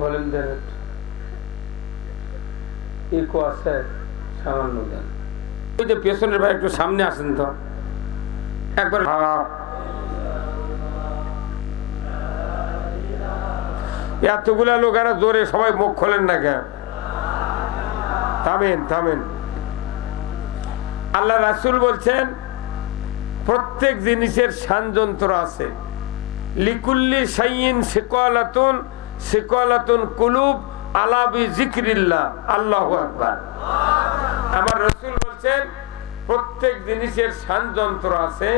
বলেন দেন ইকো আছে সামান্য দেন। ওই যে পেছনের ভাই একটু সামনে আসেন তো একবার। এতগুলা লোকেরা জোরে সবাই মুখ খোলেন না কেন? থামেন থামেন। আল্লাহ রাসূল বলছেন প্রত্যেক জিনিসের ষড়যন্ত্র আছে। লিকুল্লি শাইইন সিকালাতুন সিকালাতুন কুলুব আলা বিযিকরিল্লাহ। আল্লাহু আকবার। আমার রাসূল বলছেন প্রত্যেক জিনিসের ষড়যন্ত্র আছে।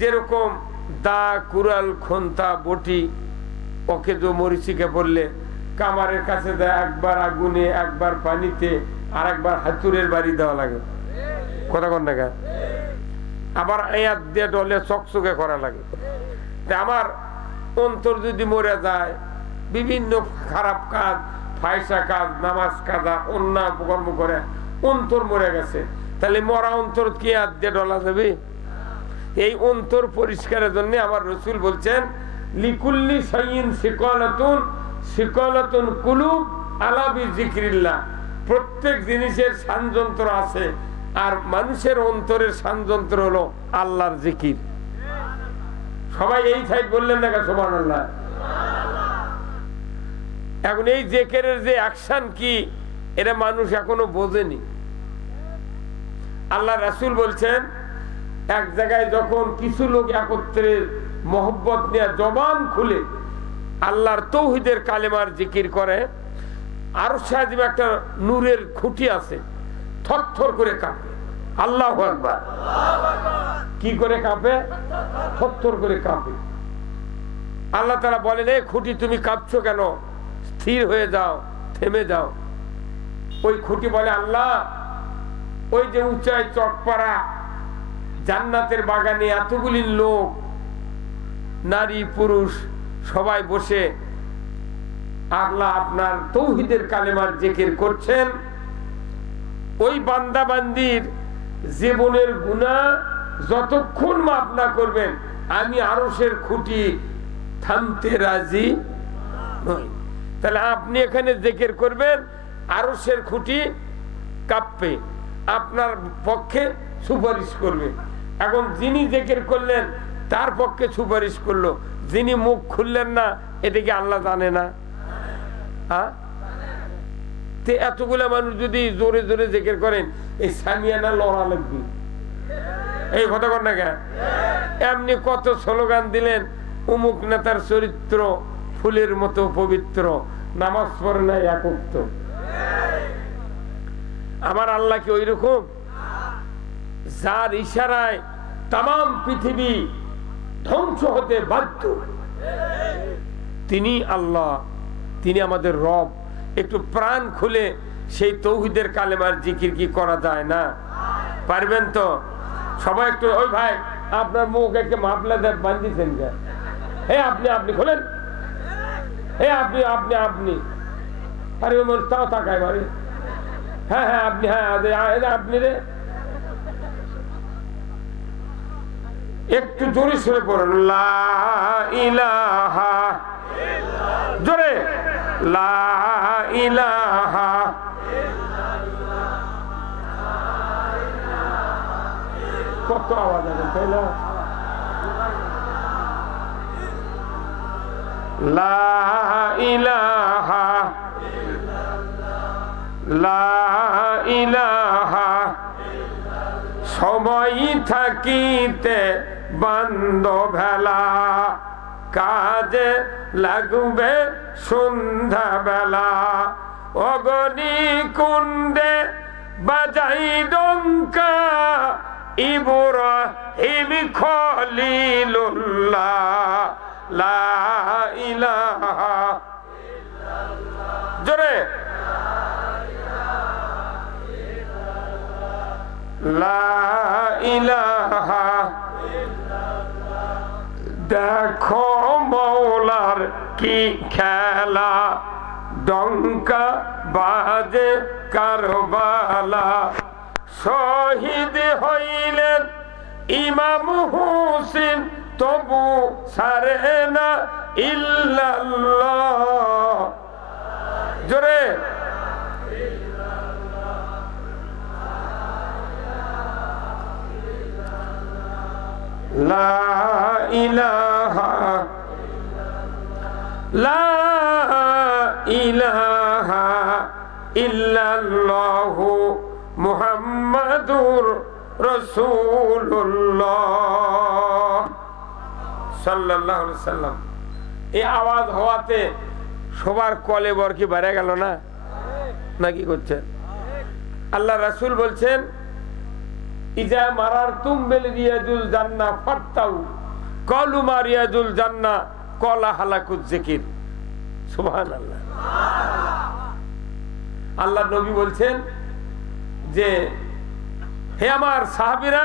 যেরকম দা, কুড়াল, খন্তা, বটি, ওকে যে মরিচিকে পড়লে কামারের কাছে দেয়, একবার আগুনে, একবার পানিতে, আর একবার হাতুড়ের বাড়ি দেওয়া লাগে। কথা কন না? আবার আয়াত দিয়ে ডলে চকচকে করা লাগে। আমার অন্তর যদি মরে যায়, বিভিন্ন খারাপ কাজ, ফায়সা কাজ, নামাজ কাজা, অন্যায় কর্ম করে অন্তর মরে গেছে, তাহলে মরা অন্তর কি হাত দিয়ে ডলা যাবে? এই অন্তর পরিষ্কারের জন্য আমার রাসূল বলছেন লিকুল্লি শাইইন সিকালাতুন সিকালাতুন কুলুব আলা বিযিকরিল্লাহ। প্রত্যেক জিনিসের ষড়যন্ত্র আছে, আর মানুষের অন্তরের ষড়যন্ত্র হলো আল্লাহর জিকির। সবাই এই সাইড বললেন না সুবহানাল্লাহ। এখন এই জিকিরের যে অ্যাকশন কি, এটা মানুষ এখনো বোঝেনি। আল্লাহ রাসূল বলছেন এক জায়গায় যখন কিছু লোক একত্রে মহব্বত নিয়ে জবান খুলে আল্লাহর তাওহীদের কালেমার জিকির করে, আরশে আজিম একটা নূরের খুঁটি আছে, থরথর করে কাঁপে। আল্লাহু আকবার। কি করে কাঁপে? থরথর করে কাঁপে। আল্লাহ তাআলা বলেন এই খুঁটি তুমি কাঁপছো কেন? স্থির হয়ে যাও, থেমে যাও। ওই খুঁটি বলে আল্লাহ ওই যে উঁচায় চকপাড়া জান্নাতের বাগানে এতগুলি লোক, নারী পুরুষ সবাই বসে আল্লাহ আপনার তাওহীদের কালেমার জিকির করছেন, ওই বান্দা বান্দির জীবনের গুনাহ যতক্ষণ মাফ না করবেন আমি আরশের খুঁটি থামতে রাজি নই। তাহলে আপনি এখানে জিকির করবেন, আরশের খুঁটি কাঁপবে, আপনার পক্ষে সুপারিশ করবে। এখন যিনি জিকির করলেন তার পক্ষে সুপারিশ করলো, যিনি মুখ খুললেন না এটা কি আল্লাহ জানে না? এতগুলা মানুষ যদি জোরে জোরে জিকির করেন, এই সামিয়ানা লড়া লাগবে। এই কথা কর না কেন? এমনি কত স্লোগান দিলেন, অমুক নেতার চরিত্র ফুলের মতো পবিত্র, নামাজ পড়ে না এক ওয়াক্ত। আমার আল্লাহ কি ওই রকম? যার ইশারায় তাম পৃথিবী ধ্বংস হতে বাধ্য, তিনি আল্লাহ, তিনি আমাদের রব। একটু প্রাণ খুলে সেই তাওহীদের কালেমার জিকির কি করা যায় না? পারবেন তো সবাই? একটু ওই ভাই আপনার মুখ একে মাপলা দেখ বান্ধিছেন কে? হে আপনি আপনি খোলেন, হে আপনি আপনি আপনি আরে তাও তাকায় বাড়ি। হ্যাঁ হ্যাঁ আপনি, হ্যাঁ আপনি রে একটু জোরে সরে পড়ুন। লা ইলাহা ইল্লাল্লাহ, জোরে লা ইলাহা ইল্লাল্লাহ। কত আওয়াজ আছে তাই না? লা ইলাহা ইল্লাল্লাহ, লা ইলাহা। সময় থাকিতে বন্ধ ভেলা, কাজে লাগবে সন্ধ্যা বেলা। অগনি কুণ্ডে বাজাই ডঙ্কা, ইব্রাহিম খলিলুল্লাহ। লা ইলাহা ইল্লাল্লাহ, জোরে লা ইলাহা ইল্লাল্লাহ। দেখো মওলার কি খেলা, ডঙ্কা বাজে কারবালা। শহীদ হইলেন ইমাম হুসেন, তবু সারে না ইল্লাল্লাহ। জোরে লা ইলাহা ইল্লাল্লাহু মুহাম্মাদুর রাসূলুল্লাহ সাল্লাল্লাহু আলাইহি ওয়াসাল্লাম। এই আওয়াজ হওয়াতে সবার কলে বর কি বেড়ে গেল না নাকি করছেন? আল্লাহ রাসূল বলছেন ইজা মারারতুম বিল রিয়াজুল জান্নাহ ফাত্তাউ ক্বালু মা রিয়াজুল জান্নাহ ক্বালা হালাকুজ যিকির। সুবহানাল্লাহ। আল্লাহ নবী বলছেন যে হে আমার সাহাবীরা,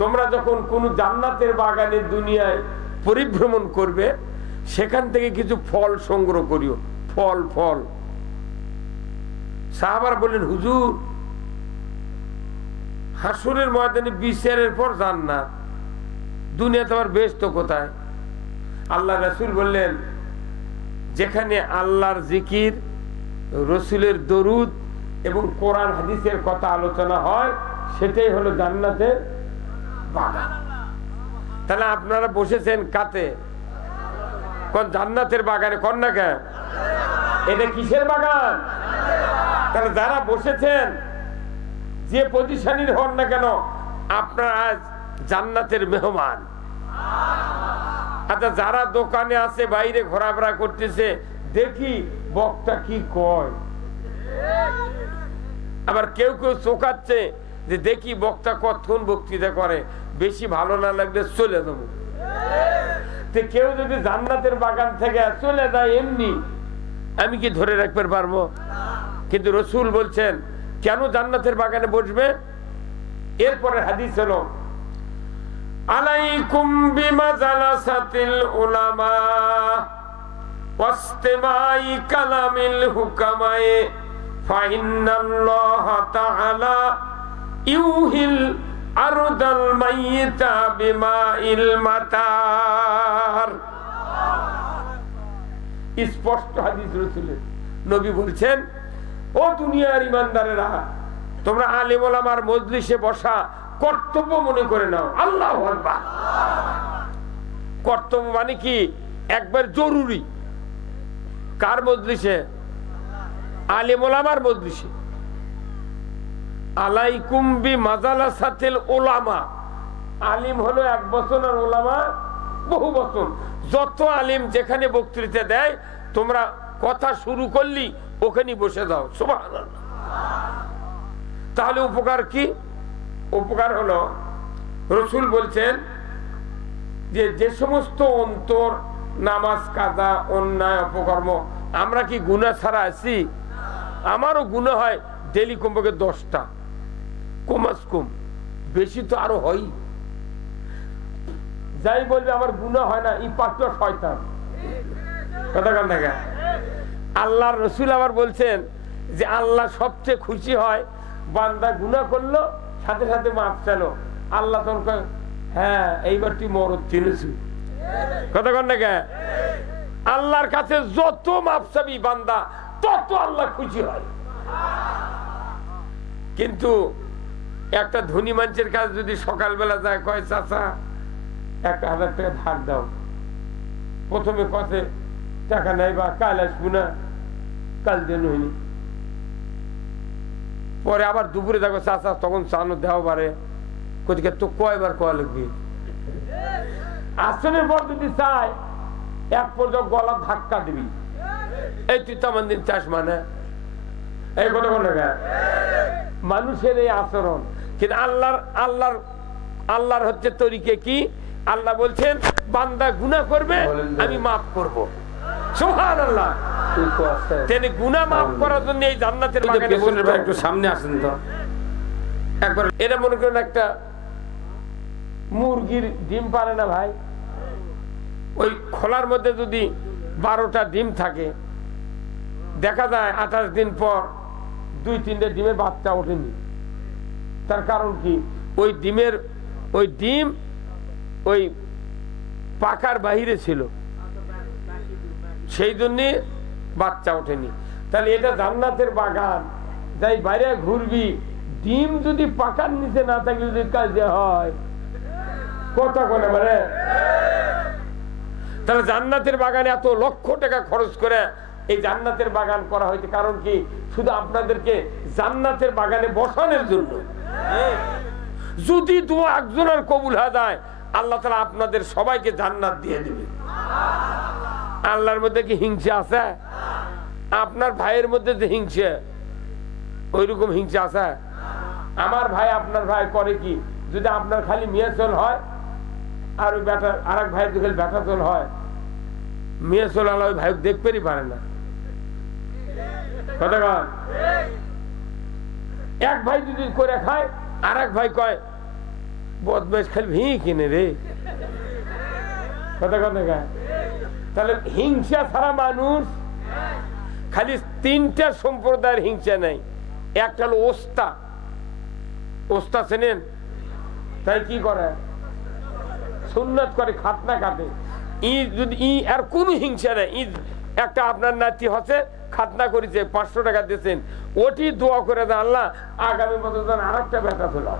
তোমরা যখন কোন জান্নাতের বাগানে দুনিয়ায় পরিভ্রমণ করবে সেখান থেকে কিছু ফল সংগ্রহ করিও। ফল ফল সাহাবারা বললেন হুজুর হাসরের ময়দানে বিচারের পর জান্নাত, দুনিয়াতে আবার বেহেশত কোথায়? আল্লাহ রাসূল বললেন যেখানে আল্লাহর জিকির, রসুলের দরুদ এবং কোরআন হাদিসের কথা আলোচনা হয় সেটাই হলো জান্নাতের বাগান। তাহলে আপনারা বসেছেন কাতে? কোন জান্নাতের বাগানে? কোন না কেন? এটা কিসের বাগান? তাহলে যারা বসেছেন যে পজিশনের হন না কেন আপনারা আজ জান্নাতের মেহমান। আচ্ছা যারা দোকানে আছে বাইরে ঘোরাফেরা করতেছে দেখি বক্তা কি কয়, আবার কেউ কেউ চোখাচ্ছে যে দেখি বক্তা কতক্ষণ বক্তৃতা করে, বেশি ভালো না লাগলে চলে যাবো। কেউ যদি জান্নাতের বাগান থেকে চলে যায় এমনি, আমি কি ধরে রাখতে পারবো? কিন্তু রসুল বলছেন কেন জান্নাতের বাগানে বসবে? এরপরে হাদিস হলো আলাইকুম বিমাজালাসাতিল উলামা ওয়াসতিমাই কালামিল হুকামায়ে ফাইন্নাল্লাহা তাআলা ইউহিল আরদাল মাইয়িতা বিমাইল মাতার। স্পষ্ট হাদিস রাসূলের। নবী বলছেন ও দুনিয়ার ইমানদারেরা, তোমরা আলেম ওলামার মজলিসে বসা কর্তব্য মনে করে নাও। আল্লাহু আকবার। কর্তব্য মানে কি? একবার জরুরি। কার মজলিসে? আলেম ওলামার মজলিসে। আলাইকুম বিমাজালাসাতিল উলামা। আলিম হলো এক বছর আর ওলামা বহু বছর। যত আলিম যেখানে বক্তৃতা দেয় তোমরা কথা শুরু করলি ওখানে বসে দাও। সুবহানাল্লাহ। তাহলে উপকার কি? উপকার হলো রসুল বলছেন যে যে সমস্ত অন্তর নামাজ কাজা অন্যায় অপকর্ম, আমরা কি গুনাহ ছাড়া আছি? আমারও গুনাহ হয় ডেলি কমপক্ষে 10টা, কমাস কম, বেশি তো আরো হয়। যাই বলবে আমার গুনাহ হয় না এই পাঁচটা শয়তান। কথা কান থাকে। আল্লাহর রসুল আবার বলছেন যে আল্লাহ সবচেয়ে খুশি হয় বান্দা গুনাহ করলো সাথে সাথে মাফ চাইলো। আল্লাহ তখন হ্যাঁ এইবার তুই মরদ চিনেছি। কথা কন না কে? আল্লাহর কাছে যত মাফ চাবি বান্দা তত আল্লাহ খুশি হয়। কিন্তু একটা ধনী মানুষের কাছে যদি সকালবেলা যায় কয় চাচা 1000 টাকা ধার দাও, প্রথমে কথা টাকা নাই বা কাল আসবো না, কাল দেন হয়নি। পরে আবার দুপুরে দেখো চাচা তখন চানো দেওয়া পারে কোথেকে তো কয়বার কয়া লাগবে। আসনের পর যদি চাই এক পর্যন্ত গলা ধাক্কা দিবি, এই তুই তেমন দিন চাস মানে এই কথা বলে মানুষের এই আচরণ। কিন্তু আল্লাহর হচ্ছে তরিকে কি? আল্লাহ বলছেন বান্দা গুনাহ করবে আমি মাফ করব। সুবহানাল্লাহ। তিনি গুনাহ মাফ করার জন্য এই জান্নাতের বাগানে বসে। একটু সামনে আসেন তো একবার। এটা মনে করেন একটা মুরগির ডিম পারে না ভাই, ওই খোলার মধ্যে যদি 12টা ডিম থাকে দেখা যায় 28 দিন পর 2-3টে ডিমের বাচ্চা ওঠেনি। তার কারণ কি? ওই ডিম ওই পাকার বাহিরে ছিল, সেই জন্য বাচ্চা ওঠেনি। তাহলে এটা জান্নাতের বাগান, যাই বাইরে ঘুরবি, ডিম যদি পাকার নিচে না থাকলে যদি কাজে হয় কথা কোনে মানে। তাহলে জান্নাতের বাগানে এত লক্ষ টাকা খরচ করে এই জান্নাতের বাগান করা হয়েছে, কারণ কি শুধু আপনাদেরকে জান্নাতের বাগানে বসানোর জন্য। যদি দোয়া একজনের কবুল হয়ে যায় আল্লাহ তাআলা আপনাদের সবাইকে জান্নাত দিয়ে দিবে। আল্লাহর মধ্যে কি হিংসা আছে? আপনার ভাইয়ের মধ্যে যে হিংসা, ওই রকম হিংসা আছে? আমার ভাই আপনার ভাই করে কি, যদি আপনার খালি মেয়ে চল হয় আর ওই বেটা আর এক ভাইয়ের যদি বেটা চল হয়, মেয়ে চল আলা ওই ভাই দেখতেই পারে না। কথা কন, এক ভাই যদি করে খায় আর এক ভাই কয় বদমাইশ খালি ভি কিনে রে। কথা কথা গায়। তাহলে হিংসা ছাড়া মানুষ, খালি তিনটা সম্প্রদায়ের হিংসা নাই। একটা হলো ওস্তা, ওস্তা চেনেন? তাই কি করে? সুন্নাত করে, খাতনা কাটে। যদি আর কোন হিংসা নেই। একটা আপনার নাতি হচ্ছে খাতনা করেছে, 500 টাকা দিয়েছেন, ওটি দোয়া করে দেন আল্লাহ আগামী বছর আর একটা বেটা তোলা।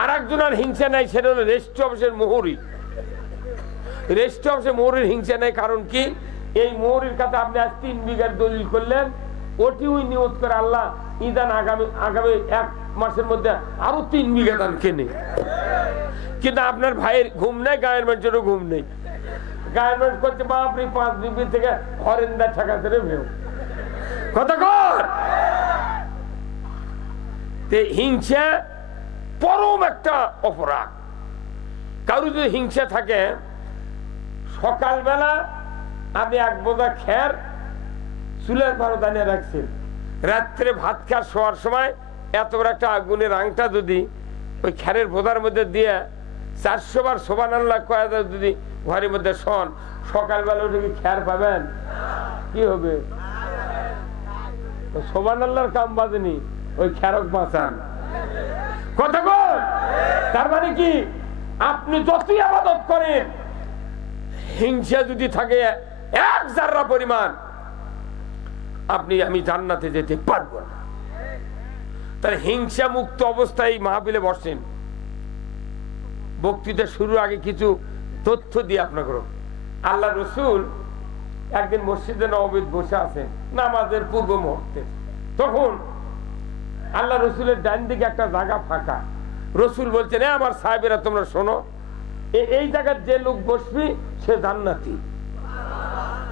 আর একজনের হিংসা নাই, সেটা হলো রেজিস্ট্রি অফিসের মোহরি। রেজিস্ট্রি অফিসের মোহরির হিংসা নাই, কারণ কি এই মোহরির কাছে আপনি আজ 3 বিঘার দলিল করলেন, ওটি ওই নিয়ত করে আল্লাহ ইদান আগামী 1 মাসের মধ্যে আরো 3 বিঘা দান কেনে। কিন্তু আপনার ভাইয়ের ঘুম নেই, গায়ের মানুষেরও ঘুম নেই। গায়ের মানুষ করছে বাপরে 5 বিঘি থেকে হরেন্দা ঠেকাতে রে ভেউ। কথা কর। হিংসা পরম একটা অপরাধ। কারো যদি হিংসা থাকে, সকালবেলা আপনি 1 বোঝা খের চুলের ভালো দানিয়ে রাখছেন, রাত্রে ভাত খাওয়ার শোয়ার সময় এত বড় একটা আগুনের আংটা যদি ওই খেরের বোঝার মধ্যে দিয়ে 400 বার সুবহানাল্লাহ কয়া যদি ঘরের মধ্যে শোন, সকালবেলা উঠে কি খের পাবেন? কি হবে? সুবহানাল্লাহর কাম বাজেনি, ওই খেরক বাঁচান। কথা বল। তার মানে কি আপনি যতই ইবাদত করেন, হিংসা যদি থাকে 1 জাররা পরিমাণ, আমি জান্নাতে যেতে পারবো না। তার হিংসা মুক্ত অবস্থায় মাহফিলে বসেন। বক্তৃতা শুরুর আগে কিছু তথ্য দিয়ে আপনাকে। আল্লাহ রসুল একদিন মসজিদে নববীতে বসে আছেন নামাজের পূর্ব মুহূর্তে। তখন আল্লাহ রসুলের ডান দিকে একটা জায়গা ফাঁকা। রসুল বলছেন, আমার সাহেবেরা তোমরা শোনো, এই জায়গার যে লোক বসবি সে জান্নাতি।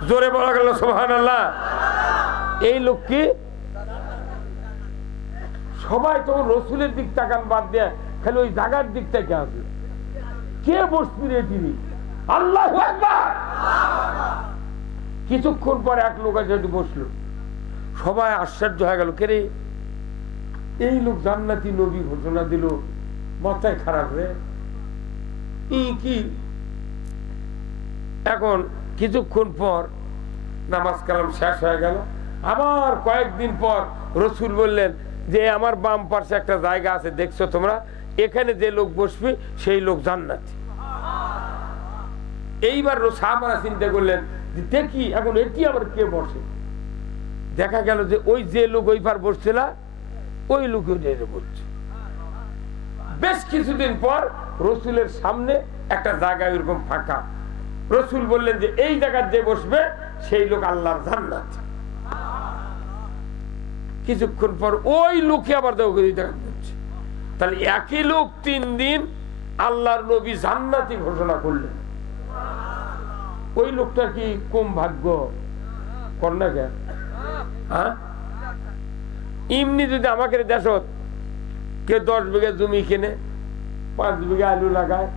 জোরে বলা গেল সুবহানাল্লাহ। এই লোক কি? সবাই তখন রসুলের দিক তাকান বাদ দিয়ে খালি ওই জায়গার দিক থেকে আসবে। কে বসবি রে তিনি? আল্লাহু আকবার। কিছুক্ষণ পরে এক লোক এসে বসলো। সবাই আশ্চর্য হয়ে গেল, কে রে? এই লোক জান্নাতি নবী ঘোষণা দিল, মাথায় খারাপ রে কি? এখন কিছুক্ষণ পর নামাজ কালাম শেষ হয়ে গেল। আবার কয়েকদিন পর রসুল বললেন যে আমার বাম পাশে একটা জায়গা আছে, দেখছো তোমরা, এখানে যে লোক বসবে সেই লোক জান্নাতি। এইবার সাহাবারা চিন্তা করলেন যে দেখি এখন এটি আবার কে বসে। দেখা গেল যে ওই যে লোক ওই পার বসছিল ওই লোক বসছে। বেশ কিছুদিন পর রসুলের সামনে একটা জায়গা এরকম ফাঁকা। রসুল বললেন যে এই জায়গার যে বসবে সেই লোক আল্লাহর জান্নাত। কিছুক্ষণ পর ওই লোকে আবার দেখা যাচ্ছে। তাহলে একই লোক 3 দিন আল্লাহর নবী জান্নাতি ঘোষণা করলেন। ওই লোকটা কি কম ভাগ্য কন্যা কে? এমনি যদি আমাকে দেশত কেউ 10 বিঘা জমি কিনে 5 বিঘা আলু লাগায়,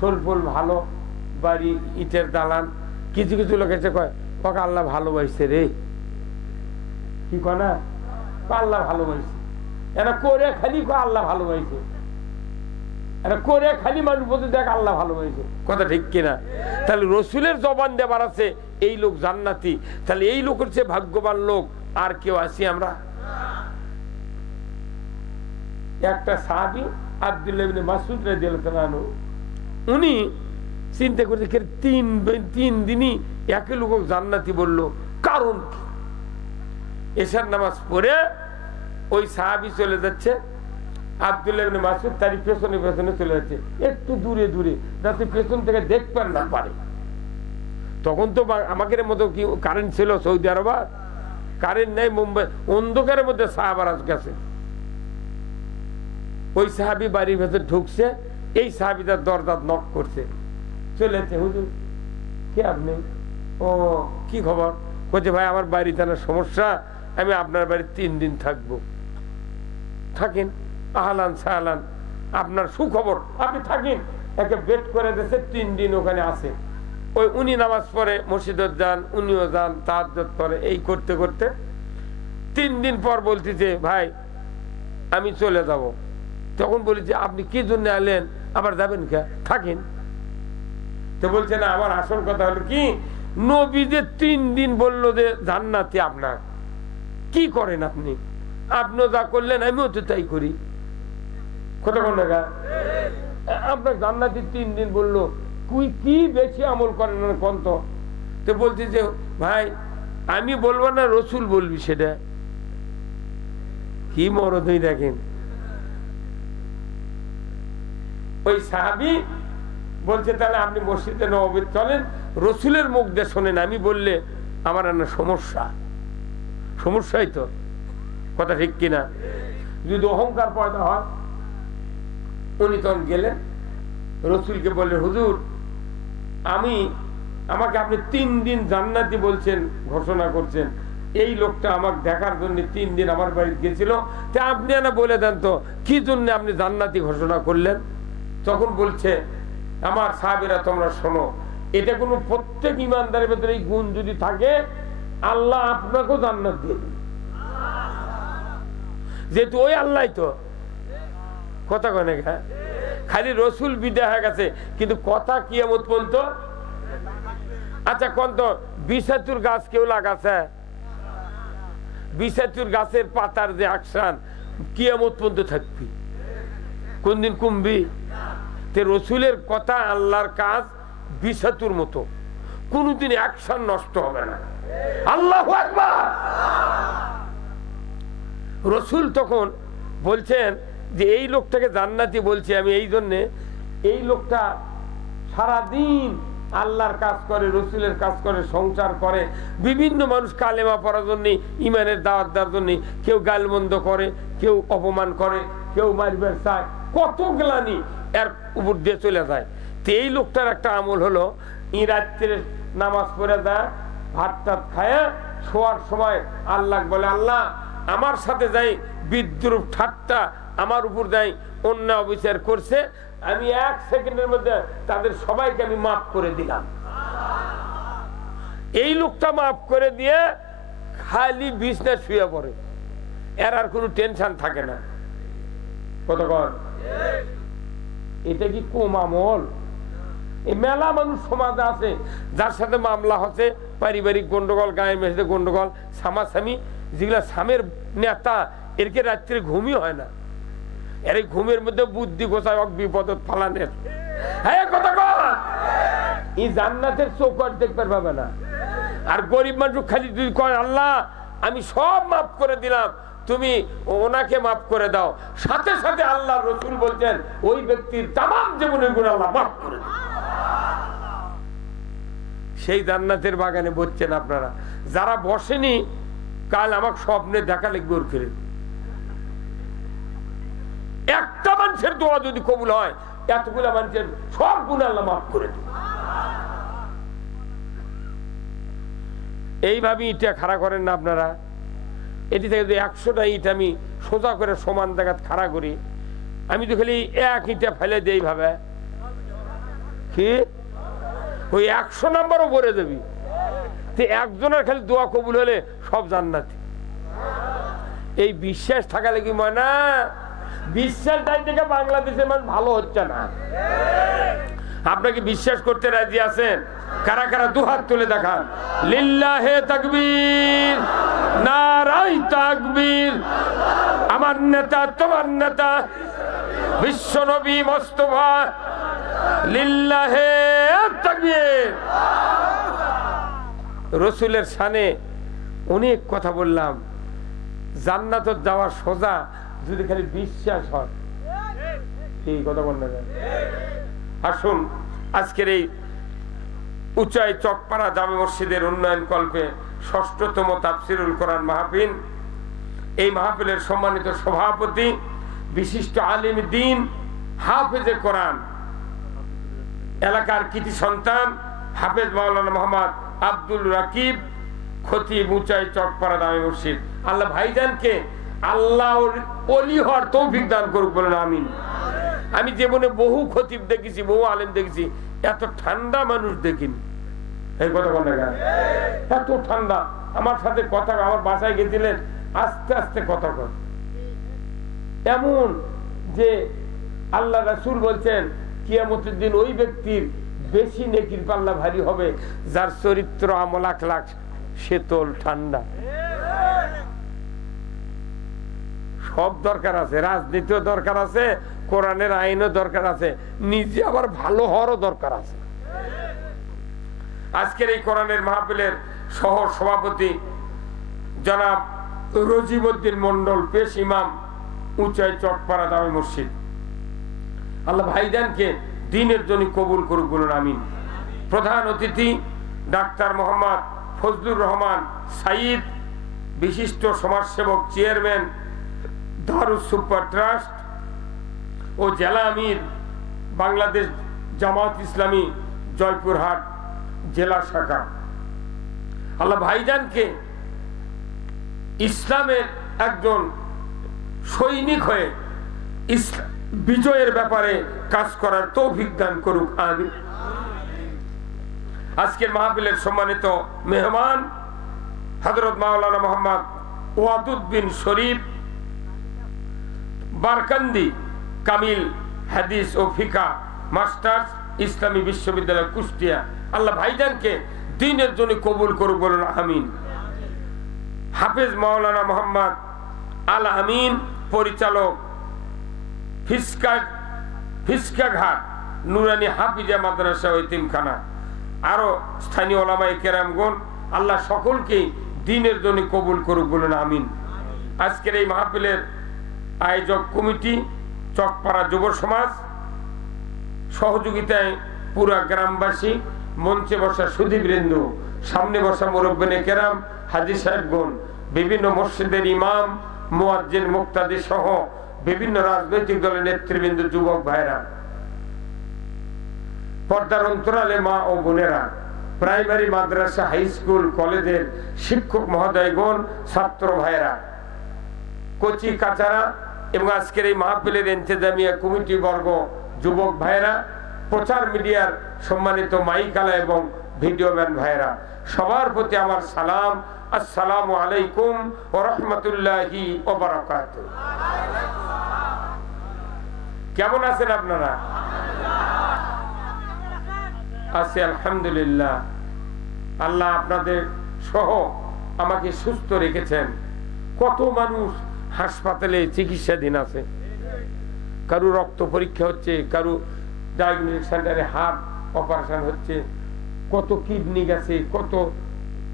সলফল ভালো, বাড়ি ইটের দালান, কিছু কিছু লোক এসে কয় ওকে আল্লাহ ভালোবাসছে রে। কি কয় না? আল্লাহ ভালোবাসছে। এরা করে খালি আল্লাহ ভালোবাসছে, এরা করে খালি মানুষ বলতে দেখ আল্লাহ ভালোবাসছে। কথা ঠিক কিনা? তাহলে রসুলের জবান দেবার আছে এই লোক জান্নাতি। তাহলে এই লোকের চেয়ে ভাগ্যবান লোক আর কেউ আছি আমরা? একটা সাহাবী আব্দুল্লাহ ইবনে মাসউদ রাদিয়াল্লাহু তাআলা আনহু, উনি চিন্তা করছে তিন দিনই একই লোক জান্নাতি বললো, কারণ কি? এশার নামাজ পড়ে ওই সাহাবী চলে যাচ্ছে, আব্দুল্লাহ ইবনে মাসউদ তারই পেছনে পেছনে চলে যাচ্ছে, একটু দূরে দূরে, যাতে পেছন থেকে দেখতে না পারে। তখন তো আমাদের মতো কি কারেন্ট ছিল সৌদি আরবে? কারেন্ট নেই, মুম্বাই অন্ধকারের মধ্যে সাহাবারা গেছে। ওই সাহাবী বাড়ির ভেতর ঢুকছে, এই সাহাবী তার দরজা নক করছে, চলে যাচ্ছে, হুজুর কে আপনি? ও কি খবর? বলছে ভাই আমার বাড়িতে না সমস্যা, আমি আপনার বাড়ি 3 দিন থাকবো। থাকেন, আহলান সাহলান, আপনার সুখবর, আপনি থাকেন। একে বেড করে দিয়েছে, 3 দিন ওখানে আছে। ওই উনি নামাজ পড়ে, মসজিদে যান, উনিও যান, তাহাজ্জুদ পড়ে, এই করতে করতে 3 দিন পর বলতেছে ভাই আমি চলে যাব। তখন বলি যে আপনি কি জন্য এলেন, আবার যাবেন কে? থাকেন। তো বলছে না, আমার আসল কথা হলো কি, নবী যে 3 দিন বললো যে জান্নাতি, আপনার কি করেন আপনি? আপনিও যা করলেন আমিও তো তাই করি। কতক্ষণ দেখা আপনার জান্নাতি 3 দিন বললো, কি বেশি আমল করেন কোন? তো বলছি যে ভাই আমি বলবো না, রসুল বলবি। সেটা কি মরদ দেখেন। ওই সাহাবী বলছে তাহলে আপনি মসজিদে নববী চলেন, রসুলের মুখ দিয়ে শোনেন, আমি বললে আমার না সমস্যাই তো। কথা ঠিক কিনা? যদি অহংকার পয়দা হয়। উনি তখন গেলেন, রসুলকে বললেন হুজুর আমাকে আপনি 3 দিন জান্নাতি বলছেন, ঘোষণা করছেন, এই লোকটা আমাকে দেখার জন্য 3 দিন আমার বাড়িতে গেছিল, তা আপনি না বলে দেন তো কি জন্য আপনি জান্নাতি ঘোষণা করলেন? তখন বলছে আমার সাহাবীরা তোমরা শোনো, এটা কোনো প্রত্যেক ইমানদারের ভেতরে এই গুণ যদি থাকে, আল্লাহ আপনাকেও জান্নাত দিয়ে দিবে, যেহেতু ওই আল্লাহ তো। কথা কনে খালি রসুল বিদায় হয়ে গেছে, কিন্তু কথা কিয়ামত পর্যন্ত। আচ্ছা কোন তো ২৭ গাছ কেউ লাগাছে, ২৭ গাছের পাতার যে আকশান কিয়ামত পর্যন্ত থাকবি, কোন দিন কমবি? তে রসুলের কথা আল্লাহর কাজ ২৭ মতো, কোনদিন অ্যাকশন নষ্ট হবে না। আল্লাহু আকবার। রসুল তখন বলছেন যে এই লোকটাকে জান্নাতি বলছি আমি এই জন্যে, এই লোকটা সারাদিন আল্লাহর কাজ করে, রসুলের কাজ করে, সংসার করে, বিভিন্ন মানুষ কালেমা পড়ার জন্য, ইমানের দাওয়াত দেওয়ার জন্য, কেউ গালমন্দ করে, কেউ অপমান করে, কেউ মারবার চায়, কত গ্লানি এর উপর দিয়ে চলে যায়। তো এই লোকটার একটা আমল হলো, ই রাত্রে নামাজ পড়ে দেয়, ভাত টাত খায়, শোয়ার সময় আল্লাহ বলে আল্লাহ আমার সাথে যাই বিদ্রুপ ঠাট্টা আমার উপর যাই অন্য অবিচার করছে, আমি 1 সেকেন্ডের মধ্যে তাদের সবাইকে আমি মাফ করে দিলাম। এই লোকটা মাফ করে দিয়ে খালি বিছনায় শুয়ে পড়ে, এর আর কোনো টেনশন থাকে না। কতক্ষণ? এটা কি কম আমল? এই মেলা মানুষ সমাজে আছে যার সাথে মামলা হচ্ছে, পারিবারিক গন্ডগোল, গায়ের মেঝেতে গন্ডগোল, সামাসামি, যেগুলা স্বামীর নেতা, এরকে রাত্রে ঘুমই হয় না, এর ঘুমের মধ্যে বুদ্ধি গোছায় বিপদ ফালানের। হ্যাঁ কথা কর, এই জান্নাতের চোখ আর দেখতে পাবে না। আর গরিব মানুষ খালি যদি কয় আল্লাহ আমি সব মাফ করে দিলাম, তুমি ওনাকে মাফ করে দাও, সাথে সাথে আল্লাহ রসুল বলছেন ওই ব্যক্তির তামাম জীবনের গুণ আল্লাহ মাফ করে দেন। সেই জান্নাতের বাগানে বসছেন আপনারা, যারা বসেনি কাল আমাকে স্বপ্নে দেখা লিখবে ওর ফিরে। একটা মানুষের দোয়া যদি কবুল হয়, এতগুলা মানুষের সব গুণ আল্লাহ মাফ করে দেন। এইভাবে ইটা খাড়া করেন না আপনারা। এটি থেকে যদি 100টা ইট আমি সোজা করে সমান জায়গা খাড়া করি, আমি তো খালি 1 ইটা ফেলে দিই এইভাবে, কি ওই 100 নাম্বারও ভরে দেবি। একজনের খালি দোয়া কবুল হলে সব জান্নাতি। এই বিশ্বাস থাকা লাগি ময়না, বিশ্বাস তাই থেকে বাংলাদেশের মানুষ ভালো হচ্ছে না। আপনাকে বিশ্বাস করতে রাজি আছেন? কারা কারা দুহাত তুলে দেখান। লিল্লাহে তাকবীর, নারায়ে তাকবীর। আমার নেতা তোমার নেতা বিশ্ব নবী মোস্তফা, লিল্লাহে তাকবীর। রসুলের শানে অনেক কথা বললাম, জান্নাত যাওয়া সোজা যদি খালি বিশ্বাস হয়। এই কথা বল না। আসুন আজকের এই উচাই চকপাড়া জামে মসজিদের উন্নয়ন কল্পে ৬ষ্ঠতম তাফসিরুল কোরআন মাহফিল, এই মাহফিলের সম্মানিত সভাপতি বিশিষ্ট আলিম দ্বীন হাফেজে কোরআন, এলাকার কৃতি সন্তান হাফেজ মাওলানা মোহাম্মদ আব্দুল রাকিব, খতিব উচাই চকপাড়া জামে মসজিদ। আল্লাহ ভাইজানকে আল্লাহ ওলি হওয়ার তৌফিক দান করুক, বলেন আমিন। আমি জীবনে বহু খতিব দেখেছি, বহু আলেম দেখেছি, এত ঠান্ডা মানুষ দেখিনি। এই কথা বলে এত ঠান্ডা। আমার সাথে কথা, আমার বাসায় গেছিলেন, আস্তে আস্তে কথা কয়, এমন যে আল্লাহ রাসূল বলছেন কিয়ামতের দিন ওই ব্যক্তির বেশি নেকির পাল্লা ভারী হবে যার চরিত্র আমল আখলাক শীতল ঠান্ডা। সব দরকার আছে, রাজনীতিও দরকার আছে, কোরআনের আইনও দরকার আছে, নিজে আবার ভালো হওয়ারও দরকার আছে। আজকের এই কোরআনের মাহফিলের সহ সভাপতি জনাব রজিবউদ্দিন মন্ডল, পেশ ইমাম, উচাই চকপাড়া জামে মসজিদ। আল্লাহ ভাইজানকে দ্বীনের জন্য কবুল করুক, বলুন আমিন। প্রধান অতিথি ডাক্তার মোহাম্মদ ফজলুর রহমান সাইদ, বিশিষ্ট সমাজসেবক, চেয়ারম্যান দারুস সুপার ট্রাস্ট ও জেলা আমির বাংলাদেশ জামাত ইসলামী জয়পুরহাট জেলা শাখা। আল্লাহ ভাইজানকে ইসলামের একজন সৈনিক হয়ে বিজয়ের ব্যাপারে কাজ করার তৌফিক দান করুক, আমিন। আজকের মাহফিলের সম্মানিত মেহমান হযরত মাওলানা মোহাম্মদ ওয়াদুদ বিন শরীফ বারকান্দি, কামিল হাদিস ও ফিকা মাস্টার্স, ইসলামী বিশ্ববিদ্যালয় কুষ্টিয়া। আল্লাহ ভাইজানকে দ্বীনের জন্য কবুল করুক, বলুন আমিন। হাফেজ মাওলানা মোহাম্মদ আল আমিন, পরিচালক, ফিসকাঘাট নুরানি হাফিজা মাদ্রাসা ও এতিমখানা। আরো স্থানীয় ওলামায়ে কেরামগণ, আল্লাহ সকলকেই দ্বীনের জন্য কবুল করুক, বলুন আমিন। আজকের এই মাহফিলের আয়োজক কমিটি চকপাড়া যুব সমাজ, সহযোগিতায় পুরা গ্রামবাসী, মঞ্চে বসা সুধীবৃন্দ, সামনে বসা মুরব্বিনে কেরাম, হাজী সাহেবগণ, বিভিন্ন মসজিদের ইমাম, মুয়াজ্জিন, মুক্তাদি সহ বিভিন্ন রাজনৈতিক দলের নেতৃবৃন্দ, যুবক ভাইরা, পর্দার অন্তরালে মা ও বোনেরা, প্রাইমারি, মাদ্রাসা, হাই স্কুল, কলেজের শিক্ষক মহোদয়গণ, ছাত্র ভাইরা, কচি কাচারা এবং আজকের এই মাহফিলের ইন্তেজামিয়া কমিটি বর্গ, যুবক ভাইরা, প্রচার মিডিয়ার সম্মানিত মাইকালা এবং ভিডিও ম্যান ভাইরা, সবার প্রতি আমার সালাম। আসসালামু আলাইকুম ওয়া রাহমাতুল্লাহি ওয়া বারাকাতুহু। কেমন আছেন আপনারা? আছি আলহামদুলিল্লাহ। আল্লাহ আপনাদের সহ আমাকে সুস্থ রেখেছেন। কত মানুষ হাসপাতালে চিকিৎসাধীন আছে, কারো রক্ত পরীক্ষা হচ্ছে, কারো ডায়াগনস্টিক সেন্টারে হার্ট অপারেশন হচ্ছে, কত কিডনি গেছে, কত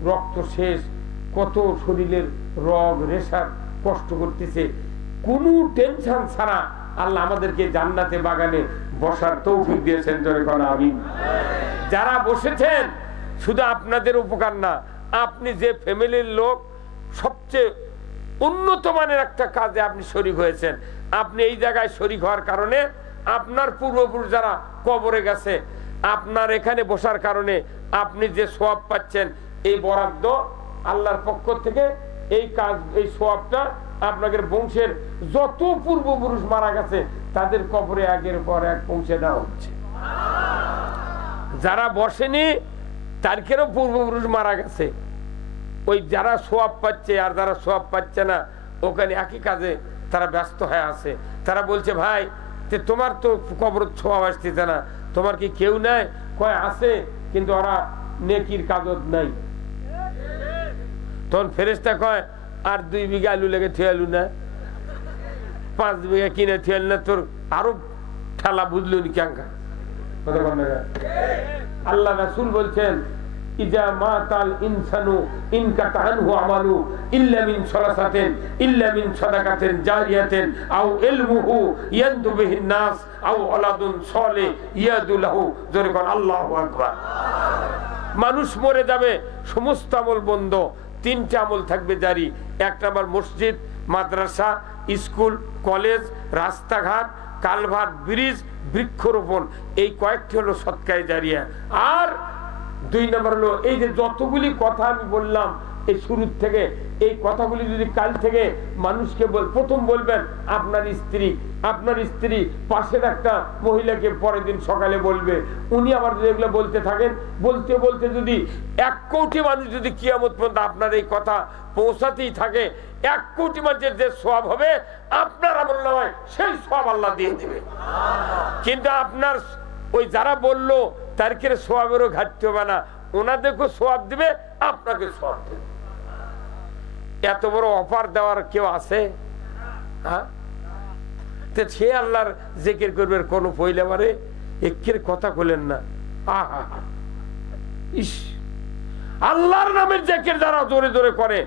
রক্ত শেষ, কত শরীরের রগ রেশার কষ্ট করতেছে। কোনো টেনশন ছাড়া আল্লাহ আমাদেরকে জান্নাতে বাগানে বসার তৌফিক দিয়েছেন, জোরে বলেন আমিন। যারা বসেছেন শুধু আপনাদের উপকার না, আপনি যে ফ্যামিলির লোক, সবচেয়ে উন্নত মানের একটা কাজে আপনি শরীক হয়েছেন। আপনি এই জায়গায় শরীক হওয়ার কারণে আপনার পূর্বপুরুষ যারা কবরে গেছে, আপনার এখানে বসার কারণে আপনি যে সওয়াব পাচ্ছেন, এই বরাদ্দ আল্লাহর পক্ষ থেকে, এই কাজ, এই সওয়াবটা আপনাদের বংশের যত পূর্বপুরুষ মারা গেছে তাদের কবরে আগের পর এক পৌঁছে দেওয়া হচ্ছে। যারা বসেনি তাদেরও পূর্বপুরুষ মারা গেছে, ওই যারা সওয়াব পাচ্ছে আর যারা সওয়াব পাচ্ছে না, ওখানে একই কাজে তারা ব্যস্ত হয়ে আছে। তারা বলছে, ভাই তোমার তো কবর সওয়াব আসতেছে না, তোমার কি কেউ নাই? কয় আছে, কিন্তু ওরা নেকির কাগজ নাই। তখন ফেরেশতা কয়, আর 2 বিঘা আলু লেগে থুয়ালু না, 5 বিঘা কিনে থুয়াল না, তোর আরো ঠেলা বুঝলু নি ক্যাঙ্কা। আল্লাহ রাসূল বলছেন ইজা মাতাল ইনসানু ইনকাতা আনহু আমালু ইল্লা মিন সালাসাতিন ইল্লা মিন সাদাকাতিন জারিয়াতিন আও ইলমুহু ইয়ানদু বিহিন নাস আও ওয়ালাদুন সালিহ ইয়াদু লাহু যখন আল্লাহু আকবার। মানুষ মরে যাবে, সমস্ত আমল বন্ধ, তিনটা আমল থাকবে জারি। এক নাম্বার মসজিদ, মাদ্রাসা, স্কুল, কলেজ, রাস্তাঘাট, কালভার্ট, ব্রিজ, বৃক্ষরোপণ, এই কয়েকটি হলো সদকায়ে জারিয়া। আর দুই নম্বর হলো এই যে যতগুলি কথা আমি বললাম এই শুরুর থেকে, এই কথাগুলি যদি কাল থেকে মানুষকে প্রথম বলবেন আপনার স্ত্রী পাশের একটা মহিলাকে পরের দিন সকালে বলবে, উনি আবার যদি এগুলো বলতে থাকেন, বলতে বলতে যদি 1 কোটি মানুষ যদি কিয়ামত পর্যন্ত আপনার এই কথা পৌঁছাতেই থাকে, 1 কোটি মানুষের যে সওয়াব হবে আপনার আমলনামায় সেই সওয়াব আল্লাহ দিয়ে দিবে। কিন্তু আপনার ওই যারা বললো তার কি সওয়াবেরও ঘাটতি হবে না, ওনাদেরকে সওয়াব দিবে, আপনাকে সওয়াব দেবে। এত বড় অফার দেওয়ার কেউ আছে? হ্যাঁ, সে আল্লাহর জিকির করবে কোন পয়লাবারে একের কথা বলেন না। আহা ইস, আল্লাহর নামের জিকির যারা জোরে জোরে করে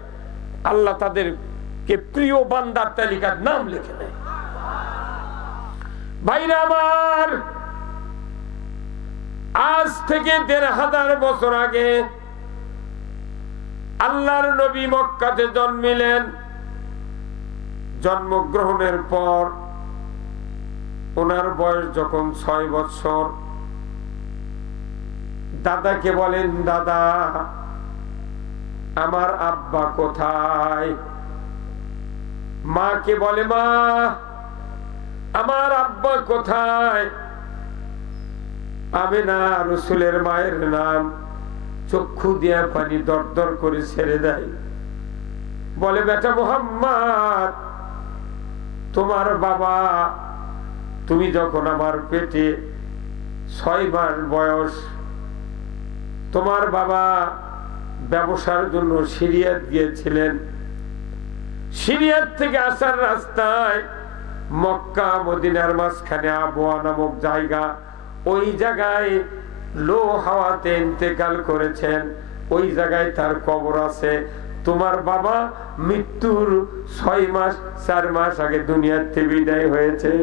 আল্লাহ তাদেরকে প্রিয় বান্দার তালিকার নাম লিখে দেয়। ভাইরা আমার, আজ থেকে 1500 বছর আগে আল্লাহর নবী মক্কাতে জন্মিলেন। জন্মগ্রহণের পর ওনার বয়স যখন 6 বছর, দাদাকে বলেন, দাদা আমার আব্বা কোথায়? মাকে বলে, মা আমার আব্বা কোথায়? আমিনা রাসূলের মায়ের নাম, চক্ষু দিয়া পানি দরদর করে ছেড়ে দেয়, বলে, বেটা মুহাম্মদ, তোমার বাবা, তুমি যখন আমার পেটে 6 মাস বয়স, তোমার বাবা ব্যবসার জন্য সিরিয়াত গিয়েছিলেন। সিরিয়াত থেকে আসার রাস্তায় মক্কা মদিনার মাঝখানে আবওয়া নামক জায়গা, ওই জায়গায় লো হাওয়াতে ইন্তেকাল করেছেন, ওই জায়গায় তার কবর আছে। তোমার বাবা মৃত্যুর 6 মাস 4 মাস আগে দুনিয়াতে বিদায় হয়েছে।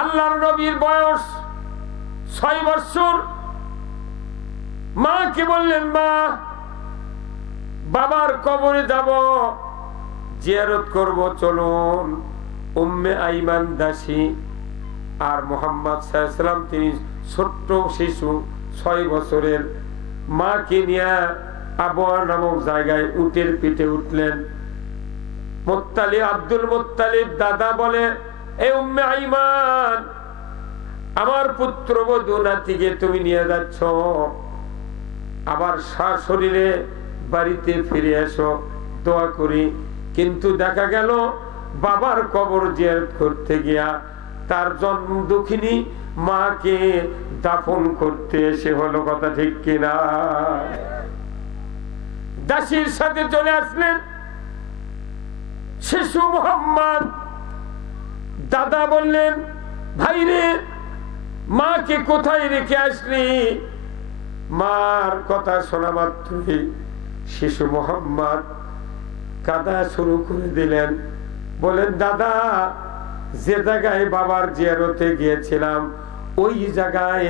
আল্লাহর নবীর বয়স 6 বছর। মা কি বললেন, মা বাবার কবরে যাব, জিয়ারত করব, চলুন। উম্মে আইমান দাসী আর মুহাম্মদ সাল্লাল্লাহু আলাইহি ওয়াসাল্লাম তিনি ছোট্ট শিশু 6 বছরের, মাকে নিয়ে আবওয়া নামক জায়গায় উটের পিঠে উঠলেন। আব্দুল মুত্তালিব দাদা বলে, এ উম্মে আইমান, আমার পুত্রবধূ নাতিকে তুমি নিয়ে যাচ্ছ, আবার সশরীরে বাড়িতে ফিরে এসো, দোয়া করি। কিন্তু দেখা গেল বাবার কবর জিয়ারত করতে গিয়া তার জন্ম দুঃখিনী মাকে দাফন করতে এসে হলো, কথা ঠিক কিনা? দাসীর সাথে চলে আসলেন শিশু মুহাম্মদ। দাদা বললেন, ভাই রে, মাকে কোথায় রেখে আসলি? মার কথা শোনা মাত্রই শিশু মুহাম্মদ কাঁদা শুরু করে দিলেন। বলেন, দাদা যে জায়গায় বাবার জিয়ারতে গিয়েছিলাম ওই জায়গায়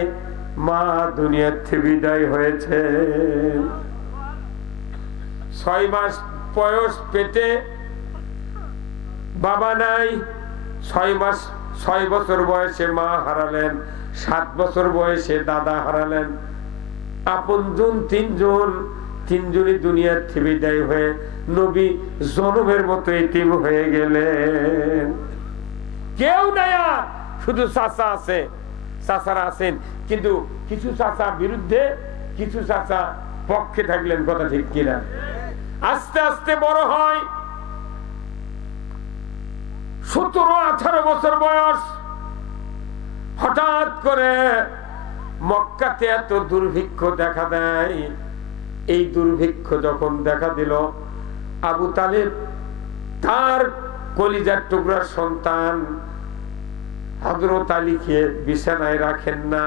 মা দুনিয়া থেকে বিদায় হয়েছে। 6 মাস বয়স পেটে বাবা নাই, 6 বছর বয়সে মা হারালেন, 7 বছর বয়সে দাদা হারালেন। আপনজন 3 জন, 3 জনই দুনিয়ার থেকে বিদায় হয়ে নবী জনমের মতো এতিম হয়ে গেলেন। কেউ নাই, শুধু চাচা আছে, চাচারা আছেন, কিন্তু কিছু চাচা বিরুদ্ধে, কিছু চাচা পক্ষে থাকলেন, কথা ঠিক কিনা? আস্তে আস্তে বড় হয়, 17-18 বছর বয়স। হঠাৎ করে মক্কাতে এত দুর্ভিক্ষ দেখা দেয়। এই দুর্ভিক্ষ যখন দেখা দিল, আবু তালেব তার কলিজার টুকরার সন্তান হযরত আলীকে বিছানায় রাখেন না,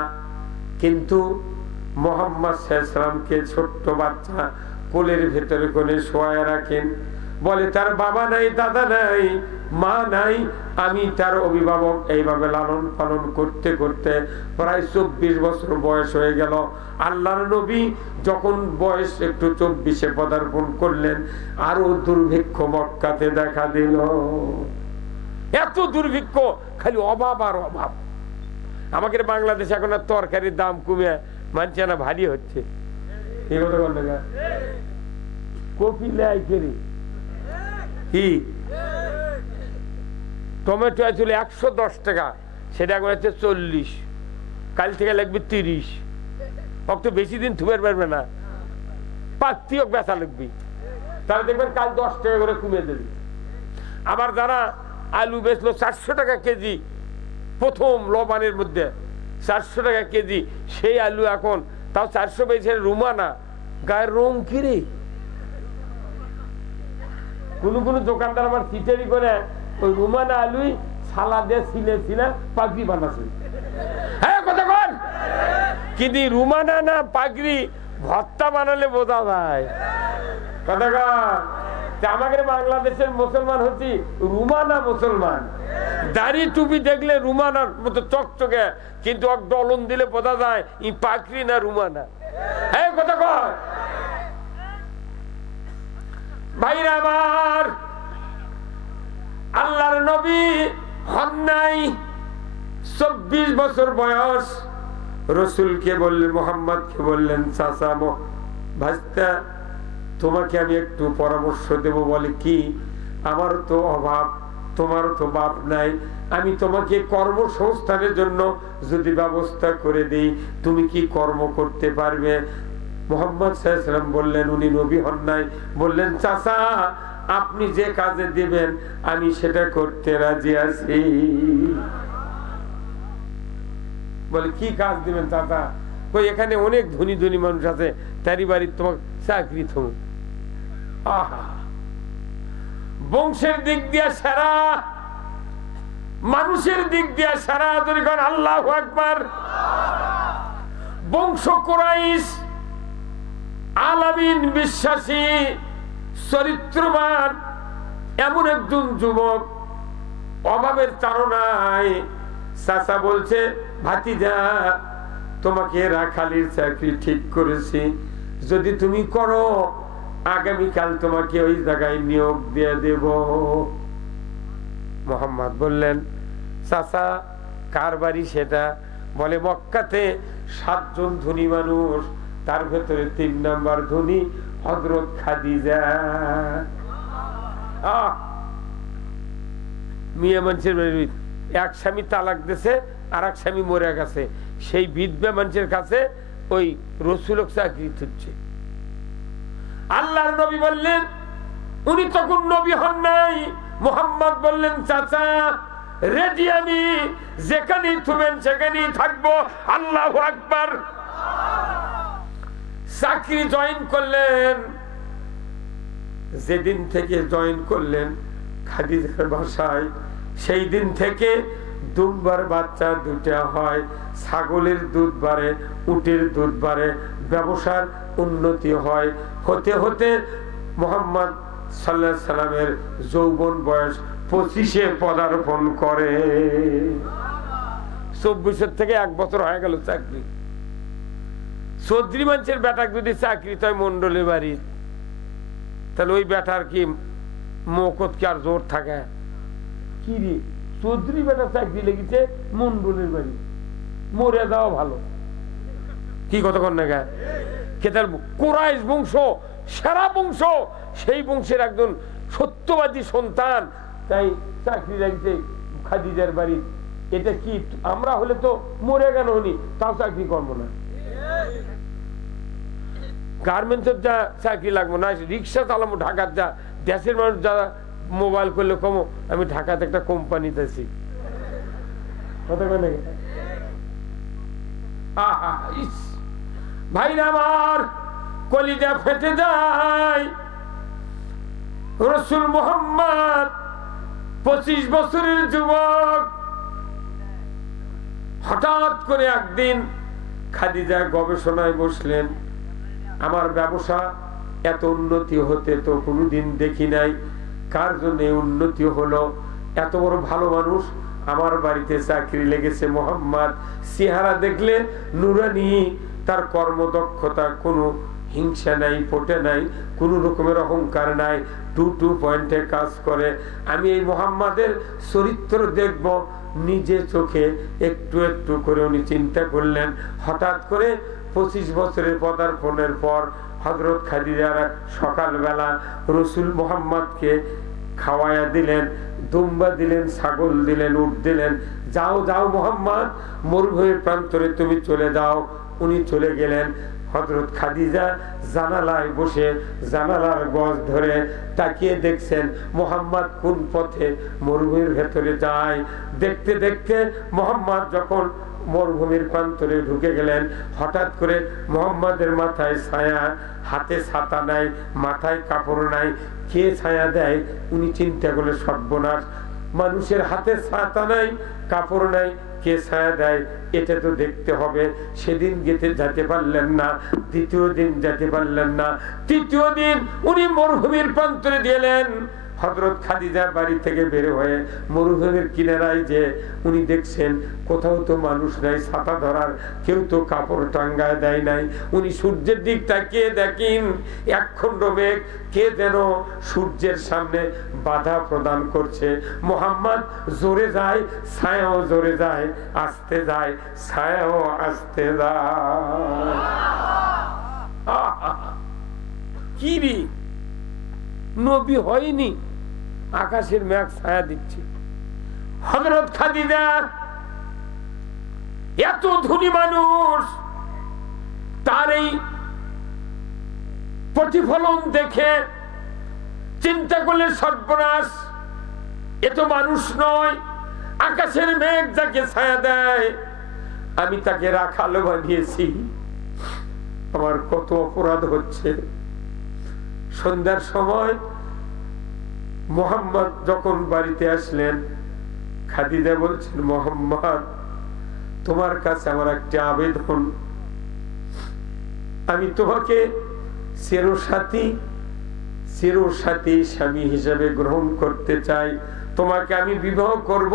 কিন্তু মুহাম্মদ সাল্লাল্লাহু আলাইহি ওয়াসাল্লামকে ছোট্ট বাচ্চা কোলের ভেতরে করে শোয়ায় রাখেন। বলে তার বাবা নাই, দাদা নাই, মা নাই, আমি তার অভিভাবক। এইভাবে লালন পালন করতে করতে প্রায় 24 বছর বয়স হয়ে গেল। আল্লাহর নবী যখন বয়স একটু 24-এ পদার্পণ করলেন, আরো দুর্ভিক্ষ মক্কাতে দেখা দিল। এত দুর্ভিক্ষ, খালি অভাব আর অভাব। আমাদের বাংলাদেশে এখন আর তরকারির দাম কমে মানছে না, ভারী হচ্ছে। এই কথা বল না, কপি লাই কেরি কি টমেটো আসলে 110 টাকা, সেটা এখন হচ্ছে 40, কাল থেকে লাগবে 30। তো বেশি দিন থুবের পারবে না, পাত্তিও বেচা লাগবে, তাহলে দেখবেন কাল 10 টাকা করে কমে দেবে। আবার যারা আলু বেচলো 400 টাকা কেজি, প্রথম লবানের মধ্যে 400 টাকা কেজি, সেই আলু এখন তাও 400 বেচে রুমানা, গায়ের রং কিরে। কোন কোন দোকানদার আবার চিটারি করে ওই রুমানা আলুই সালাদে ছিলে ছিলে পাগড়ি বানাচ্ছে। হ্যাঁ কথা বল, কিন্তু রুমানা না পাগড়ি ভর্তা বানালে বোঝা যায়। কথা বল, আমাদের বাংলাদেশের মুসলমান হচ্ছি রুমানা মুসলমান। দাড়ি টুপি দেখলে রুমানার মতো চকচকে, কিন্তু এক ডলন দিলে বোঝা যায় ই পাগড়ি না রুমানা। হ্যাঁ কথা বল ভাইরা আমার, আল্লাহর নবী হন নাই 24 বছর বয়স। রসুলকে বললেন, মুহাম্মদকে বললেন, চাচা ভাইস্তা তোমাকে আমি একটু পরামর্শ দেব। বলে কি? আমার তো অভাব, তোমার তো বাপ নাই, আমি তোমাকে কর্মসংস্থানের জন্য যদি ব্যবস্থা করে দিই, তুমি কি কর্ম করতে পারবে? মুহাম্মদ সাল্লাল্লাহু আলাইহি ওয়াসাল্লাম বললেন, উনি নবী হন নাই। বললেন, চাচা আপনি যে কাজে দিবেন আমি সেটা করতে রাজি আছি। বলে কি কাজ দিবেন চাচা? কই এখানে অনেক ধনী ধনী মানুষ আছে, তারই বাড়ির তোমার চাকরি থম। আহা, বংশের দিক দিয়ে সারা, মানুষের দিক দিয়ে সারা। আল্লাহু আকবার। বংশ কুরাইশ, আলামিন বিশ্বাসী, চরিত্রবান এমন একজন যুবক, অভাবের তাড়নায় চাচা বলছে, ভাতিজা তোমাকে রাখালির চাকরি ঠিক করেছি, যদি তুমি করো আগামীকাল তোমাকে ওই জায়গায় নিয়োগ দিয়ে দেব। মুহাম্মদ বললেন, চাচা কার বাড়ি সেটা? বলে মক্কাতে 7 জন ধনী মানুষ, তার ভেতরে 3 নাম্বার ধনী হযরত খাদিজা। মিয়া মানুষের বাড়ি, এক স্বামী তালাক দিয়েছে আর এক স্বামী মরে গেছে, সেই বিধবা মানুষের কাছে ওই রসুল চাকরি তুলছে। আল্লাহর নবী বললেন, উনি তখন নবী হন নাই। মুহাম্মদ বললেন, চাচা রেডি, আমি যেখানেই থুবেন সেখানেই থাকবো। আল্লাহু আকবার। চাকরি জয়েন করলেন। যেদিন থেকে জয়েন করলেন খাদিজার বাসায়, সেই দিন থেকে দুম্বার বাচ্চা 2টা হয়, ছাগলের দুধ বাড়ে, উটের দুধ বাড়ে, ব্যবসার উন্নতি হয়। হতে হতে মুহাম্মদ সাল্লাল্লাহু আলাইহি সাল্লামের যৌবন বয়স 25-এ পদার্পণ করে। 24 থেকে 1 বছর হয়ে গেল চাকরি। চৌধুরী মানুষের বেটার যদি চাকরি হয় মন্ডলের বাড়ি, তাহলে ওই বেটার কি মকত কি আর জোর থাকে? কি রে, চৌধুরী বেটার চাকরি লেগেছে মন্ডলের বাড়ি, মরে যাওয়া ভালো। কি কথা কন না গা? কুরাইশ বংশ, সেরা বংশ, সেই বংশের একজন সত্যবাদী সন্তান, তাই চাকরি লাগছে খাদিজার বাড়ি। এটা কি আমরা হলে তো মরে গেল হনি, তাও চাকরি করবো না। গার্মেন্টসের যা চাকরি লাগবো না, রিক্সা চালাবো ঢাকার, যা দেশের মানুষ যারা মোবাইল করলে কমো, আমি ঢাকাতে একটা কোম্পানিতে আছি। ভাইরা আমার, কলিজা ফেটে যায়। রাসূল মুহাম্মদ 25 বছরের যুবক, হঠাৎ করে একদিন খাদিজা গবেষণায় বসলেন, আমার ব্যবসা এত উন্নতি হতে তো কোনোদিন দেখি নাই, কার জন্য উন্নতি হলো? এত বড় ভালো মানুষ, আমার বাড়িতে চাকরি লেগেছে। মোহাম্মদ চেহারা দেখলে নুরানি, তার কর্মদক্ষতা, কোনো হিংসা নাই, পটে নাই, কোন রকমের অহংকার নাই, টু পয়েন্টে কাজ করে। আমি এই মোহাম্মদের চরিত্র দেখব নিজে চোখে। একটু একটু করে উনি চিন্তা করলেন। হঠাৎ করে 25 বছরের পদার্পণের পর হযরত খাদিজা সকালবেলা রসুল মোহাম্মদকে খাওয়ায়া দিলেন, দুম্বা দিলেন, ছাগল দিলেন, উট দিলেন। যাও যাও মোহাম্মদ, মরুভূমির প্রান্তরে তুমি চলে যাও। উনি চলে গেলেন। হযরত খাদিজা জানালায় বসে জানালার গজ ধরে তাকিয়ে দেখছেন মোহাম্মদ কোন পথে মরুভূমির ভেতরে যায়। দেখতে দেখতে মোহাম্মদ যখন মরুভূমির প্রান্তরে ঢুকে গেলেন, হঠাৎ করে মোহাম্মদের মাথায় ছায়া, হাতে ছাতা নাই, মাথায় কাপড় নাই, কে ছায়া দেয়? উনি চিন্তা করলে সর্বনাশ, মানুষের হাতে ছাতা নাই, কাপড় নাই, কে ছায়া দেয়? এটা তো দেখতে হবে। সেদিন যেতে পারলেন না, দ্বিতীয় দিন যেতে পারলেন না, তৃতীয় দিন উনি মরুভূমির প্রান্তরে গেলেন। হযরত খাদিজা বাড়ি থেকে বের হয়ে মরুভূমির কিনারায় যে উনি দেখছেন কোথাও তো মানুষ নাই, ছাতা ধরার কেউ তো কাপড় টাঙ্গায় দেয় নাই। উনি সূর্যের দিক তাকিয়ে দেখেন একখণ্ড মেঘ, কে যেন সূর্যের সামনে বাধা প্রদান করছে। মোহাম্মদ জোরে যায়, ছায়াও জোরে যায়, আস্তে যায়, ছায়াও আস্তে যায়। কি রে, নবী হয়নি, আকাশের মেঘ ছায়া দিচ্ছে। হযরত খাদিজা এত ধনী মানুষ, তার এই প্রতিফলন দেখে চিন্তা করলে সর্বনাশ, এ তো মানুষ নয়, আকাশের মেঘ যাকে ছায়া দেয়, আমি তাকে রাখাল বানিয়েছি, আমার কত অপরাধ হচ্ছে। সন্ধ্যার সময় মোহাম্মদ যখন বাড়িতে আসলেন, খাদিজা বলছেন, মোহাম্মদ তোমার কাছে আমার একটা আবেদন, আমি তোমাকে চিরসাথী স্বামী হিসেবে গ্রহণ করতে চাই, তোমাকে আমি বিবাহ করব,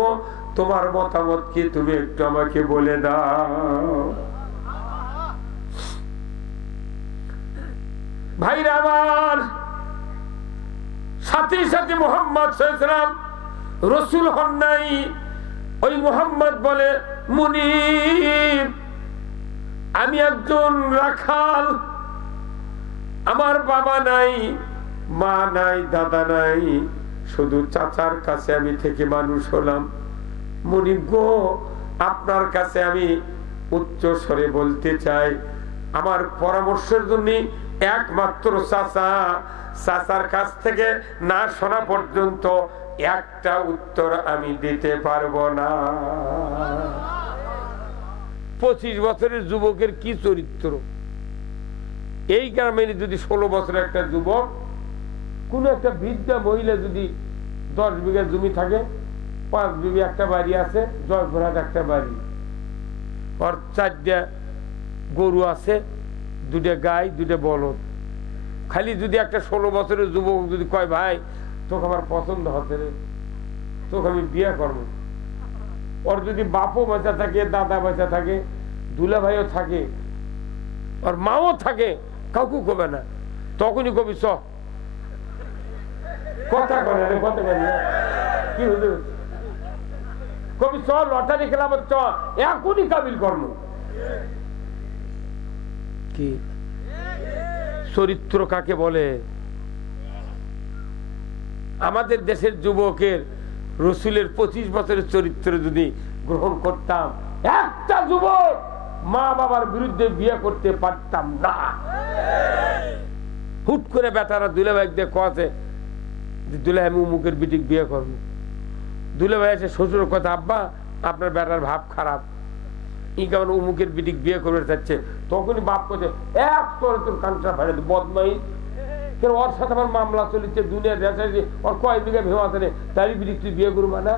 তোমার মতামত কি তুমি একটু আমাকে বলে দাও। ভাইরা আমার, সাথে সাথে মুহাম্মদ সাল্লাল্লাহু আলাইহি ওয়াসাল্লাম রাসূল হন নাই। ওই মুহাম্মদ বলে, মুনিব আমি একজন রাখাল, আমার বাবা নাই, মা নাই, দাদা নাই, শুধু চাচার কাছে আমি থেকে মানুষ হলাম। মুনিব গো, আপনার কাছে আমি উচ্চ স্বরে বলতে চাই, আমার পরামর্শের জন্য একমাত্র চাচার কাছ থেকে না শোনা পর্যন্ত একটা উত্তর আমি দিতে পারবো না। 25 বছরের যুবকের কি চরিত্র! এই গ্রামে যদি 16 বছরের একটা যুবক, কোন একটা বৃদ্ধা মহিলা যদি 10 বিঘা জমি থাকে, 5 বিঘা একটা বাড়ি আছে, জয়পুরহাট একটা বাড়ি, আর 4টা গরু আছে, 2টা গাই, 2টা বলদ, খালি যদি একটা 16 বছরের যুবক যদি কয়, ভাই তোকে আমার পছন্দ হচ্ছে রে, তোকে আমি বিয়ে করবো, ওর যদি বাপও বেঁচা থাকে, দাদা বেঁচা থাকে, দুলা ভাইও থাকে, আর মাও থাকে, কাউকে কবে না, তখনই কবি চ কথা করে কথা বলি কি হুজুর, কবি চ লটারি খেলাম, চ এখনই কাবিল কর্ম। কি চরিত্র কাকে বলে? আমাদের দেশের যুবকের রসুলের 25 বছরের চরিত্র যদি গ্রহণ করতাম, একটা যুবক মা বাবার বিরুদ্ধে বিয়ে করতে পারতাম না। হুট করে বেটারা দুলাভাই দিয়ে কছে, দুলাভাই আমি উমুকের বিটিক বিয়ে করবো, দুলাভাই এসে শ্বশুর কথা, আব্বা আপনার বেটার ভাব খারাপ, ই কেমন উমুকের বিটিক বিয়ে করবে চাচ্ছে, তখনই বাপ করছে, এক তোর তোর কানটা ভাড়ে বদমাই, কেন ওর সাথে আমার মামলা চলেছে, দুনিয়ার রেসারি, ওর কয় বিঘা ভেমা আছে, তারই বিটিক তুই বিয়ে করবো না।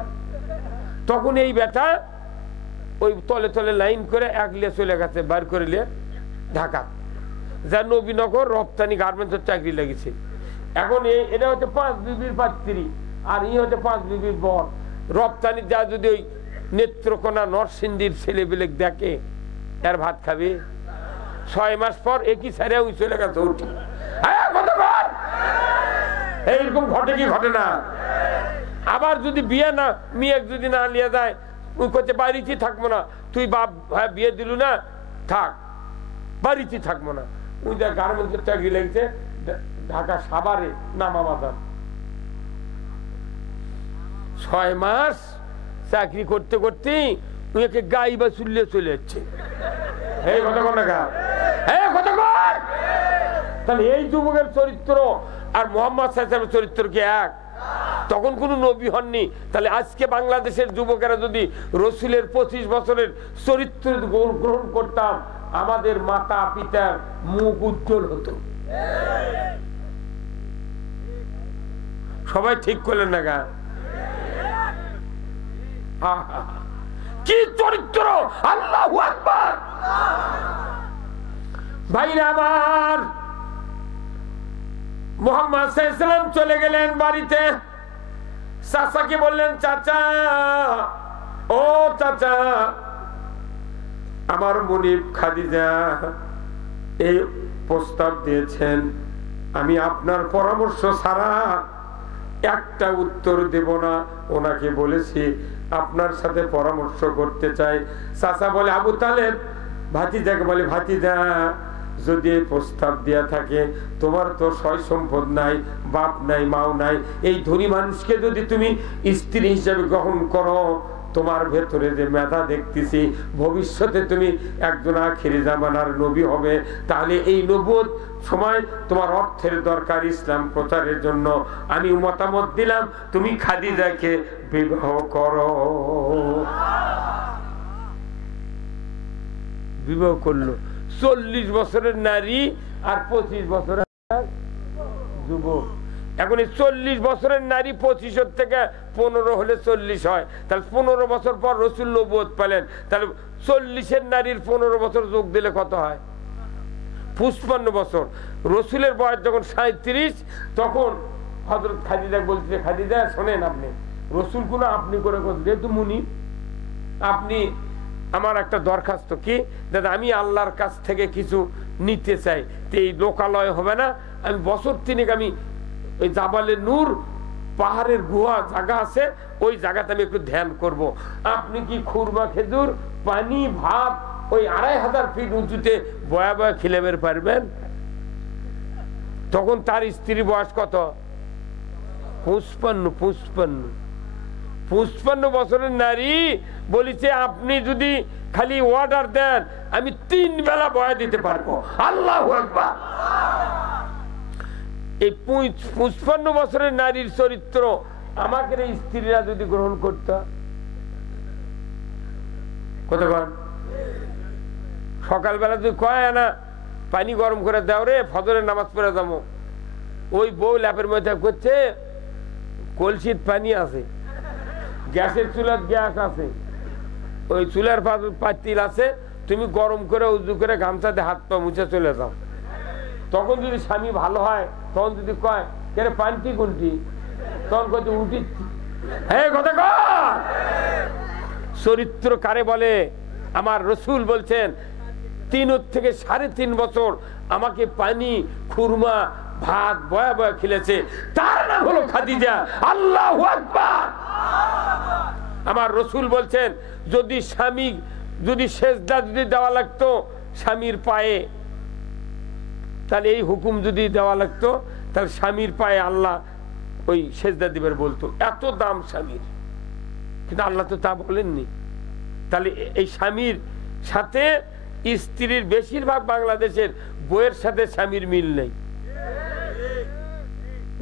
তখন এই বেটা ওই তলে তলে লাইন করে একলিয়ে চলে গেছে, বার করে নিয়ে ঢাকা, যা নবীনগর রপ্তানি গার্মেন্টসের চাকরি লেগেছে। এখন এটা হচ্ছে 5 বিবির পাত্রী, আর ই হচ্ছে 5 বিবির বর। রপ্তানি যা যদি ওই নেত্রকোনা নরসিংদীর ছেলেবেলে দেখে, এর ভাত খাবে? 6 মাস পর একই সারে ওই চলে গেছে উঠি। এইরকম ঘটে কি ঘটে না? আবার যদি বিয়ে না মেয়ে যদি না নিয়ে যায়, ওই করছে বাড়িতে থাকবো না, তুই বাপ ভাই বিয়ে দিলু না, থাক, বাড়িতে থাকবো না। ওই যা গার্মেন্টসের চাকরি লেগেছে ঢাকা সাভারে নামা বাজার। 6 মাস চাকরি করতে করতে ওকে গাই বা চুল্লে চলে যাচ্ছে। এই কথা কোন না, এই কথা কর। তাহলে এই যুবকের চরিত্র আর মোহাম্মদ সাল্লাল্লাহু আলাইহি চরিত্র কি এক? তখন কোন নবী হননি। তাহলে আজকে বাংলাদেশের যুবকেরা যদি রসুলের 25 বছরের চরিত্র গ্রহণ করতাম, আমাদের মাতা পিতার মুখ উজ্জ্বল হতো। সবাই ঠিক করলেন না গা? কি চরিত্র! আল্লাহু আকবার। ভাইরা আমার, মুহাম্মদ সাল্লাল্লাহু আলাইহি ওয়াসাল্লাম চলে গেলেন বাড়িতে। চাচাকে বললেন, চাচা, ও চাচা, আমার মুনিব খাদিজা এই প্রস্তাব দিয়েছেন, আমি আপনার পরামর্শ ছাড়া একটা উত্তর দেব না। ওনাকে বলেছি আপনার সাথে পরামর্শ করতে চাই। চাচা বলে, আবু তালেব ভাতিজাকে বলে, ভাতিজা, যদি এই প্রস্তাব দেয়া থাকে, তোমার তো সয় সম্পদ নাই, বাপ নাই, মাও নাই, এই ধনী মানুষকে যদি তুমি স্ত্রী হিসেবে গ্রহণ করো, তোমার ভেতরে যে মেধা দেখতেছি, ভবিষ্যতে তুমি একজন আখিরি জামানার নবী হবে। তাহলে এই নবুয়ত সময় তোমার অর্থের দরকার ইসলাম প্রচারের জন্য। আমি মতামত দিলাম তুমি খাদিজাকে বিবাহ করো। বিবাহ করলো। 40 বছরের নারী আর 25 বছরের যুবক। এখন এই 40 বছরের নারী 25 থেকে 15 হলে 40 হয়। তাহলে 15 বছর পর রসুল নবুয়ত পেলেন। তাহলে 40-এর নারীর 15 বছর যোগ দিলে কত হয়? 55 বছর। রসুলের বয়স যখন 37, তখন হযরত খাদিজা বলছে, খাদিজা শোনেন, আপনি রসুল কোন আপনি করে যেহেতু মুনি, আপনি আমার একটা দরখাস্ত কি, দাদা আমি আল্লাহর কাছ থেকে কিছু নিতে চাই, তো এই লোকালয় হবে না, আমি বছর 3 আমি ওই জাবালে নূর পাহাড়ের গুহা জায়গা আছে, ওই জায়গাতে আমি একটু ধ্যান করব। আপনি কি খুরমা খেজুর পানি ভাত ওই 2500 ফিট উঁচুতে বয়া বয়া খিলেবের পারবেন? তখন তার স্ত্রী বয়স কত? 55 বছরের নারী বলিছে, আপনি যদি খালি অর্ডার দেন, আমি 3 বেলা বয়া দিতে পারবো। আল্লাহু আকবার। এই 55 বছরের নারীর চরিত্র আমাকে স্ত্রীরা যদি গ্রহণ করত, কতক্ষণ সকালবেলা তুই কয় না পানি গরম করে দাও রে, ফজরের নামাজ পড়ে যাবো, ওই বউ ল্যাপের মধ্যে করছে, কলসির পানি আছে, গ্যাসের চুলার গ্যাস আছে, ওই চুলার পাতিল আছে, তুমি গরম করে উজু করে গামছাতে হাত পা মুছে চলে যাও। তখন যদি স্বামী ভালো হয়, তখন যদি কয় কেন পান্তি কোনটি, তখন কত উঠি। হ্যাঁ কথা কর। চরিত্র কারে বলে? আমার রসুল বলছেন 3 থেকে 3.5 বছর আমাকে পানি খুরমা ভাত বয়া বয়া খেলেছে, তার নাম হলো খাদিজা। আল্লাহু আকবার। আমার রসুল বলছেন, যদি স্বামী যদি সেজদা যদি দেওয়া লাগতো স্বামীর পায়ে, তাহলে এই হুকুম যদি দেওয়া লাগতো, তাহলে স্বামীর পায়ে আল্লাহ ওই সেজদা দিবার বলতো, এত দাম স্বামীর। কিন্তু আল্লাহ তো তা বলেননি। তাহলে এই স্বামীর সাথে স্ত্রীর বেশিরভাগ বাংলাদেশের বইয়ের সাথে স্বামীর মিল নেই।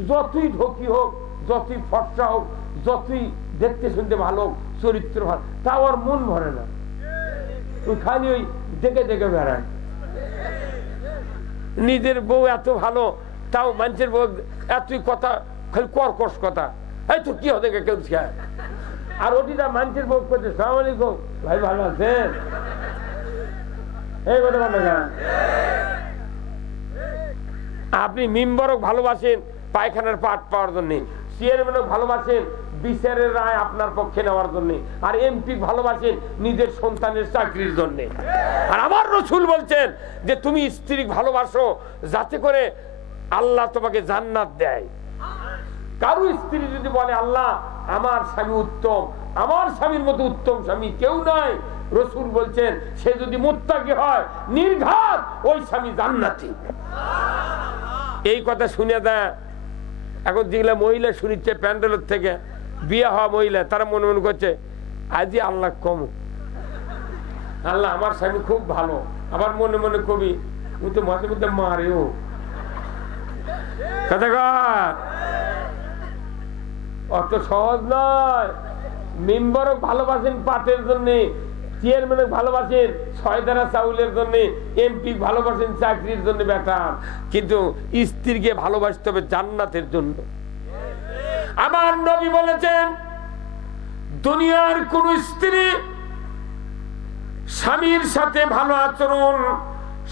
যতই ঢকি হোক, যতই ফর্সা হোক, যতই দেখতে শুনতে ভালো হোক, চরিত্র ভালো, তাও আর মন ভরে না। ওই খালি ওই দেখে দেখে বেড়ায়। নিজের বউ এত ভালো, তাও মানুষের বউ এতই কথা, খালি কর্কশ কথা, এই তো কি হতে কেউ শিখায়। আর ওটি মানুষের বউ করছে, সালাম আলাইকুম, ভাই ভালো আছেন? এই কথা বলেন না। আপনি মেম্বারও ভালোবাসেন পায়খানার পাট পাওয়ার জন্য, চেয়ারম্যানও ভালোবাসেন বিচারের রায় আপনার পক্ষে নেওয়ার জন্য, আর এমপি ভালোবাসেন নিজের সন্তানের চাকরির জন্য। আর আমার রাসূল বলছেন যে তুমি স্ত্রী ভালোবাসো যাতে করে আল্লাহ তোমাকে জান্নাত দেয়। কারো স্ত্রী যদি বলে আল্লাহ আমার স্বামী উত্তম, আমার স্বামীর মতো উত্তম স্বামী কেউ নাই, রাসূল বলছেন সে যদি মুত্তাকি হয় নির্ঘাত ওই স্বামী জান্নাতি। এই কথা শুনে দেয় এখন যেগুলা মহিলা শুনিচ্ছে প্যান্ডেলের থেকে, বিয়ে হওয়া মহিলা, তারা মনে মনে করছে আজই আল্লাহ কম, আল্লাহ আমার স্বামী খুব ভালো। আবার মনে মনে কবি ও তো মাঝে মধ্যে মারেও। কথা অত সহজ নয়। মেম্বারও ভালোবাসেন পাটের জন্য, চেয়ারম্যান ভালোবাসেন ছয়দারা চাউলের জন্য, এমপি ভালোবাসেন চাকরির জন্য বেতন, কিন্তু স্ত্রীকে ভালোবাসতে হবে জান্নাতের জন্য। আমার নবী বলেছেন দুনিয়ার কোন স্ত্রী স্বামীর সাথে ভালো আচরণ,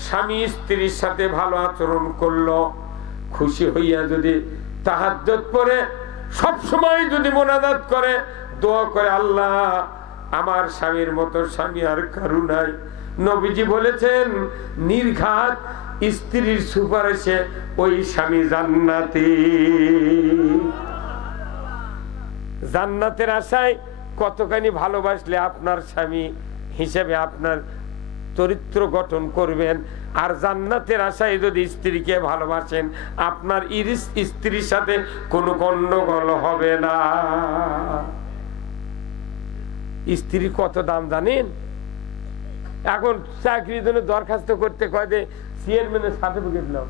স্বামী স্ত্রীর সাথে ভালো আচরণ করলো, খুশি হইয়া যদি তাহাজ্জুদ পড়ে সব সময় যদি মোনাজাত করে, দোয়া করে আল্লাহ আমার স্বামীর মতো স্বামী আর কারো নাই, নবীজি বলেছেন নির্ঘাত স্ত্রীর সুপারিশে ওই স্বামী জান্নাতি। জান্নাতের আশায় কতখানি ভালোবাসলে আপনার স্বামী হিসেবে আপনার চরিত্র গঠন করবেন, আর জান্নাতের আশায় যদি স্ত্রীকে ভালোবাসেন আপনার স্ত্রীর সাথে কোনো গন্ডগোল হবে না। স্ত্রীর কত দাম জানেন? এখন চাকরির জন্য দরখাস্ত করতে কয় যে চেয়ারম্যানের সার্টিফিকেট নাও,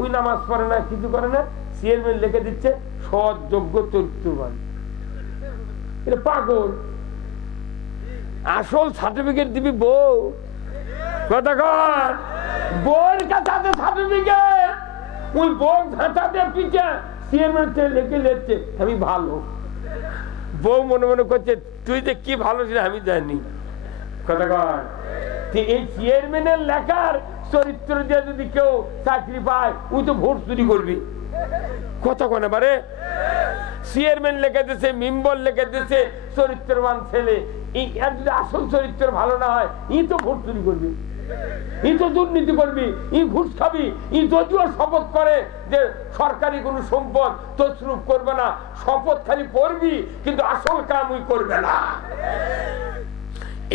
ওই নামাজ পড়ে না কিছু করে না, চেয়ারম্যান লিখে দিচ্ছে সৎ যোগ্য চরিত্রবান। এটা পাগল। আসল সার্টিফিকেট দিবি বউ, কথা কর, বউয়ের কাছে সার্টিফিকেট, ওই বউ ঝাঁটাতে পিছে চেয়ারম্যান লিখে লেখছে আমি ভালো। বউ মনে মনে করছে তুই যে কি ভালো ছিল আমি জানি। কথা কর, এই চেয়ারম্যানের লেখার চরিত্র দিয়ে যদি কেউ চাকরি পায় ওই তো ভোট চুরি করবি। কথা কয় না বারে, চেয়ারম্যান লেখা দিয়েছে, মেম্বার লেখা দিয়েছে চরিত্রবান ছেলে, আর যদি আসল চরিত্র ভালো না হয় ই তো ভোট চুরি করবি, ই তো দুর্নীতি করবি, ই ঘুষ খাবি, ই যদিও শপথ করে যে সরকারি কোন সম্পদ তছরূপ করবে না, শপথ খালি পড়বি কিন্তু আসল কাম ওই করবে না।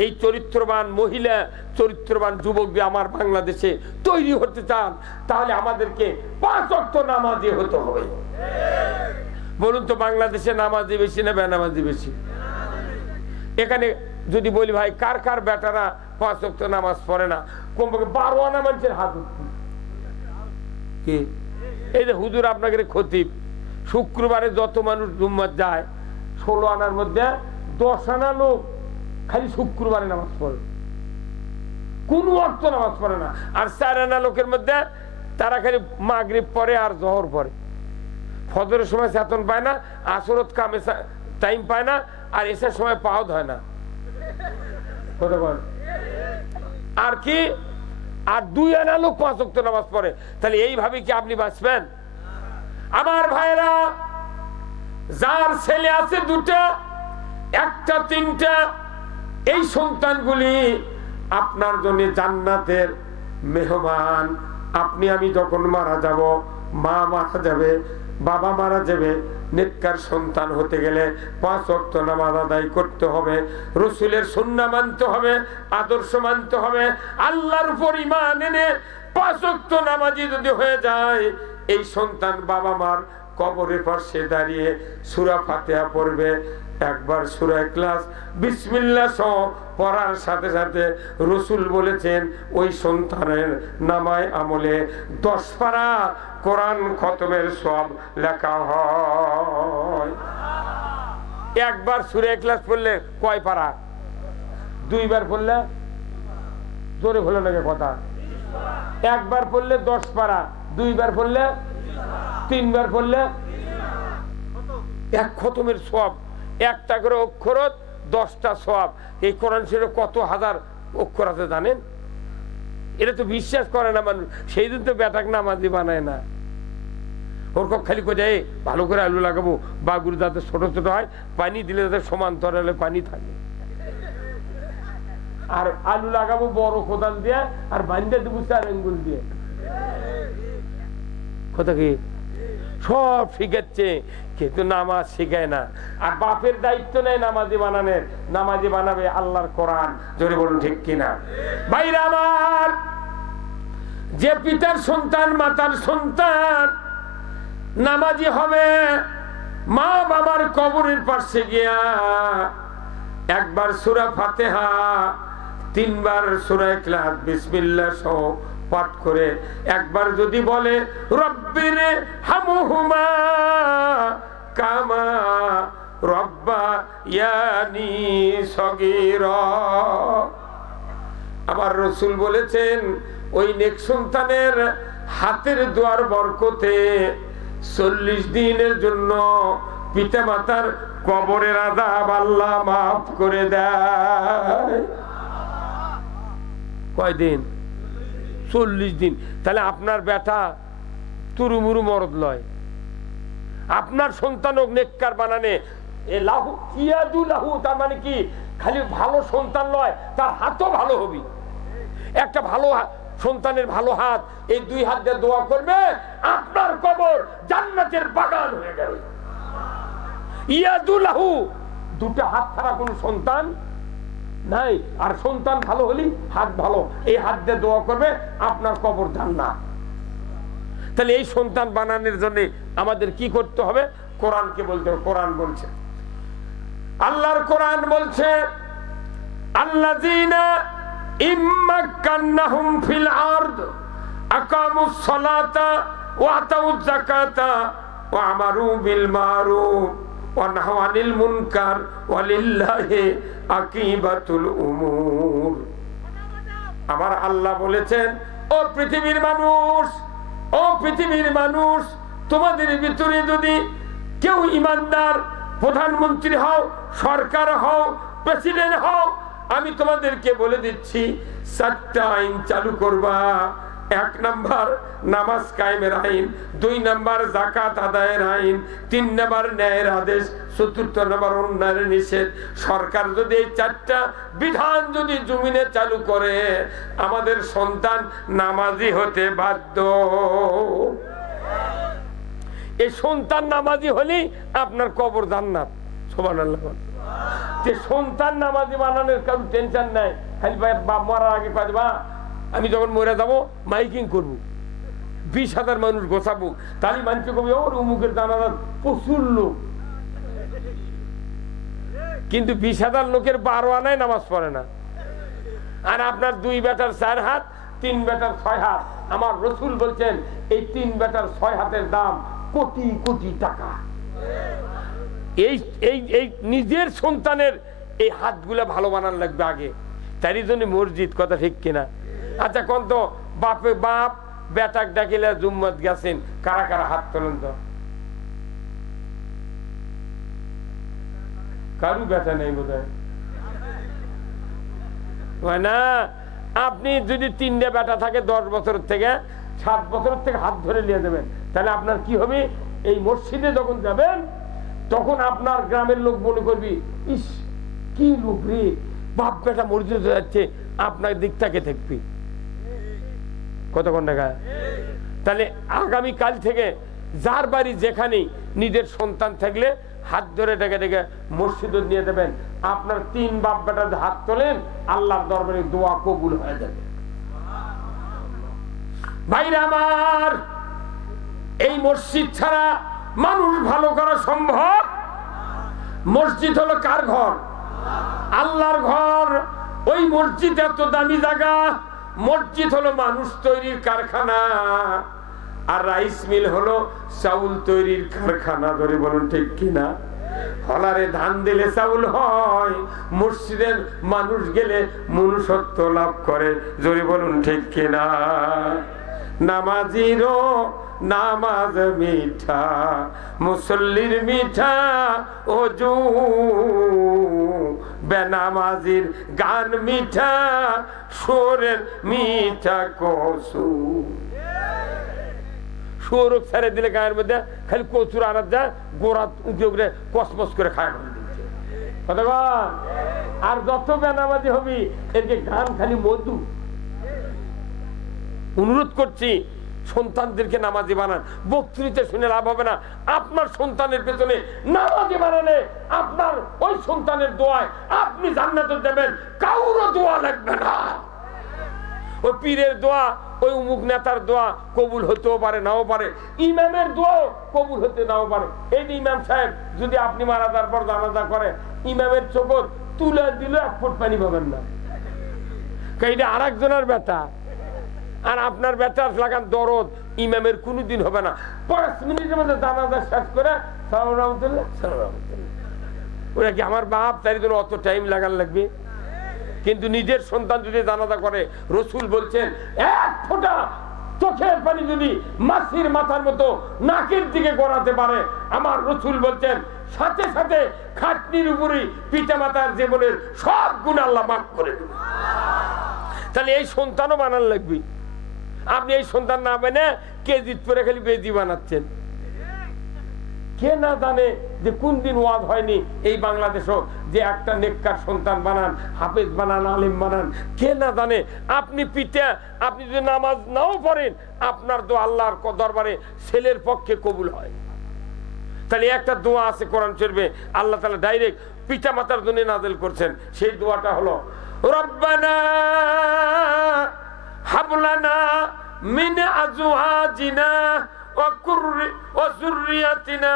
এই চরিত্রবান মহিলা, চরিত্রবান যুবক আমার বাংলাদেশে তৈরি হতে চান তাহলে আমাদেরকে 5 ওয়াক্ত নামাজি হতে হবে। বলুন তো বাংলাদেশে নামাজি বেশি না বেনামাজি বেশি? এখানে যদি বলি ভাই কার কার বেটারা 5 ওয়াক্ত নামাজ পড়ে না, কমপক্ষে 12 আনা মানুষের হাত উঠবে। কি এই যে হুজুর আপনাকে খতিব, শুক্রবারে যত মানুষ জুম্মাত যায় 16 আনার মধ্যে 10 আনা লোক খালি শুক্রবারে নামাজ পড়ে, কোন ওয়াক্ত নামাজ পড়ে না। আর 4 আনা লোকের মধ্যে তারা খালি মাগরিব পড়ে আর জোহর পড়ে, ফজরের সময় চেতন পায় না, আসরত কামে টাইম পায় না, আর এসার সময় পাও হয় না। আর কি আর 2 আনা লোক 5 ওয়াক্ত নামাজ পড়ে, তাহলে এইভাবে কি আপনি বাঁচবেন? আমার ভাইরা, যার ছেলে আছে 2টা, 1টা, 3টা, এই সন্তানগুলি আপনার জন্য জান্নাতের মেহমান। আপনি আমি যখন মারা যাব, মা মারা যাবে, বাবা মারা যাবে, নেককার সন্তান হতে গেলে 5 ওয়াক্ত নামাজ আদায় করতে হবে, রাসূলের সুন্নাহ মানতে হবে, আদর্শ মানতে হবে, আল্লাহর উপর ঈমান এনে 5 ওয়াক্ত নামাজি যদি হয়ে যায়, এই সন্তান বাবা মার কবরের পাশে দাঁড়িয়ে সূরা ফাতিহা পড়বে, একবার সূরা ইখলাস বিসমিল্লাহ সহ পড়ার সাথে সাথে রাসূল বলেছেন ওই সন্তানের নামায় আমলে 10 পারা কোরআন খতমের সওয়াব লেখা হয়। একবার সূরা ইখলাস পড়লে কয় পারা? 2 বার পড়লে জোরে হলো না কথা, একবার পড়লে 10 পারা, 2 বার পড়লে 3 বার পড়লে 1 খতমের সওয়াব। একটা করে অক্ষরত 10টা সওয়াব। এই কোরআন শরীফে কত হাজার অক্ষর আছে জানেন? এটা তো বিশ্বাস করে না মানুষ, সেই দিন তো বেটাক নামাজি বানায় না। ওর খালি কোথায় ভালো করে আলু লাগাবো, বাগুর যাতে ছোট ছোট হয়, পানি দিলে যাতে সমান্তরালে পানি থাকে, আর আলু লাগাবো বড় কোদাল দিয়ে, আর বান্ধে দেবো 4 আঙ্গুল দিয়ে। কথা কি সব শিখাচ্ছে, কিন্তু নামাজ শিখায় না। আর বাপের দায়িত্ব নেই নামাজি বানানোর, নামাজি বানাবে আল্লাহর কোরআন। জোরে বলুন ঠিক কিনা? ভাইরা আমার, যে পিতার সন্তান মাতার সন্তান নামাজি হবে, মা বাবার কবরের পাশে গিয়া একবার সূরা ফাতিহা, 3 বার সূরা ইখলাস বিসমিল্লাহ সহ পাঠ করে একবার যদি বলে রব্বির হামহুমা কামা রব্বায়ানি সগীরা, আমার রাসূল বলেছেন ওই নেক সন্তানের হাতের দোয়ার বরকতে 40 দিনের জন্য পিতা মাতার কবরের আযাব আল্লাহ মাফ করে দেয়। কয়দিন? 40 দিন। তাহলে আপনার বেটা তুরুমুরু মরদ লয়, আপনার সন্তান নেককার বানানে লাহু ইয়াদু লাহু, তার মানে কি খালি ভালো সন্তান নয়, তার হাতও ভালো হবে। একটা ভালো সন্তানের ভালো হাত, এই 2 হাত দিয়ে দোয়া করবে, আপনার কবর জান্নাতের বাগান হয়ে গেল। ইয়াদু লাহু, 2টা হাত ছাড়া কোন সন্তান নাই। আর সন্তান ভালো হলি হাত ভালো, এই হাত দিয়ে দোয়া করবে, আপনার কবর জান্নাত। তাহলে এই সন্তান বানানোর জন্য আমাদের কি করতে হবে? কোরআনকে বলতে হবে। কোরআন বলছে, আল্লাহর কোরআন বলছে আল্লাযীনা ইম্মাক্কান্নাহুম ফিল আরদ আকামুস সালাতা ওয়া আতাউয যাকাতা ওয়া আমারু বিল মারুফ ওয়া নাহাউ আনিল মুনকার ওয়ালিল্লাহি আকিবাতুল উমুর। আমার আল্লাহ বলেছেন, ও পৃথিবীর মানুষ, ও পৃথিবীর মানুষ, তোমাদের ভিতরে যদি কেউ ইমানদার, প্রধানমন্ত্রী হও, সরকার হও, প্রেসিডেন্ট হও, আমি তোমাদেরকে বলে দিচ্ছি 4টা আইন চালু করবা। 1 নাম্বার নামাজ কায়েমের আইন, 2 নাম্বার যাকাত আদায়ের আইন, 3 নাম্বার ন্যায়ের আদেশ, 4th নাম্বার অন্যায়ের নিষেধ। সরকার যদি এই 4টা বিধান যদি জমিনে চালু করে, আমাদের সন্তান নামাজি হতে বাধ্য। এই সন্তান নামাজি হলেই আপনার কবর জান্নাত। সুবহানাল্লাহ। যে সন্তান নামাজি বানানোর কারণ টেনশন নাই, খালি বাপ মরার আগে পাঁচবা আমি যখন মরে যাবো মাইকিং করবো, 20,000 মানুষ গোছাবো, তাহলে মানুষ কবি ওর উমুকের জানাজার প্রচুর লোক। কিন্তু 20,000 লোকের 12 আনায় নামাজ পড়ে না। আর আপনার 2 বেটার 4 হাত, 3 বেটার 6 হাত। আমার রাসূল বলছেন এই 3 বেটার 6 হাতের দাম কোটি কোটি টাকা। এই এই এই নিজের সন্তানের এই হাতগুলা ভালো বানান লাগবে আগে, তারই জন্য মসজিদ। কথা ঠিক কিনা? আচ্ছা কোন তো বাপে বাপ বেটাক ডাকিলে জুম্মত গেছেন, কারা কারা হাত তোলেন তো? কারু বেটা নেই বোধহয় না। আপনি যদি 3টে বেটা থাকে 10 বছর থেকে 7 বছর থেকে হাত ধরে নিয়ে দেবেন, তাহলে আপনার কি হবে? এই মসজিদে যখন যাবেন তখন আপনার গ্রামের লোক মনে করবি, ইস কি লোক রে, বাপ বেটা মসজিদে যাচ্ছে, আপনার দিক থেকে থাকবি। কতক্ষণ টাকা? তাহলে আগামী কাল থেকে যার বাড়ি যেখানেই নিজের সন্তান থাকলে হাত ধরে ডেকে ডেকে মসজিদে নিয়ে দেবেন। আপনার 3 বাপ বেটা হাত তোলেন, আল্লাহর দরবারে দোয়া কবুল হয়ে যাবে। ভাইরা আমার, এই মসজিদ ছাড়া মানুষ ভালো করা সম্ভব? মসজিদ হলো কার ঘর? আল্লাহর ঘর। ওই মসজিদ এত দামি জায়গা। মসজিদ হলো মানুষ তৈরির কারখানা, আর রাইস মিল হলো চাউল তৈরির কারখানা। ধরে বলুন ঠিক কিনা? হলারে ধান দিলে চাউল হয়, মসজিদের মানুষ গেলে মনুষ্যত্ব লাভ করে। জোরে বলুন ঠিক কিনা? নামাজিরও নামাজ মিঠা, মুসল্লির মিঠা ওযু, বেনামাজির গান মিঠা, সুরের মিঠা কসু। সুর ছেড়ে দিলে গায়ের মধ্যে খালি কচুর আনার যায়, গোড়া উঠে উঠে কসমস করে খায়। আর যত বেনামাজি হবি এরকে গান খালি মধু। অনুরোধ করছি সন্তানদেরকে নামাজি বানান। বক্তৃতা শুনে লাভ হবে না। আপনার সন্তানের পেছনে নামাজি বানালে আপনার ওই সন্তানের দোয়ায় আপনি জান্নাতে যাবেন, কারো দোয়া লাগবে না। ওই পীরের দোয়া, ওই অমুক নেতার দোয়া কবুল হতেও পারে, নাও পারে। ইমামের দোয়াও কবুল হতে নাও পারে। এই যে ইমাম সাহেব যদি আপনি মারা যাওয়ার পর জানাজা করে, ইমামের চোখর তুলে দিলে 1 ফুট পানি পাবেন না। এইটা আর একজনের বেটা, আর আপনার বেটার লাগান দরদ ইমামের কোনোদিন হবে না। 5 মিনিটের মধ্যে জানাজা শেষ করে সালাম রাহমাতুল্লাহ সালাম রাহমাতুল্লাহ, ওরা কি আমার বাপ, তাই জন্য অত টাইম লাগান লাগবে? কিন্তু নিজের সন্তান যদি জানাজা করে, রসুল বলছেন 1 ফোঁটা চোখের পানি যদি মাছির মাথার মতো নাকের দিকে গড়াতে পারে, আমার রসুল বলছেন সাথে সাথে খাটনির উপরই পিতা মাতার জীবনের সব গুণ আল্লাহ মাফ করে দেবে। তাহলে এই সন্তানও বানান লাগবে। আপনি এই সন্তান না বানে কেজিত পরে খালি বেদি বানাচ্ছেন। কে না জানে যে কোন দিন ওয়াজ হয়নি এই বাংলাদেশও যে একটা নেককার সন্তান বানান, হাফেজ বানান, আলিম বানান। কে না জানে আপনি পিতা, আপনি যদি নামাজ নাও পড়েন, আপনার দোয়া আল্লাহর দরবারে ছেলের পক্ষে কবুল হয়। তাহলে একটা দোয়া আছে কোরআন শরীফে, আল্লাহ তাআলা ডাইরেক্ট পিতা মাতার জন্য নাযিল করছেন। সেই দোয়াটা হলো রব্বানা হাবলানা মিন আজওয়াজিনা ওয়া যুররিয়াতিনা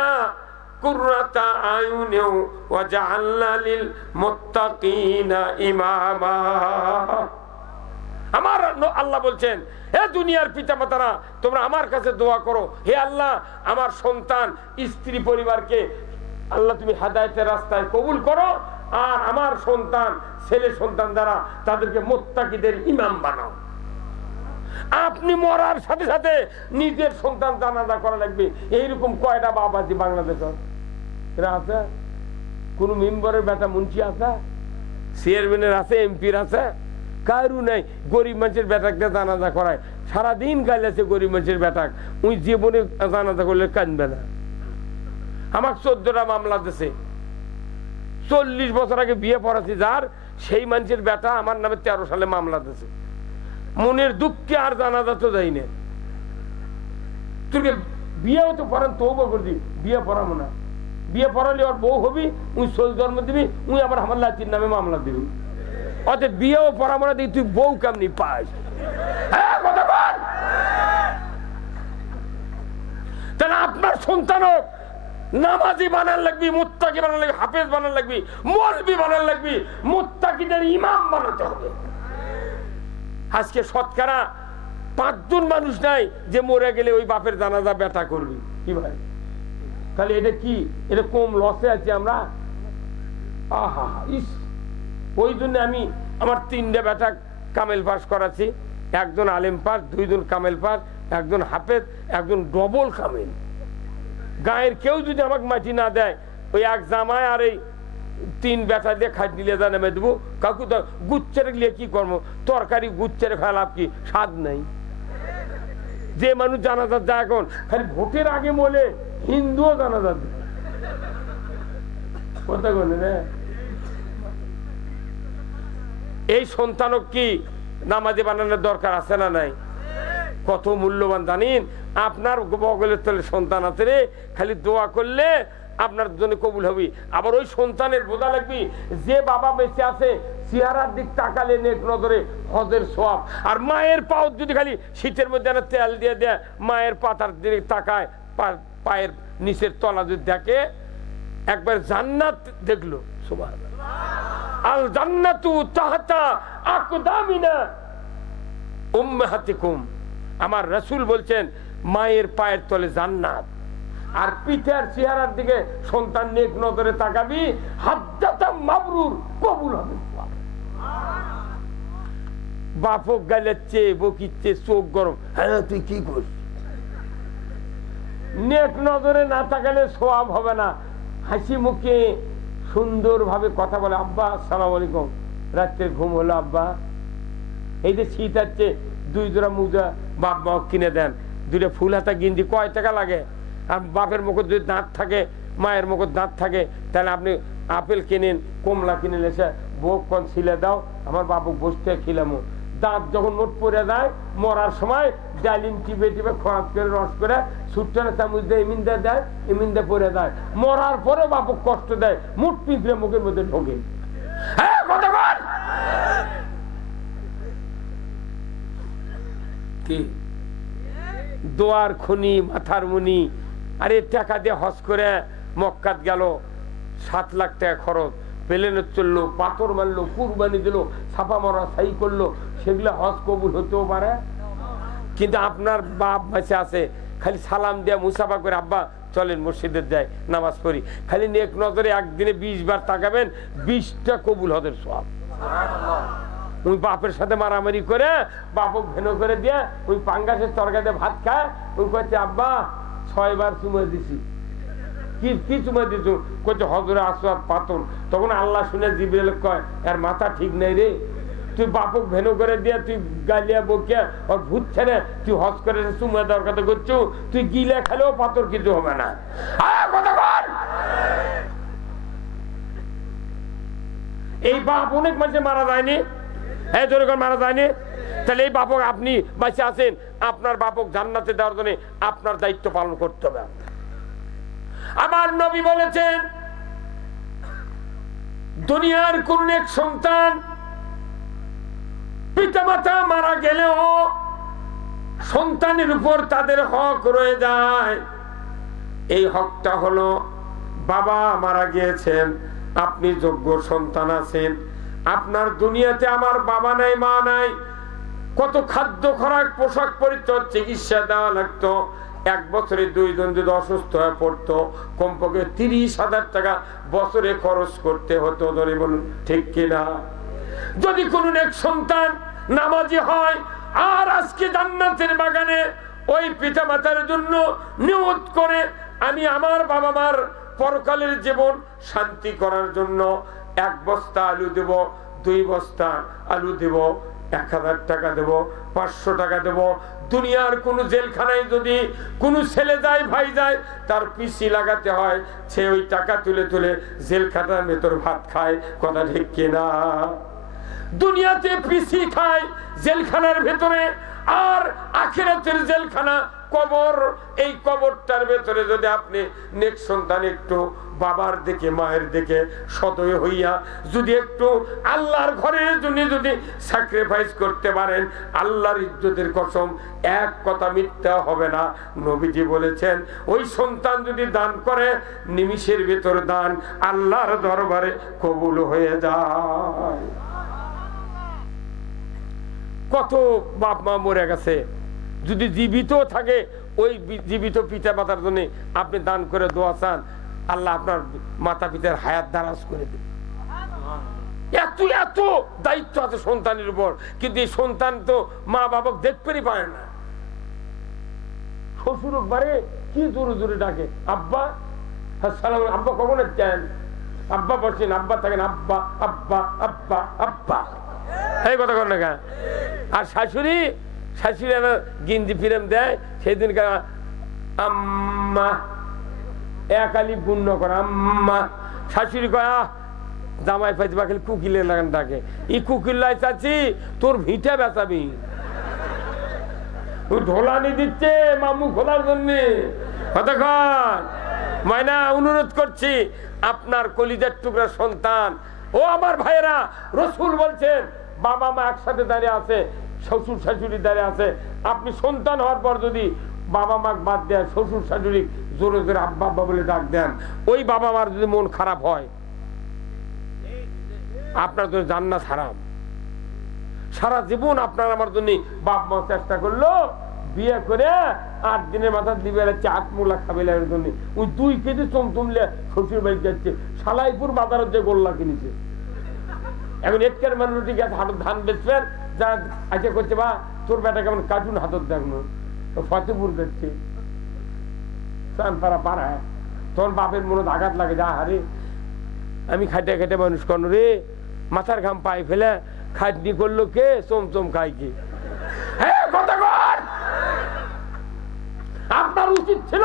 কুররাতা আয়ুনিন ওয়াজআলনা লিল মুত্তাকিনা ইমামা। আমার আল্লাহ বলছেন, হে দুনিয়ার পিতামাতারা, তোমরা আমার কাছে দোয়া করো, হে আল্লাহ আমার সন্তান স্ত্রী পরিবারকে আল্লাহ তুমি হেদায়েতের রাস্তায় কবুল করো, আর আমার সন্তান ছেলে সন্তান দ্বারা তাদেরকে মুত্তাকিদের ইমাম বানাও। আপনি মরার সাথে সাথে নিজের সন্তান জানাজা করা লাগবে। এইরকম কয়টা বাপ আছে বাংলাদেশ? এরা আছে? কোন মেম্বারের বেটা মুন্সি আছে? চেয়ারম্যানের আছে? এমপির আছে? কারু নাই। গরিব মানুষের বেটাকে জানাজা করায়, সারাদিন গাইলেছে গরিব মানুষের বেটাক, ওই জীবনে জানাজা করলে কাঁদবে না। আমার 14টা মামলা দিছে। 40 বছর আগে বিয়ে পড়াছি যার, সেই মানুষের বেটা আমার নামে 13 সালে মামলা দিছে। মনের দুঃখে আর জানাজা তো যাই না। তোকে বিয়েও তো পড়ান, তওবা করবি, বিয়ে পড়াবো না। বিয়ে পড়ালে ওর বউ হবি, উনি সোল জন্ম দিবি, উনি আবার আমার লাতির নামে মামলা দিবি। অতএব বিয়েও পড়াবো না, তুই বউ কেমনি পাস? তাহলে আপনার সন্তানও নামাজি বানান লাগবি, মুত্তাকি বানান লাগবি, হাফেজ বানান লাগবি, মৌলবি বানান লাগবি, মুত্তাকিদের ইমাম বানাতে হবে। আজকে শতকরা 5 জন মানুষ নাই যে মরে গেলে ওই বাপের জানাজা বেটা করবি। কি ভাই, তাহলে এটা কি? এটা কম লসে আছি আমরা? আহা ইস। ওই জন্য আমি আমার 3টা বেটা কামেল পাস করাচ্ছি। একজন আলেম পাস, 2 জন কামেল পাস, একজন হাফেজ, একজন ডবল কামেল। গায়ের কেউ যদি আমাকে মাটি না দেয়, ওই এক জামায় আর এই 3 বেটা দিয়ে খাট নিলে যা নেমে দেবো। কাকু গুচ্ছের গিয়ে কি করবো? তরকারি গুচ্ছের ফেলাপ কি স্বাদ নাই? যে মানুষ জানাজা যায় এখন খালি ভোটের আগে বলে হিন্দুও জানাজা দেয়। কথা বলে রে, এই সন্তানক কি নামাজি বানানোর দরকার আছে না নাই? কত মূল্যবান জানেন? আপনার বগলের তলে সন্তান আছে রে, খালি দোয়া করলে আপনার জন্য কবুল হবে। আবার ওই সন্তানের বোঝা লাগবে যে বাবা বেঁচে আছে, চেহারার দিক তাকালে নেক নজরে হজের সওয়াব। আর মায়ের পাও যদি খালি শীতের মধ্যে তেল দিয়ে দেয়, মায়ের পাতার দিকে তাকায়, পায়ের নিচের তলা যদি দেখে, একবার জান্নাত দেখলো। সুবহানাল্লাহ। আল জান্নাতু তাহতা আকদামিনা উম্মাহাতিকুম। আমার রাসূল বলছেন মায়ের পায়ের তলে জান্নাত। আর পিতার চেহারার দিকে সন্তান নেক নজরে তাকাবি, হাজ্জাতা মাবরুর, কবুল হবে। বাপক গাইলেচ্ছে বকিচ্ছে, চোখ গরম। হ্যাঁ তুই কি করছিস? নেক নজরে না তাকালে সোয়াব হবে না। হাসি মুখে সুন্দর ভাবে কথা বলে, আব্বা আসসালামু আলাইকুম, রাত্রে ঘুম হলো আব্বা? এই যে শীত আছে, 2 জোড়া মোজা বাপ মা কিনে দেন, 2টা ফুল হাতা গিঞ্জি, কয় টাকা লাগে? আর বাপের মুখে যদি দাঁত থাকে, মায়ের মুখে দাঁত থাকে, তাহলে আপনি আপেল কিনেন, কমলা কিনেন, এসে বউ কোন ছিলে দাও, আমার বাপু বসতে খিলামো। দাঁত যখন মোট পড়ে যায়, মরার সময় ডালিম টিপে টিপে খরাত করে রস করে সুট্টানা চামচ দিয়ে এমিন্দা দেয়, এমিন্দা পড়ে যায়। মরার পরে বাপু কষ্ট দেয়, মুঠ পিঁপড়ে মুখের মধ্যে ঢোকে। হ্যাঁ কথা বল। কি দোয়ার খনি, মাথার মুনি। আরে টাকা দিয়ে হজ করে মক্কাত গেল, 7 লাখ টাকা খরচ, প্লেনে চললো, পাথর মারলো, কুরবানি দিল, ছাপা মারা সাই করলো, সেগুলো হজ কবুল হতেও পারে। কিন্তু আপনার বাপ বেঁচে আছে, খালি সালাম দিয়া মুসাফা করে, আব্বা চলেন মসজিদে যাই নামাজ পড়ি, খালি নেক নজরে একদিনে 20 বার তাকাবেন, 20টা কবুল হদের সওয়াব। ওই বাপের সাথে মারামারি করে বাপক ভেনো করে দিয়ে ওই পাঙ্গাসের তরকারিতে ভাত খায়, ওই কচ্ছে আব্বা 6 বার চুমা দিছি। কি চুমা দিছু? কচ্ছে হজরে আসওয়াদ পাথর। তখন আল্লাহ শুনে জিবরিল কয়, এর মাথা ঠিক নাই রে, তুই বাপক ভেনো করে দিয়ে তুই গালিয়া বকিয়া ওর ভূত ছেড়ে তুই হজ করে চুমা দেওয়ার কথা করছু, তুই গিলে খেলেও পাথর কিছু হবে না। এই বাপ অনেক মানুষে মারা যায়নি, হ্যাঁ যেরকম মারা যায়নি। তাহলে এই বাপক আপনি বেঁচে আছেন, আপনার বাপক জান্নাতে দেওয়ার জন্য আপনার দায়িত্ব পালন করতে হবে। আমার নবী বলেছেন, দুনিয়ার কোন এক সন্তান পিতামাতা মারা গেলেও সন্তানের উপর তাদের হক রয়ে যায়। এই হকটা হলো, বাবা মারা গিয়েছেন, আপনি যোগ্য সন্তান আছেন, আপনার দুনিয়াতে আমার বাবা নাই মা নাই, কত খাদ্য খোরাক পোশাক পরিচ্ছদ চিকিৎসা দেওয়া লাগতো। 1 বছরে 2 জন যদি অসুস্থ হয়ে পড়তো, কমপক্ষে 30,000 টাকা বছরে খরচ করতে হতো। ধরে বলুন ঠিক কিনা? যদি কোন এক সন্তান নামাজি হয় আর আজকে জান্নাতের বাগানে ওই পিতা মাতার জন্য নিয়ত করে, আমি আমার বাবা মার পরকালের জীবন শান্তি করার জন্য 1 বস্তা আলু দেব, 2 বস্তা আলু দেব, 1000 টাকা দেব, 500 টাকা দেব। দুনিয়ার কোন জেলখানায় যদি কোন ছেলে যায়, ভাই যায়, তার পিসি লাগাতে হয়, সে ওই টাকা তুলে তুলে জেলখানার ভেতর ভাত খায়। কথা ঠিক কিনা? দুনিয়াতে পিসি খায় জেলখানার ভেতরে, আর আখিরাতের জেলখানা কবর। এই কবরটার ভেতরে যদি আপনি নেক সন্তান একটু বাবার দিকে মায়ের দিকে সদয় হইয়া যদি একটু আল্লাহর ঘরের জন্য যদি স্যাক্রিফাইস করতে পারেন, আল্লাহর ইজ্জতের কসম, এক কথা মিথ্যা হবে না। নবীজি বলেছেন, ওই সন্তান যদি দান করে, নিমিষের ভেতর দান আল্লাহর দরবারে কবুল হয়ে যায়। কত বাপ মা মরে গেছে, যদি জীবিত থাকে, ওই জীবিত পিতা মাতার জন্য আপনি দান করে দোয়া চান, আল্লাহ আপনার মাতা পিতার হায়াত দারাজ করে দেবে। এত এত দায়িত্ব আছে সন্তানের উপর, কিন্তু এই সন্তান তো মা বাবা দেখতেই পারে না। শ্বশুর বারে কি জোরে জোরে ডাকে, আব্বা সালাম, আব্বা কখন চান, আব্বা বসেন, আব্বা থাকেন, আব্বা আব্বা আব্বা আব্বা, এই কথা কর না কেন? আর শাশুড়ি শাশুড়ি গিঞ্জি ফিরেম দেয়, সেদিন আম্মা একালি গুণ্য করে আম্মা। শাশুড়ি কয়, জামাই ফাইজবা খালি কুকিলের লাগান ডাকে, ই কুকিল্লাই চাচ্ছি তোর ভিটে বেচাবি। ঢোলানি দিচ্ছে মামু খোলার জন্য। কতক্ষণ মায়না অনুরোধ করছি, আপনার কলিজার টুকরা সন্তান, ও আমার ভাইয়েরা, রসুল বলছেন বাবা মা একসাথে দাঁড়িয়ে আছে, শ্বশুর শাশুড়ি দাঁড়িয়ে আছে, আপনি সন্তান হওয়ার পর যদি বাবা মা বাদ দেন, শ্বশুর শাশুড়ি জোরে জোরে আব্বা আব্বা বলে ডাক দেন, ওই বাবা মার যদি মন খারাপ হয়, আপনার জন্য জান্নাত হারাম। সারা জীবন আপনার আমার জন্য বাপ মা চেষ্টা করলো, বিয়ে করে 8 দিনের মাথা দিবে চাট মোলা খাবে জন্য, ওই 2 কেজি চমচমলে শ্বশুর বাড়ি যাচ্ছে, সালাইপুর বাজারের যে গোল্লা কিনেছে। এখন একের মানুষ ধান বেচবেন, আচ্ছা করছে বা তোর বেটা কেমন কার্টুন হাতত দেখনো ফতেপুর দেখছে চানপাড়া পাড়ায় তোর বাপের মনে আঘাত লাগে যা হারে আমি খাইতে খাইতে মানুষ করো রে মাথার ঘাম পায়ে ফেলে খাটনি করলো কে চমচম খাই কে আপনার উচিত ছিল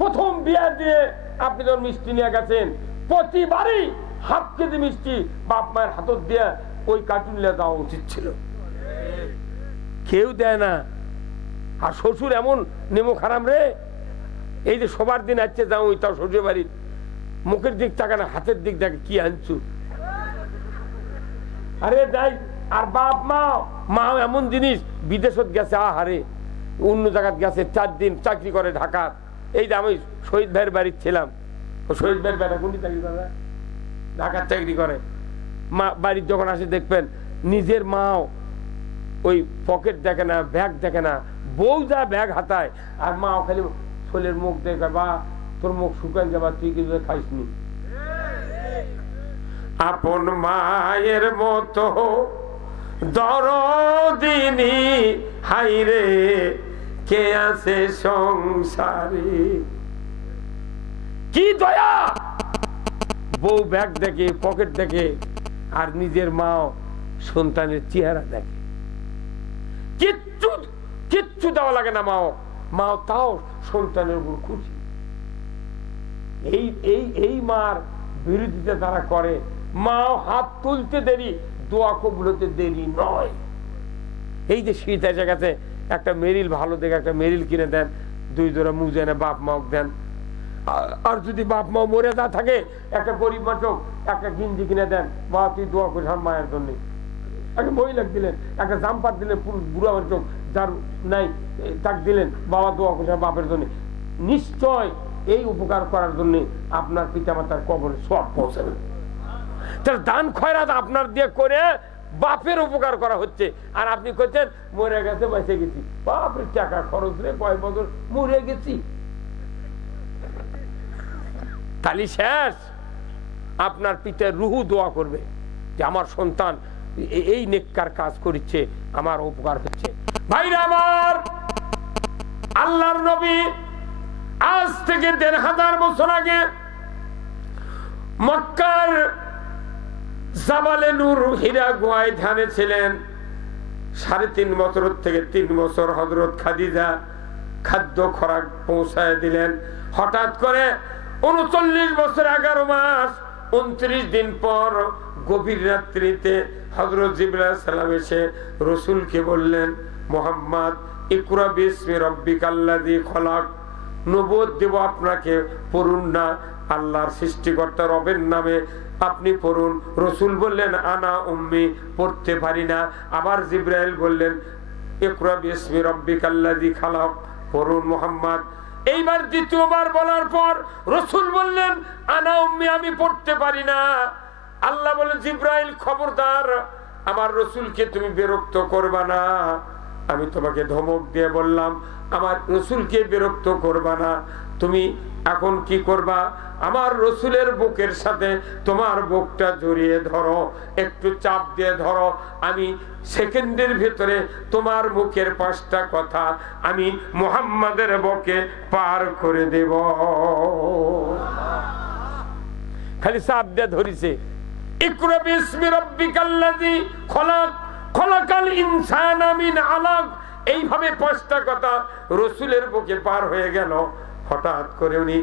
প্রথম বিয়ে দিয়ে আপনি যখন মিষ্টি নিয়ে গেছেন প্রতিবারই হাফ কেজি মিষ্টি বাপ মায়ের হাতত দিয়ে ওই কার্টুন নিয়ে দেওয়া উচিত ছিল কেউ দেয় না আর শ্বশুর এমন নেমো খারাপ রে এই যে সবার দিন আসছে যাও ওই তাও শ্বশুর বাড়ির মুখের দিক তাকায় না হাতের দিক দেখে কি আনছু আরে যাই আর বাপ মা এমন জিনিস বিদেশত গেছে আহারে অন্য জায়গায় গেছে 4 দিন চাকরি করে ঢাকার এই যে আমি শহীদ ভাইয়ের বাড়ির ছিলাম শহীদ ভাইয়ের বেটা কোনটি চাকরি করে ঢাকার চাকরি করে মা বাড়ির যখন আসে দেখবেন নিজের মাও ওই পকেট দেখে না ব্যাগ দেখে না বউ যা ব্যাগ হাতায় আর মাও খালি ছোলের মুখ দেখে বা তোর মুখ শুকান যাবা তুই কিছু খাইসনি আপন মায়ের মতো দরদিনী হাইরে কে আছে সংসারে কি দয়া বউ ব্যাগ দেখে পকেট দেখে আর নিজের মাও সন্তানের চেহারা দেখে কিচ্ছু কিচ্ছু দেওয়া লাগে না মাও তাও সন্তানের উপর খুশি এই মার বিরোধিতা তারা করে মাও হাত তুলতে দেরি দোয়া কবুল হতে দেরি নয় এই যে শীত এসে গেছে একটা মেরিল ভালো দেখে একটা মেরিল কিনে দেন 2 জোড়া মুজে এনে বাপ মাও দেন আর যদি বাপ মাও মরে না থাকে একটা গরিব মানুষ একটা গিঞ্জি কিনে দেন বা তুই দোয়া করিস আমার মায়ের জন্য একটা মহিলাকে দিলেন একটা জাম্পার দিলেন বুড়া মানুষ যার নাই তাকে দিলেন বাবা দোয়া করিস বাপের জন্য নিশ্চয় এই উপকার করার জন্য আপনার পিতা মাতার কবরে সব পৌঁছাবে তার দান খয়রাত আপনার দিয়ে করে বাপের উপকার করা হচ্ছে আর আপনি করছেন মরে গেছে বেঁচে গেছি বাপের টাকা খরচ রে কয় বছর মরে গেছি তালি শেষ আপনার পিতার রুহু দোয়া করবে যে আমার সন্তান এই নেককার কাজ করছে আমার উপকার হচ্ছে ভাইরা আমার আল্লাহর নবী আজ থেকে 1500 বছর আগে মক্কার জাবালে নূর হীরা গুহায় ধ্যানে ছিলেন 3.5 বছর থেকে 3 বছর হযরত খাদিজা খাদ্য খোরাক পৌঁছায় দিলেন হঠাৎ করে 39 বছর 11 মাস 29 দিন পর গভীর রাত্রিতে হযরত জিবরাইল আলাইহিস সালাম এসে রাসূলকে বললেন মুহাম্মদ ইকরা বিসমি রাব্বিকাল্লাযী খলাক নবুয়ত দেব আপনাকে পড়ুন না আল্লাহর সৃষ্টিকর্তা রবের নামে আপনি পড়ুন রাসূল বললেন আনা উম্মি পড়তে পারি না আবার জিবরাইল বললেন ইকরা বিসমি রাব্বিকাল্লাযী খালাক পড়ুন মুহাম্মদ এইবার দ্বিতীয়বার বলার পর রাসূল বললেন আনা উম্মি আমি পড়তে পারি না আল্লাহ বলেন জিবরাইল খবরদার আমার রাসূলকে তুমি বিরক্ত করবা না আমি তোমাকে ধমক দিয়ে বললাম আমার রাসূলকে বিরক্ত করবা না তুমি এখন কি করবা আমার রাসূলের বুকের সাথে তোমার বুকটা জড়িয়ে ধরো একটু চাপ দিয়ে ধরো আমি সেকেন্ডের ভিতরে তোমার মুখের 5টা কথা আমি মুহাম্মাদের বুকে পার করে দেব খালি চাপ দিয়ে ধরিছে ইকরা বিসমি রাব্বিকাল্লাযী খলাক খলাকাল ইনসানা মিন আলাক এইভাবে 5টা কথা রাসূলের বুকে পার হয়ে গেল হঠাৎ করে উনি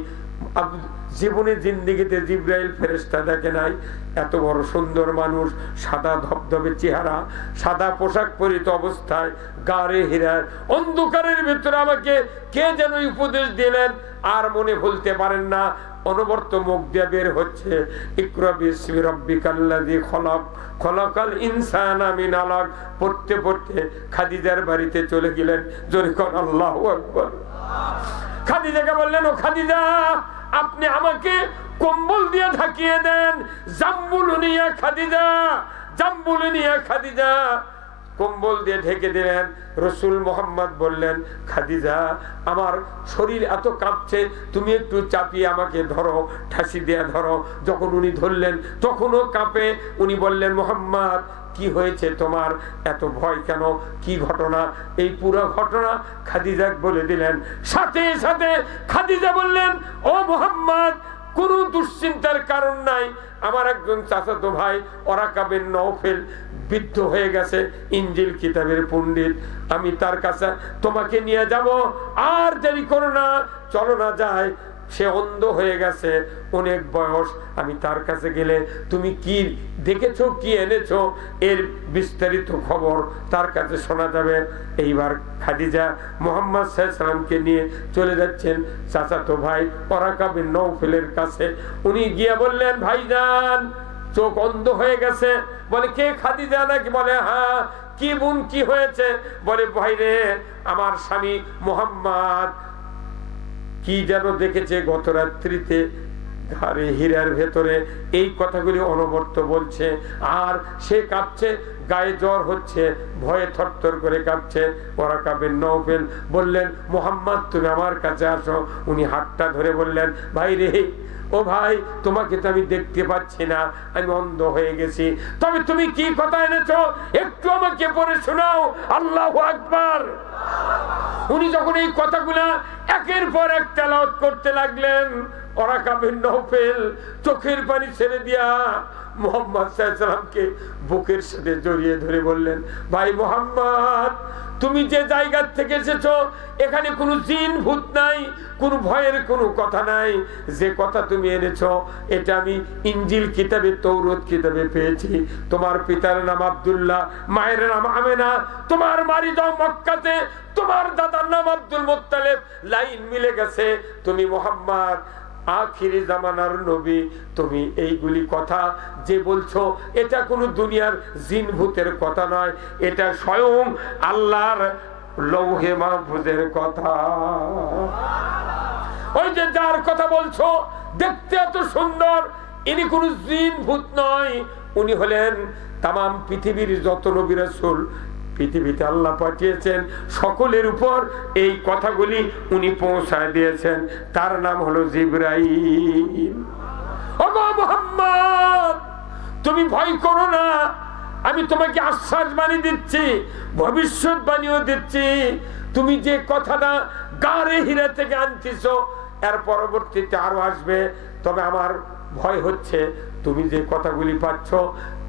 জীবনে জিন্দেগিতে জিবরাইল ফেরেশতা দেখে নাই এত বড় সুন্দর মানুষ সাদা ধবধবে চেহারা সাদা পোশাক পরিহিত অবস্থায় গারে হীরা অন্ধকারের ভিতরে আমাকে কে যেন উপদেশ দিলেন আর মনে ভুলতে পারেন না অনবরত মুখ দিয়ে বের হচ্ছে ইকরা বিসমি রাব্বিকাল্লাযী খলাক খলাকাল ইনসানা মিন আলাক পড়তে পড়তে খাদিজার বাড়িতে চলে গেলেন জোরে কোন আল্লাহু আকবার খাদিজাকে বললেন ও খাদিজা আপনি আমাকে কম্বল দিয়ে ঢাকিয়ে দেন জাম্বুলুনিয়া খাদিজা জাম্বুলুনিয়া খাদিজা কম্বল দিয়ে ঢেকে দিলেন রাসূল মুহাম্মদ বললেন খাদিজা আমার শরীর এত কাঁপছে তুমি একটু চাপিয়ে আমাকে ধরো ঠাসি দিয়ে ধরো যখন উনি ধরলেন তখনও কাঁপে উনি বললেন মুহাম্মদ কি হয়েছে তোমার, এত ভয় কেন, কি ঘটনা? এই পুরো ঘটনা খাদিজা বলে দিলেন। সাথে সাথে খাদিজা বললেন, ও মুহাম্মদ, কোনো দুশ্চিন্তার কারণ নাই। আমার একজন চাচাতো ভাই ওরাকা বিন নওফেল বৃদ্ধ হয়ে গেছে, ইনজিল কিতাবের পণ্ডিত, আমি তার কাছে তোমাকে নিয়ে যাব, আর দেরি করো না, চলো না যাই। সে অন্ধ হয়ে গেছে, অনেক বয়স, আমি তার কাছে গেলে তুমি কি দেখেছো, কি এনেছো, এর বিস্তারিত খবর তার কাছে শোনা যাবে। এইবার খাদিজা মুহাম্মদ সাল্লাল্লাহু আলাইহি সাল্লামকে নিয়ে চলে যাচ্ছেন চাচাতো ভাই ওরাকা বিন নওফেলের কাছে। উনি গিয়ে বললেন, ভাইজান চোখ অন্ধ হয়ে গেছে। বলে, কে, খাদিজা নাকি? বলে, হ্যাঁ। কি বোন, কি হয়েছে? বলে, ভাইরে, আমার স্বামী মুহাম্মদ কি যেন দেখেছে গত রাত্রিতে ঘরে হীরার ভেতরে, এই কথাগুলি অনবরত বলছে, আর সে কাঁপছে, গায়ে জ্বর হচ্ছে, ভয়ে থরথর করে কাঁপছে। ওরাকা বিন নওফেল বললেন, মুহাম্মদ তুমি আমার কাছে আসো। উনি হাতটা ধরে বললেন, ভাই রে, ও ভাই, তোমাকে তো আমি দেখতে পাচ্ছি না, আমি অন্ধ হয়ে গেছি, তবে তুমি কি কথা এনেছো একটু আমাকে পড়ে শোনাও। আল্লাহু আকবার। উনি যখন এই কথাগুলা একের পর এক তেলাওয়াত করতে লাগলেন, ওরাকা বিন নওফেল চোখের পানি ছেড়ে দিয়া মুহাম্মদ সাল্লাল্লাহু আলাইহি সাল্লামকে বুকের সাথে জড়িয়ে ধরে বললেন, ভাই মুহাম্মদ, তুমি যে জায়গা থেকে এসেছো এখানে কোনো জিন ভূত নাই, কোনো ভয়ের কোনো কথা নাই। যে কথা তুমি এনেছো এটা আমি ইনজিল কিতাবে, তৌরাত কিতাবে পেয়েছি। তোমার পিতার নাম আব্দুল্লাহ, মায়ের নাম আমেনা, তোমার বাড়ি যাও মক্কাতে, তোমার দাদার নাম আব্দুল মুত্তালিব, লাইন মিলে গেছে, তুমি মুহাম্মদ আখিরি জামানার নবী। তুমি এইগুলি কথা যে বলছো এটা কোনো দুনিয়ার জিন ভূতের কথা নয়, এটা স্বয়ং আল্লাহর লৌহে মাহফুজের কথা। ওই যে যার কথা বলছো দেখতে এত সুন্দর, ইনি কোনো জিন ভূত নয়, উনি হলেন তামাম পৃথিবীর যত নবী রাসূল পৃথিবীতে আল্লাহ পাঠিয়েছেন সকলের উপর এই কথাগুলি উনি পৌঁছায় দিয়েছেন। তার নাম হলো জিবরাইল। ওগো মুহাম্মদ, তুমি ভয় করো না, আমি তোমাকে আশ্বাস বাণী দিচ্ছি, ভবিষ্যৎবাণীও দিচ্ছি। তুমি যে কথাটা গারে হীরা থেকে আনতেছো এর পরবর্তীতে আরো আসবে, তবে আমার ভয় হচ্ছে তুমি যে কথাগুলি পাচ্ছ,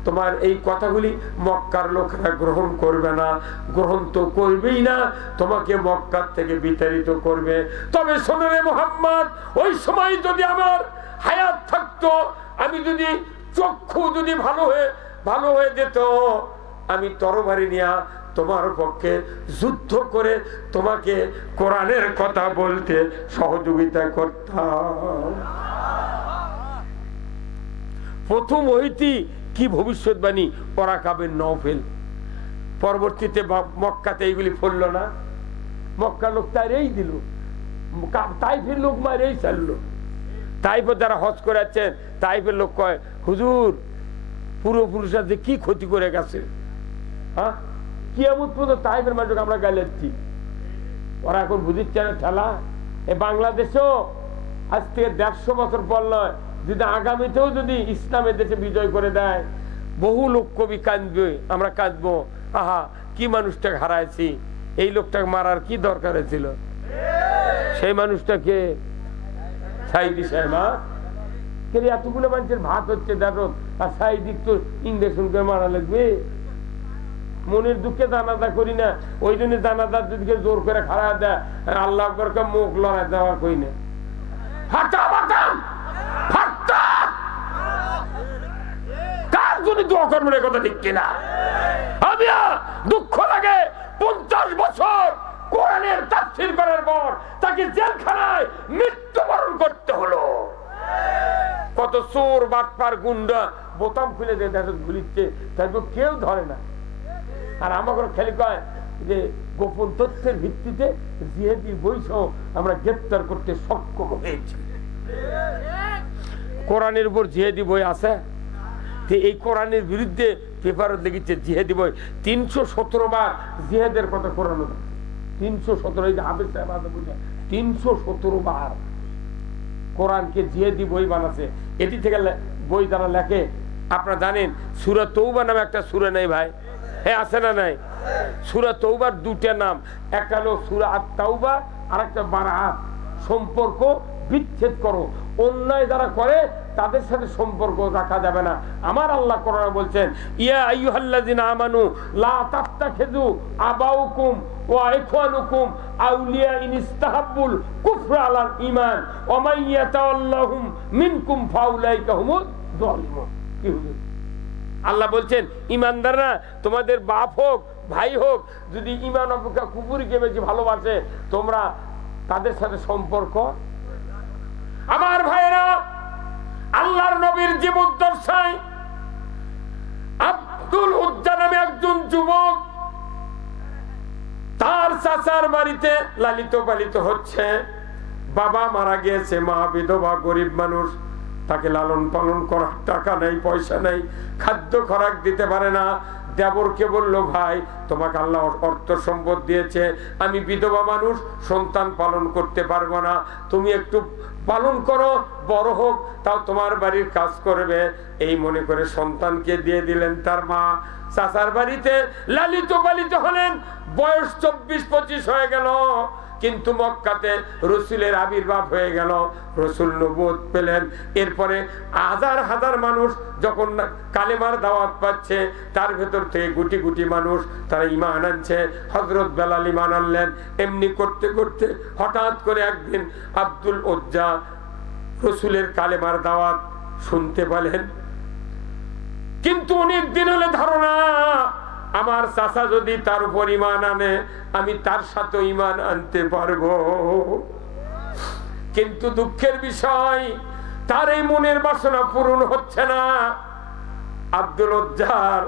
তোমার এই কথাগুলি মক্কার লোকেরা গ্রহণ করবে না, গ্রহণ তো করবেই না, তোমাকে মক্কার থেকে বিতাড়িত করবে। তবে শোনো রে মুহাম্মদ, ওই সময় যদি আমার হায়াত থাকতো, আমি যদি চক্ষু যদি ভালো হয়ে যেত, আমি তরবারি নিয়ে তোমার পক্ষে যুদ্ধ করে তোমাকে কোরআনের কথা বলতে সহযোগিতা করতাম। প্রথম হইতে কি ভবিষ্যৎবাণী ওরাকা বিন নওফেল। পরবর্তীতে মক্কাতে এইগুলি ফলল না, মক্কার লোক তাইরেই দিল, তাইফের লোক মারেই ছাড়লো। তাইফের যারা হজ করে যাচ্ছেন, তাইফের লোক কয়, হুজুর পূর্বপুরুষরা যে কি ক্ষতি করে গেছে, হ্যাঁ কিয়ামত পর্যন্ত তাইফের মানুষ আমরা গাইলাচ্ছি। ওরা এখন বুঝিচ্ছে না ঠেলা। এই বাংলাদেশেও আজ থেকে 150 বছর পর নয়, যদি আগামীতেও যদি ইসলামের দেশে বিজয় করে দেয়, বহু লোক কবি কাঁদবে, আমরা কাঁদবো, আহা কি মানুষটাকে হারাইছি, এই লোকটাকে মারার কি দরকার ছিল। সেই মানুষটাকে সাইদি সাহেব, এতগুলো মানুষের ভাত হচ্ছে দেখো, আর সাইদিক তো ইঞ্জেকশন করে মারা লাগবে। মনের দুঃখে জানাজা করি না, ওই জন্য জানাজার যদি জোর করে খাড়া দেয়, আল্লাহ আকবরকে মুখ লড়াই দেওয়া কই না। কার জন্য দোয়া করবো না, কথা ঠিক কিনা? আমি দুঃখ লাগে 50 বছর কোরআনের তাফসীর করার পর তাকে জেলখানায় মৃত্যুবরণ করতে হলো। কত চোর বাটপার গুন্ডা বোতাম খুলে দিয়ে দেশ গুলিচ্ছে, তারপর কেউ ধরে না। আর আমাকে খেলে কয় যে গোপন তথ্যের ভিত্তিতে জিহাদি বৈষম্য আমরা গ্রেপ্তার করতে সক্ষম হয়েছি। কোরআনের উপর জিহাদি বই আছে, এই কোরআনের বিরুদ্ধে পেপারত লিখেছে জিহাদি বই 317 বার জিহাদের কথা কোরআন, 317, এই যে হাফেজ সাহেব 317 বার কোরআনকে জিহাদি বই বানাচ্ছে। এটি থেকে বই যারা লেখে আপনারা জানেন সূরা তওবা নামে একটা সূরা নেই ভাই? হ্যাঁ, আছে না নাই? সূরা তওবার দুটো নাম, একটা হলো সূরা আত-তাওবা আর একটা বারাআত। সম্পর্ক বিচ্ছেদ করো, অন্যায় যারা করে তাদের সাথে সম্পর্ক রাখা যাবে না। আমার আল্লাহ কোরআনে বলছেন, ইয়া আইয়ুহাল্লাযিনা আমানু লা তাত্তাখিযু আবাউকুম ওয়া ইখওয়ানুকুম আউলিয়া ইন ইসতাহাব্বুল কুফরা আলাল ঈমান ওয়া মান ইয়াতাওয়াল্লাহুম মিনকুম ফাউলাইকা হুমুজ যালিমুন। কি হলো? আল্লাহ বলছেন, ঈমানদাররা তোমাদের বাপ হোক ভাই হোক, যদি ঈমান অপেক্ষা কুফরকে বেশি ভালোবাসে, তোমরা তাদের সাথে সম্পর্ক। আমার ভাইরা, আল্লাহর নবীর জীবদ্দশায় আব্দুল উজ্জা নামে একজন যুবক তার চাচার বাড়িতে লালিত পালিত হচ্ছে। বাবা মারা গিয়েছে, মা বিধবা, গরিব মানুষ, তাকে লালন পালন করার টাকা নেই, পয়সা নেই, খাদ্য খোরাক দিতে পারে না। দেবরকে বলল, ভাই তোমাকে আল্লাহ অর্থ সম্পদ দিয়েছে, আমি বিধবা মানুষ, সন্তান পালন করতে পারবো না, তুমি একটু পালন করো, বড় হোক তাও তোমার বাড়ির কাজ করবে। এই মনে করে সন্তানকে দিয়ে দিলেন তার মা। চাচার বাড়িতে লালিত পালিত হলেন, বয়স 24-25 হয়ে গেল, কিন্তু মক্কাতে রসুলের আবির্ভাব হয়ে গেল, রসুল নবুয়ত পেলেন। এরপরে হাজার হাজার মানুষ যখন কালেমার দাওয়াত পাচ্ছে, তার ভেতর থেকে গুটি গুটি মানুষ তারা ঈমান আনছে। হযরত বেলাল ঈমান আনলেন। এমনি করতে করতে হঠাৎ করে একদিন আব্দুল উজ্জা রসুলের কালেমার দাওয়াত শুনতে পেলেন, কিন্তু অনেক দিন হলে ধারণা আমার চাচা যদি তার উপর ঈমান আনে, আমি তার সাথে ঈমান আনতে পারবো। কিন্তু দুঃখের বিষয়, তার এই মনের বাসনা পূরণ হচ্ছে না। আব্দুল উজ্জার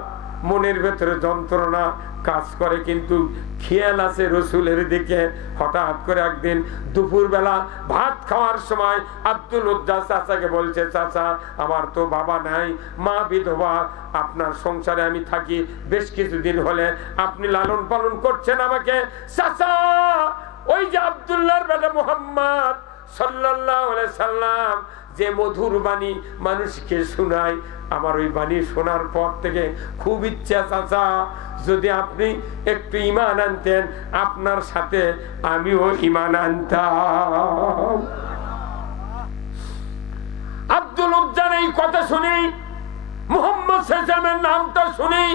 মনের ভেতরে যন্ত্রণা কাজ করে, কিন্তু খেয়াল আছে রসুলের দিকে। হঠাৎ করে একদিন দুপুর বেলা ভাত খাওয়ার সময় আব্দুল উজ্জা চাচাকে বলছে, চাচা আমার তো বাবা নাই, মা বিধবা, আপনার সংসারে আমি থাকি, বেশ কিছুদিন হলে আপনি লালন পালন করছেন আমাকে। চাচা, ওই যে আব্দুল্লাহর বেটা মুহাম্মদ সাল্লাল্লাহু আলাইহি সাল্লাম যে মধুর বাণী মানুষকে শোনায়, আমার ওই বাণী শোনার পর থেকে খুব ইচ্ছা চাচা, যদি আপনি একটু ঈমান আনতেন, আপনার সাথে আমিও ঈমান আনতাম। আব্দুল উজ্জার এই কথা শুনি, মুহাম্মদ সাল্লাল্লাহু আলাইহি ওয়াসাল্লামের নামটা শুনি,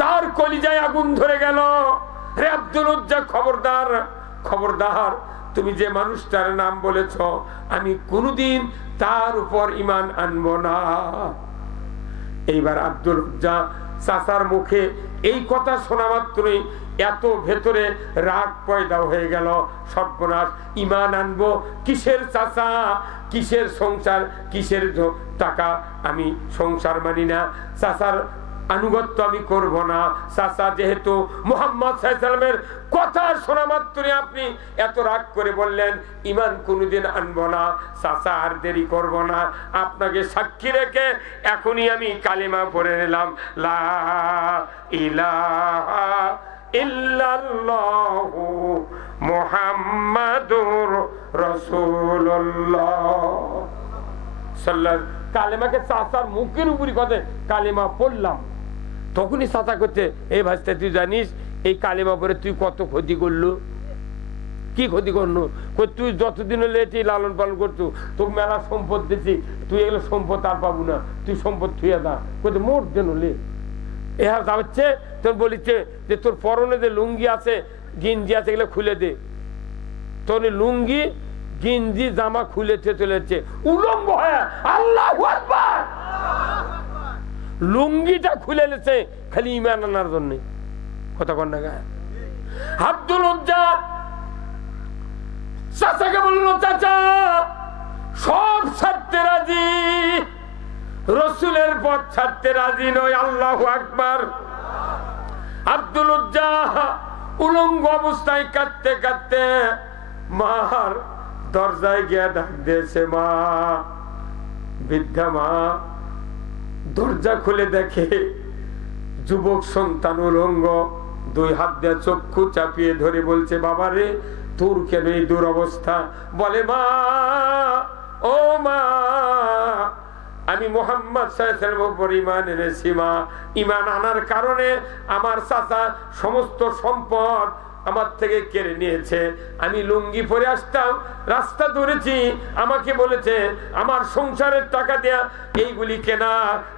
তার কলিজায় আগুন ধরে গেল। রে আব্দুল উজ্জা, খবরদার খবরদার, তুমি যে মানুষটার নাম বলেছ, আমি কোনদিন তার উপর ঈমান আনবো না। এইবার আব্দুল উজ্জা চাচার মুখে এই কথা শোনা মাত্রই এত ভেতরে রাগ পয়দা হয়ে গেল, সর্বনাশ, ঈমান আনবো কিসের চাচা, কিসের সংসার, কিসের টাকা, আমি সংসার মানি না, চাচার আনুগত্য আমি করব না। চাচা যেহেতু মুহাম্মদ সাল্লাল্লাহু আলাইহি ওয়াসাল্লামের কথা শোনা মাত্রই আপনি এত রাগ করে বললেন ঈমান কোনদিন আনবো না, চাচা আর দেরি করব না, আপনাকে সাক্ষী রেখে এখনই আমি কালিমা পড়ে নিলাম, লা ইলাহা ইল্লাল্লাহু মুহাম্মাদুর রাসূলুল্লাহ সাল্লাল্লাহু। কালেমাকে চাচার মুখের উপরই কথা কালেমা পড়লাম, তখনই চাচা করছে, এই ভাইস্তা তুই জানিস এই কালেমা পরে তুই কত ক্ষতি করলো? কি ক্ষতি করলো? তুই যতদিন হলে এটি লালন পালন করছো, তোকে মেলা সম্পদ দিচ্ছি, তুই এগুলো সম্পদ আর পাবো না, তুই সম্পদ থুয়ে দা, কোথায় মোট দেন হলে এরা যাচ্ছে। তোর বলিছে যে তোর পরনে যে লুঙ্গি আছে, গিঞ্জি আছে, এগুলো খুলে দে। তোর লুঙ্গি গিঞ্জি জামা খুলেছে চলেছে উলঙ্গ হয়ে, আল্লাহু আকবার, লুঙ্গিটা খুলে নিয়েছে খালি ঈমান আনার জন্য। কথা কন না গায়ে। আব্দুল উজ্জা চাচাকে বললো, চাচা সব ছাড়তে রাজি, রসুলের পথ ছাড়তে রাজি নয়, আল্লাহু আকবার। আব্দুল উজ্জা উলঙ্গ অবস্থায় কাঁদতে কাঁদতে মার দরজায় গিয়ে ডাক দিয়েছে, মা, বৃদ্ধা মা। দরজা খুলে দেখে যুবক সন্তান উলঙ্গ, দুই হাত দিয়ে চক্ষু চাপিয়ে ধরে বলছে, বাবা রে, তোর কেন এই দুরবস্থা? বলে, মা, ও মা, আমি মুহাম্মদ সাল্লাল্লাহু আলাইহি ওয়াসাল্লামের উপর ঈমান এনেছি মা। ঈমান আনার কারণে আমার চাচা সমস্ত সম্পদ আমার থেকে কেড়ে নিয়েছে। আমি লুঙ্গি পরে আসতাম, রাস্তা ধরেছি, আমাকে বলেছে আমার সংসারের টাকা দেয়া এইগুলি কেনা,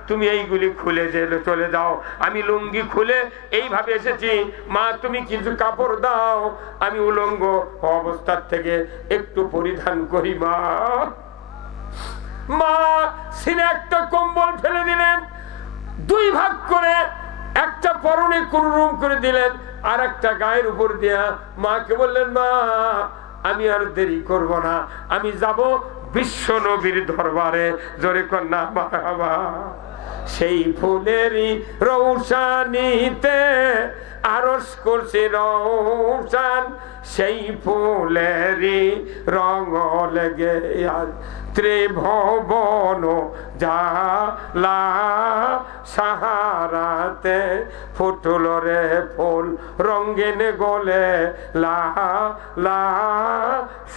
তুমি এইগুলি খুলে চলে যাও। আমি লুঙ্গি খুলে এইভাবে এসেছি, মা তুমি কিছু কাপড় দাও, আমি উলঙ্গ অবস্থার থেকে একটু পরিধান করি মা। মা সিনে একটা কম্বল ফেলে দিলেন, দুই ভাগ করে, একটা পরনে কুরুম করে দিলেন, আর একটা গায়ের উপর দিয়া মাকে বললেন মা আমি আর দেরি করব না, আমি যাব বিশ্ব নবীর দরবারে। জোরে কন্যা মারহাবা। সেই ফুলেরই রৌশানিতে আরশ করছে রৌশান, সেই ফুলেরই রঙ লেগে ত্রিভুবন জালা সাহারাতে ফুটল রে ফুল রঙিন গোলে লা লা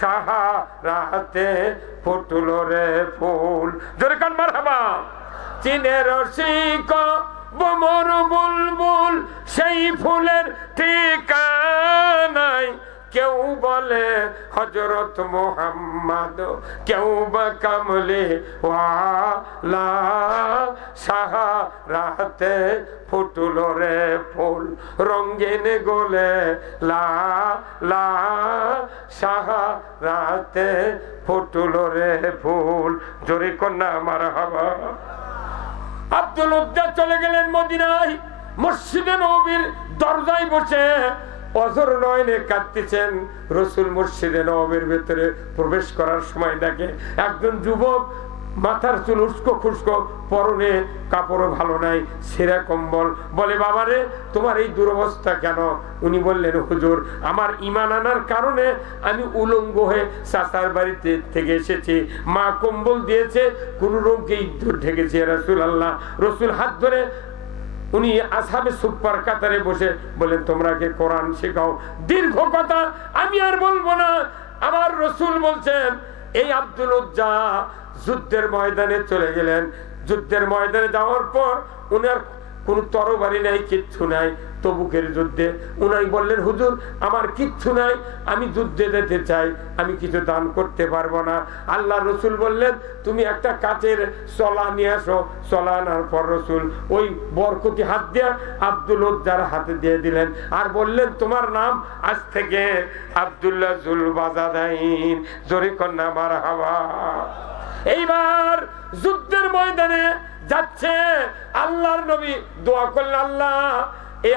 সাহারাতে ফুটল রে ফুল। জোরে কান মারহাবা। চিনের রসিক বোমর বুলবুল সেই ফুলের ঠিকানায়, কেউ বলে হযরত মুহাম্মদ, কেউ বা কামলে ওয়ালা সাহারাতে ফুটল রে ফুল রঙিন গোলে লা লা সাহারাতে ফুটল রে ফুল। জোরে কন্যা মারহাবা। আব্দুল উজ্জা চলে গেলেন মদিনায়, মসজিদে নববীর দরজায় বসে অজর নয়নে কাঁদতেছেন। রাসূল মসজিদে নববীর ভিতরে প্রবেশ করার সময় দেখে একজন যুবক, মাথার চুল উস্কো খুস্কো, পরনে কাপড় ভালো নাই, ছেঁড়া কম্বল। বলে বাবারে তোমার এই দুরবস্থা কেন? উনি বললেন হুজুর আমার ঈমান আনার কারণে আমি উলঙ্গ হয়ে চাচার বাড়িতে থেকে এসেছি, মা কম্বল দিয়েছে, কোন রকমকে ইজ্জত ঢেকেছে রাসূলুল্লাহ। রাসূল হাত ধরে উনি আসহাবে সুফার কাতারে বসে বলেন তোমরা কে কোরআন শেখাও। দীর্ঘ কথা আমি আর বলবো না। আমার রাসূল বলছেন এই আব্দুল উজ্জা যুদ্ধের ময়দানে চলে গেলেন। যুদ্ধের ময়দানে যাওয়ার পর উনার কোন তরবারি নাই, কিচ্ছু নাই। তবুকের যুদ্ধে উনি বললেন হুজুর আমার কিচ্ছু নাই, আমি যুদ্ধে যেতে চাই, আমি কিছু দান করতে পারবো না। আল্লাহ রসুল বললেন তুমি একটা কাঠের চলা নিয়ে আসো। চলা আনার পর রসুল ওই বরকতি হাত দিয়ে আব্দুল উজ্জার হাতে দিয়ে দিলেন, আর বললেন তোমার নাম আজ থেকে আব্দুল্লাহ জুল বাজাদাইন। জোরে কন্যা মারহাবা। এইবার যুদ্ধের ময়দানে যাচ্ছে, আল্লাহর নবী দোয়া করলেন আল্লাহ এই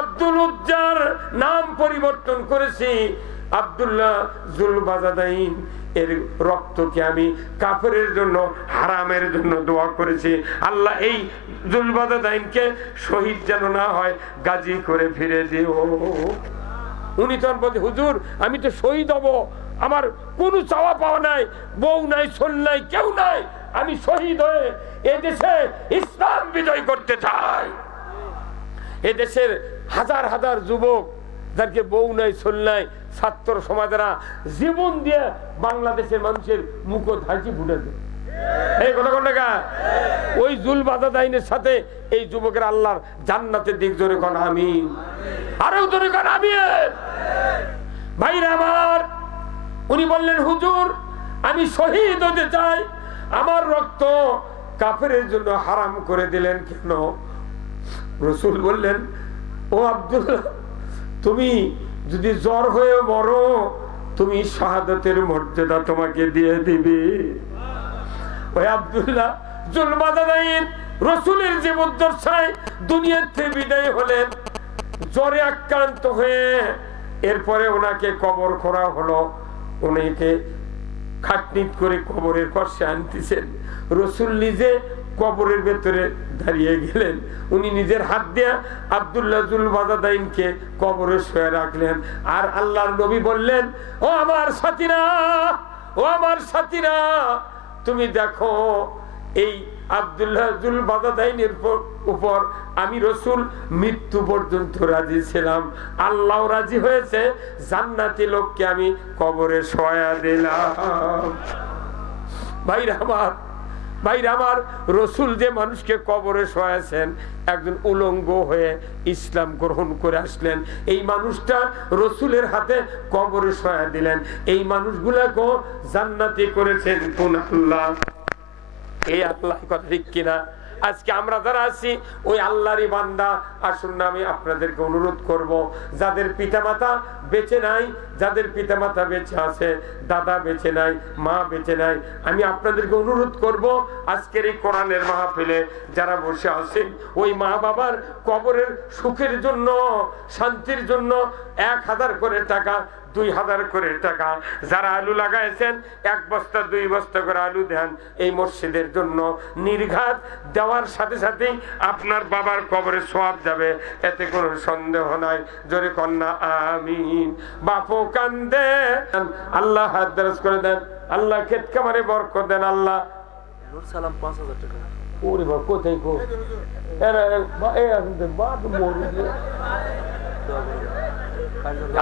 আব্দুল উজ্জার নাম পরিবর্তন করেছি, আব্দুল্লাহ জুল বাজাদাইন। এর রক্তকে আমি কাফেরের জন্য হারামের জন্য দোয়া করেছি। আল্লাহ এই জুল বাজাদাইনকে শহীদ যেন না হয়, গাজী করে ফিরে দিও। উনি তখন বলছে হুজুর আমি তো শহীদ হব, আমার কোনো চাওয়া পাওয়া নাই, বউ নাই, ছোল নাই, কেউ নাই, আমি শহীদ হয়ে এদেশে ইসলাম বিজয় করতে চাই। এদেশের হাজার হাজার যুবক যাদেরকে বউ নাই, ছোল নাই, ছাত্র সমাজেরা জীবন দিয়ে বাংলাদেশের মানুষের মুখ হাসি ফুটে দেয়। এই কথা কোন টাকা ওই জুল বাজাদাইনের সাথে এই যুবকের আল্লাহর জান্নাতের দিক জোরে কোন আমিন, আরো জোরে কোন আমিন। ভাইরা আমার, উনি বললেন হুজুর আমি শহীদ হতে চাই, আমার রক্ত কাফেরের জন্য হারাম করে দিলেন কেন? রাসূল বললেন ও আব্দুল্লাহ তুমি যদি জ্বর হয়ে মরো, তুমি শাহাদাতের মর্যাদা তোমাকে দিয়ে দিবে। ওই আব্দুল্লাহ জুল বাজাদাইন রাসূলের জীবদ্দশায় দুনিয়া থেকে বিদায় হলেন জ্বরে আক্রান্ত হয়ে। এরপরে ওনাকে কবর খোঁড়া হলো, ওনাকে খাটনিট করে কবরের পাশে আনতেছেন। রাসূল নিজে কবরের ভেতরে দাঁড়িয়ে গেলেন, উনি নিজের হাত দিয়ে আব্দুল্লাহ জুল বাজাদাইনকে কবরে শুয়ে রাখলেন। আর আল্লাহর নবী বললেন ও আমার সাথীরা, ও আমার সাথীরা, তুমি দেখো এই আব্দুল্লাহ জুল বাজাদাইনের উপর আমি রাসূল মৃত্যু পর্যন্ত রাজি ছিলাম, আল্লাহ রাজি হয়েছে, জান্নাতি লোককে আমি কবরে শোয়া দিলাম। ভাইরা আমার, ভাইরা আমার, রসুল যে মানুষকে কবরে শোয়াছেন, একজন উলঙ্গ হয়ে ইসলাম গ্রহণ করে আসলেন, এই মানুষটা রসুলের হাতে কবরে শোয়া দিলেন। এই মানুষগুলাকে জান্নাতি করেছেন কোন আল্লাহ? এই আল্লাহ, কথা ঠিক কিনা? আজকে আমরা যারা আছি ওই আল্লাহরই বান্দা। আসুন না, আমি আপনাদেরকে অনুরোধ করব, যাদের পিতামাতা বেঁচে নাই, যাদের পিতামাতা বেঁচে আছে, দাদা বেঁচে নাই, মা বেঁচে নাই, আমি আপনাদেরকে অনুরোধ করব, আজকের এই কোরআনের মাহফিলে যারা বসে আছেন, ওই মা বাবার কবরের সুখের জন্য, শান্তির জন্য 1000 করে টাকা, 2000 করে টাকা, যারা আলু লাগাইছেন 1 বস্তা 2 বস্তা করে আলু দেন এই মসজিদের জন্য। নির্ঘাত দেওয়ার সাথে সাথেই আপনার বাবার কবরে সওয়াব যাবে, এতে কোনো সন্দেহ নাই। জোরে কন্যা আমিন। বাপু কান্দে, আল্লাহ হাত দরজ করে দেন, আল্লাহ ক্ষেত খামারে বরকত দেন। আল্লাহ নূর সালাম 5000 টাকা। ওরে বাবা, কোথায় গো?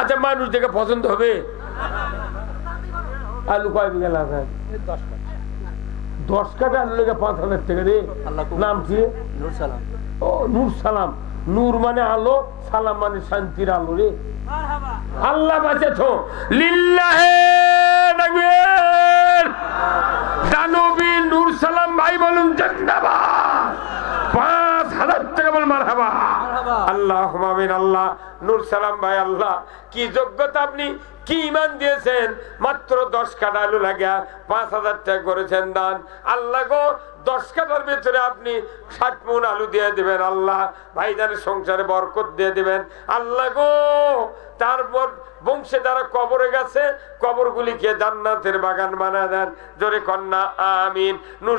আচ্ছা, মানুষ দেখে পছন্দ হবে? আলু কয় বিঘা লাগান? 10 কাঠা আলু লেগে 5000 টাকা রে। নাম কি? নূর সালাম। ও, নূর সালাম। নূর মানে আলো, সালাম মানে শান্তির আলো রে। আল্লাহ বাঁচে তো। লিল্লাহে তাকবীর। দানবী নূর সালাম ভাই বলুন জিন্দাবাদ। 5000 টাকা বল মারহাবা। আল্লাহুম্মা আমিন। আল্লাহ নূর সালাম ভাই, আল্লাহ কি যোগ্যতা, আপনি কি ঈমান দিয়েছেন? মাত্র 10 কাঠা আলু লাগিয়া 5000 টাকা করেছেন দান। আল্লাহ গো, 10 কাঠার ভিতরে আপনি 60 মণ আলু দিয়ে দিবেন। আল্লাহ ভাইজানের সংসারে বরকত দিয়ে দিবেন। আল্লাহ গো, তারপর বংশে যারা কবরে গেছে, কবরগুলিকে জান্নাতের বাগান বানায় দেন। জোরে কন্যা আমিন। নূর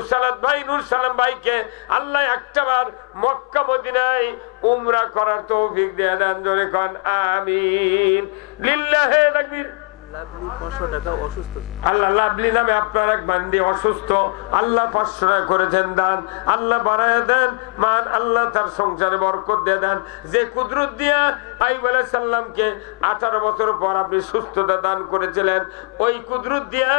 সালাম ভাইকে আল্লাহ একটাবার মক্কা মদিনায় উমরা করার তৌফিক দিয়ে দেন। জোরে কন আমিন। লিল্লাহে তাকবীর। লাভলি 500 টাকা অসুস্থ। আল্লাহ লাভলি নামে আপনার এক বান্দি অসুস্থ, আল্লাহ 500 টাকা করেছেন দান। আল্লাহ বাড়ায় দেন মান, আল্লাহ তার সংসারে বরকত দিয়ে দেন। যে কুদরত দিয়া আইয়ুব আলাইহিস সালামকে 18 বছর পর আপনি সুস্থতা দান করেছিলেন, ওই কুদরত দিয়া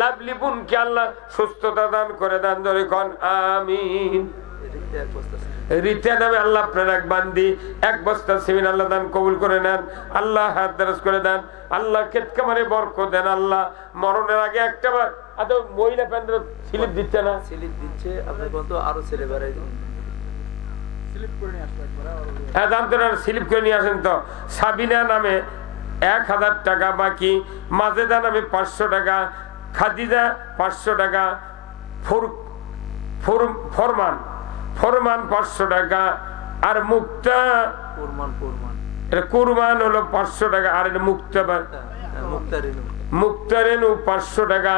লাভলি বোনকে আল্লাহ সুস্থতা দান করে দেন। জোরে কন আমিন। রিতা নামে আল্লাহ আপনার এক বান্দি 1 বস্তা সিমেন্ট আল্লাহ দান কবুল করে নেন। আল্লাহ হাত দরজ করে দেন। আল্লাহ ক্ষেত খামারে বরকত দেন। আল্লাহ মরণের আগে একটাবার আদৌ মহিলা প্যান্ডেল স্লিপ দিচ্ছে না? স্লিপ দিচ্ছে, আপনার বন্ধু আরো ছেলে বাড়াই স্লিপ করে নিয়ে আসতে একবার। হ্যাঁ, জানতে না, স্লিপ করে নিয়ে আসেন তো। সাবিনা নামে 1000 টাকা বাকি, মাজেদা নামে 500 টাকা, খাদিজা 500 টাকা, ফরমান 500 টাকা, আর মুক্তা কুরবান হলো 500 টাকা, আর মুক্তারেনু 500 টাকা।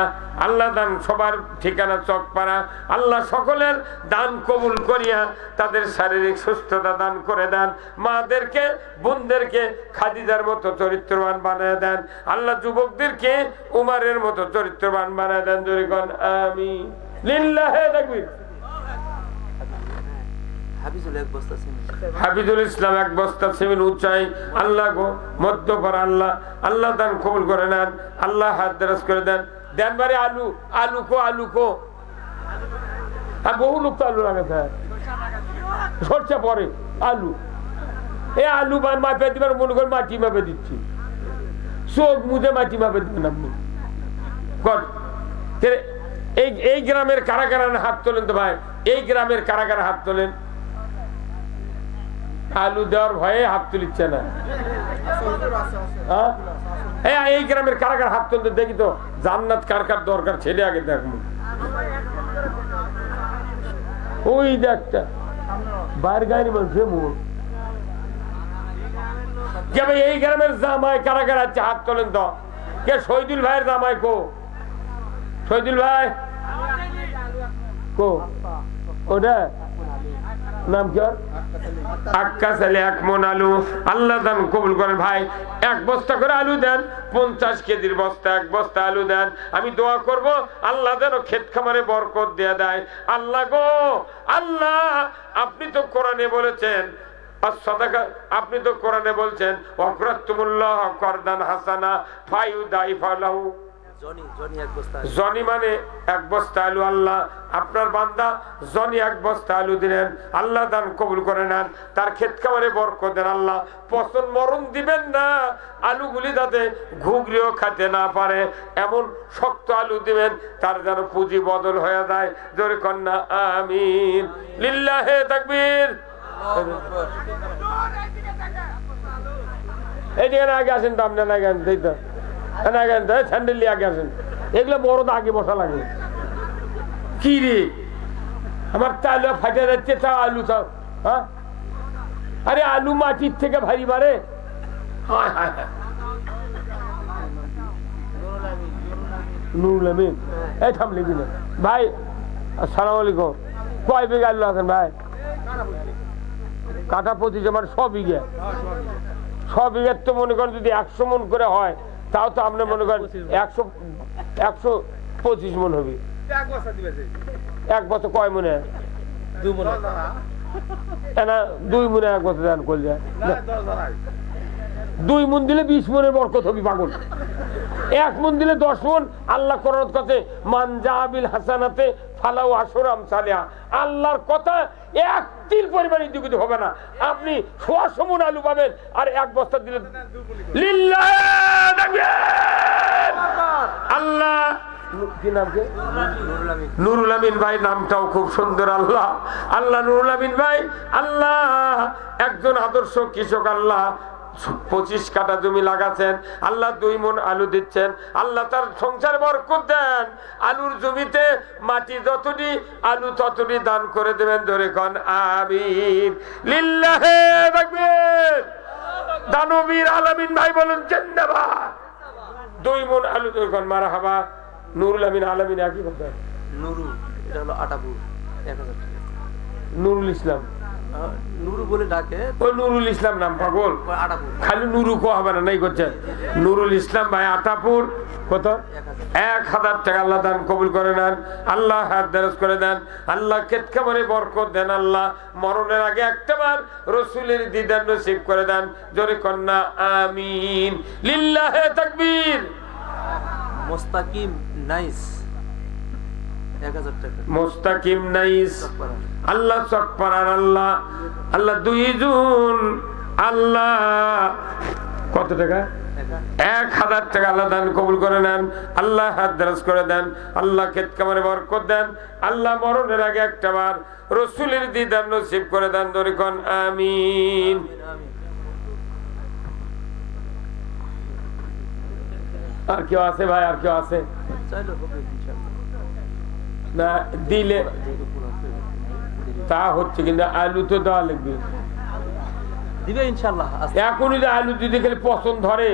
আল্লাহ দান সবার ঠিকানা চকপাড়া। আল্লাহ সকলের দান কবুল করিয়া তাদের শারীরিক সুস্থতা দান করে দেন। মাদেরকে, বোনদেরকে খাদিজার মতো চরিত্রবান বানায় দেন। আল্লাহ যুবকদেরকে উমারের মতো চরিত্রবান বানায় দেন। জোরে কন আমিন। লিল্লাহে তাকবীর। হাফিজুল ইসলাম 1 বস্তা সিমেন্ট উচ্চাই। আল্লাহ গো, মধ্যপাড়া আল্লাহ, আল্লাহ দান কবুল করে নেন। আল্লাহ হাত দরজ করে দেন। দেনবারে আলু কো আর বহু লোক তো আলু লাগাতে সরষে পরে আলু, এই আলু মাপে দিবেন, মনে করেন মাটি মাপে দিচ্ছি, চোখ মুজে মাটি মাপে দিবেন আপনি। এই গ্রামের কারা কারা হাত তোলেন তো ভাই? এই গ্রামের কারা কারা হাত তোলেন? আলু দেওয়ার ভয়ে হাত তুলিচ্ছে না। এই গ্রামের কারা কারা হাত তুলতে দেখি তো, জান্নাত কার কার দরকার ছেলে আগে দেখবো। ওই দেখটা বাইরের গাড়ি মানুষ এই গ্রামের জামাই কারা কারা আছে হাত তোলেন তো। কে শহীদুল ভাইয়ের জামাই কো? শহীদুল ভাই কো? ওটা নাম কি? আক্কাস আলী 1 মণ আলু। আল্লাহ দান কবুল করেন। ভাই 1 বস্তা করে আলু দেন, 50 কেজির বস্তা 1 বস্তা আলু দেন। আমি দোয়া করব আল্লাহ যেন ক্ষেত খামারে বরকত দিয়ে দেয়। আল্লাহ গো, আল্লাহ আপনি তো কোরআনে বলেছেন, আপনি তো কোরআনে বলছেন ওয়াকরাতুমুল্লাহ করদান হাসানা ফায়ুদাইফা লাহু জনি মানে এক বস্তা আলু। আল্লাহ আপনার বান্দা জনি এক বস্তা আলু দিলেন, আল্লাহ দান কবুল করে নেন, তার ক্ষেত খামারে বরকত দেন। আল্লাহ পচন মরণ দিবেন না, আলুগুলি যাতে ঘুগরিও খেতে না পারে এমন শক্ত আলু দিবেন, তার যেন পুঁজি বদল হয়ে যায়। জোরে কন্যা আমিন। লিল্লাহে তাকবীর। এই যে আগে আসেন তো, আপনার আগে আসেন তো, স্যান্ডেল নিয়ে আগে আসেন। এগুলো বড় আগে বসা লাগে। কি রে আমার চালু ফাটে যাচ্ছে, তা আলু সব। হ্যাঁ আরে আলু মাটির থেকে ভারী বাড়ে। নুরুল আমিন এই থামলি কিনা ভাই? আসসালামু আলাইকুম। কয় বিঘা আলু আছেন ভাই? কাটা 25 আমার 100 বিঘা। 100 বিঘার তো মনে করেন যদি 100 মন করে হয়, তাও তো আপনি মনে করেন 125 মন হবে। এক বছর কয় মনে? 2 মনে। 2 মনে এক বছর দান করলে 2 মন দিলে 20 মনের বরকত হবে পাগল। 1 মন দিলে 10 মন। আল্লাহ কোরআন কাছে মান জাবিল হাসানাতে ফালাউ আশরু আমসালিহা। আল্লাহর কথা 1 তিল পরিমাণ ইদ্যুকিত হবে না। আপনি 100 মন আলু পাবেন, আর 1 বস্তা দিলে লিল্লাহি তাকবীর। আল্লাহ কি নাম? নুরুল আমিন ভাই, নামটাও খুব সুন্দর। আল্লাহ আল্লাহ নুরুল আমিন ভাই আল্লাহ একজন আদর্শ কৃষক। আল্লাহ 25 কাঠা জমি লাগাচ্ছেন, আল্লাহ 2 মন আলু দিচ্ছেন। আল্লাহ তার সংসার বরকত দেন। আলুর জমিতে মাটি যতটি আলু ততটি দান করে দেবেন। ধরে কোন আমিন। লিল্লাহি তাকবীর। দানবীর আলামিন ভাই বলুন জিন্দাবাদ। 2 মন আলু ধরে কোন মারহাবা। নুরুল আমিন আলামিন একই কথা। নুরু এটা হলো আটাপুর 1000 টাকা। নুরুল ইসলাম নুরু বলে ডাকে, ওই নুরুল ইসলাম নাম পাগল। খালি নুরু কো হবে না, নাই করছেন। নুরুল ইসলাম ভাই আটাপুর কত? 1000 টাকা। আল্লাহ দান কবুল করে নেন, আল্লাহ হাত দরাজ করে দেন, আল্লাহ ক্ষেত খামারে বরকত দেন। আল্লাহ মরণের আগে একটাবার রসুলের দিদার নসিব করে দেন। জোরে কন্যা আমিন। লিল্লাহি তাকবীর। মুস্তাকিম নাইস 1000 টাকা। মুস্তাকিম নাইস আল্লাহ চকপাড়ার। আল্লাহ আল্লাহ 2 জুন আল্লাহ কত টাকা? 1000 টাকা। আল্লাহ দান কবুল করে নেন, আল্লাহ হাত দরাজ করে দেন, আল্লাহ ক্ষেত খামারে বরকত দেন, আল্লাহ মরণের আগে একটাবার রসুলের দিদার নসিব করে দেন। ধরে কোন আমিন। আর কেউ আছে ভাই? আর কেউ আছে না? দিলে তা হচ্ছে, কিন্তু আলু তো দেওয়া লাগবে। দিবে ইনশাআল্লাহ। এখন যদি আলু যদি খেলে পছন্দ ধরে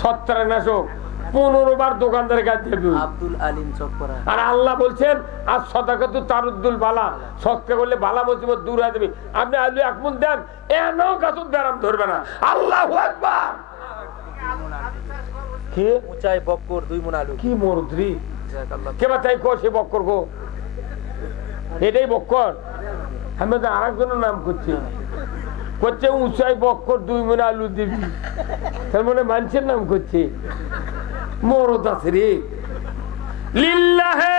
ছত্রাকনাশক 15 বার দোকানদারের কাছে যাবে। আব্দুল আলিম চকপাড়া। আর আল্লাহ বলছেন আর সদাকাতু তারুদ্দুল বালা, সৎকা করলে বালা মুসিবত দূর হয়ে যাবে। আপনি আলু 1 মণ দেন, এনো গাছত ব্যারাম ধরবে না। আল্লাহু আকবার। কি উঁচাই বক্কর 2 মণ আলু। কি মরদ্রি কেবা তাই কো সে বক্কর গো, এটাই বক্কর। আমি তো আরেকজনের নাম করছি, করছে উঁচাই বক্কর 2 মণ আলু দিবি। তার মানে মানুষের নাম করছে। মরদ আছে রে। লিল্লাহি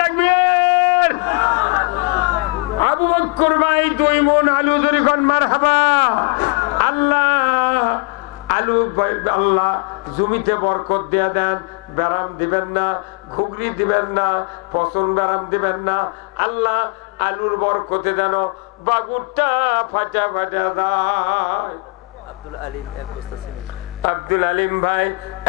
তাকবীর। আবু বকর ভাই 2 মণ আলু ধরে কোন মারহাবা। আল্লাহ আলু আল্লাহ জমিতে বরকত দিয়ে দেন, ব্যারাম দিবেন না, ঘুগরি দিবেন না, পচন ব্যারাম দিবেন না। আল্লাহ আলুর বরকতে যেন বাগুরটা ফাটা ফাটা যায়। আব্দুল আলিম 1 বস্তা সিমেন্ট। আব্দুল আলিম ভাই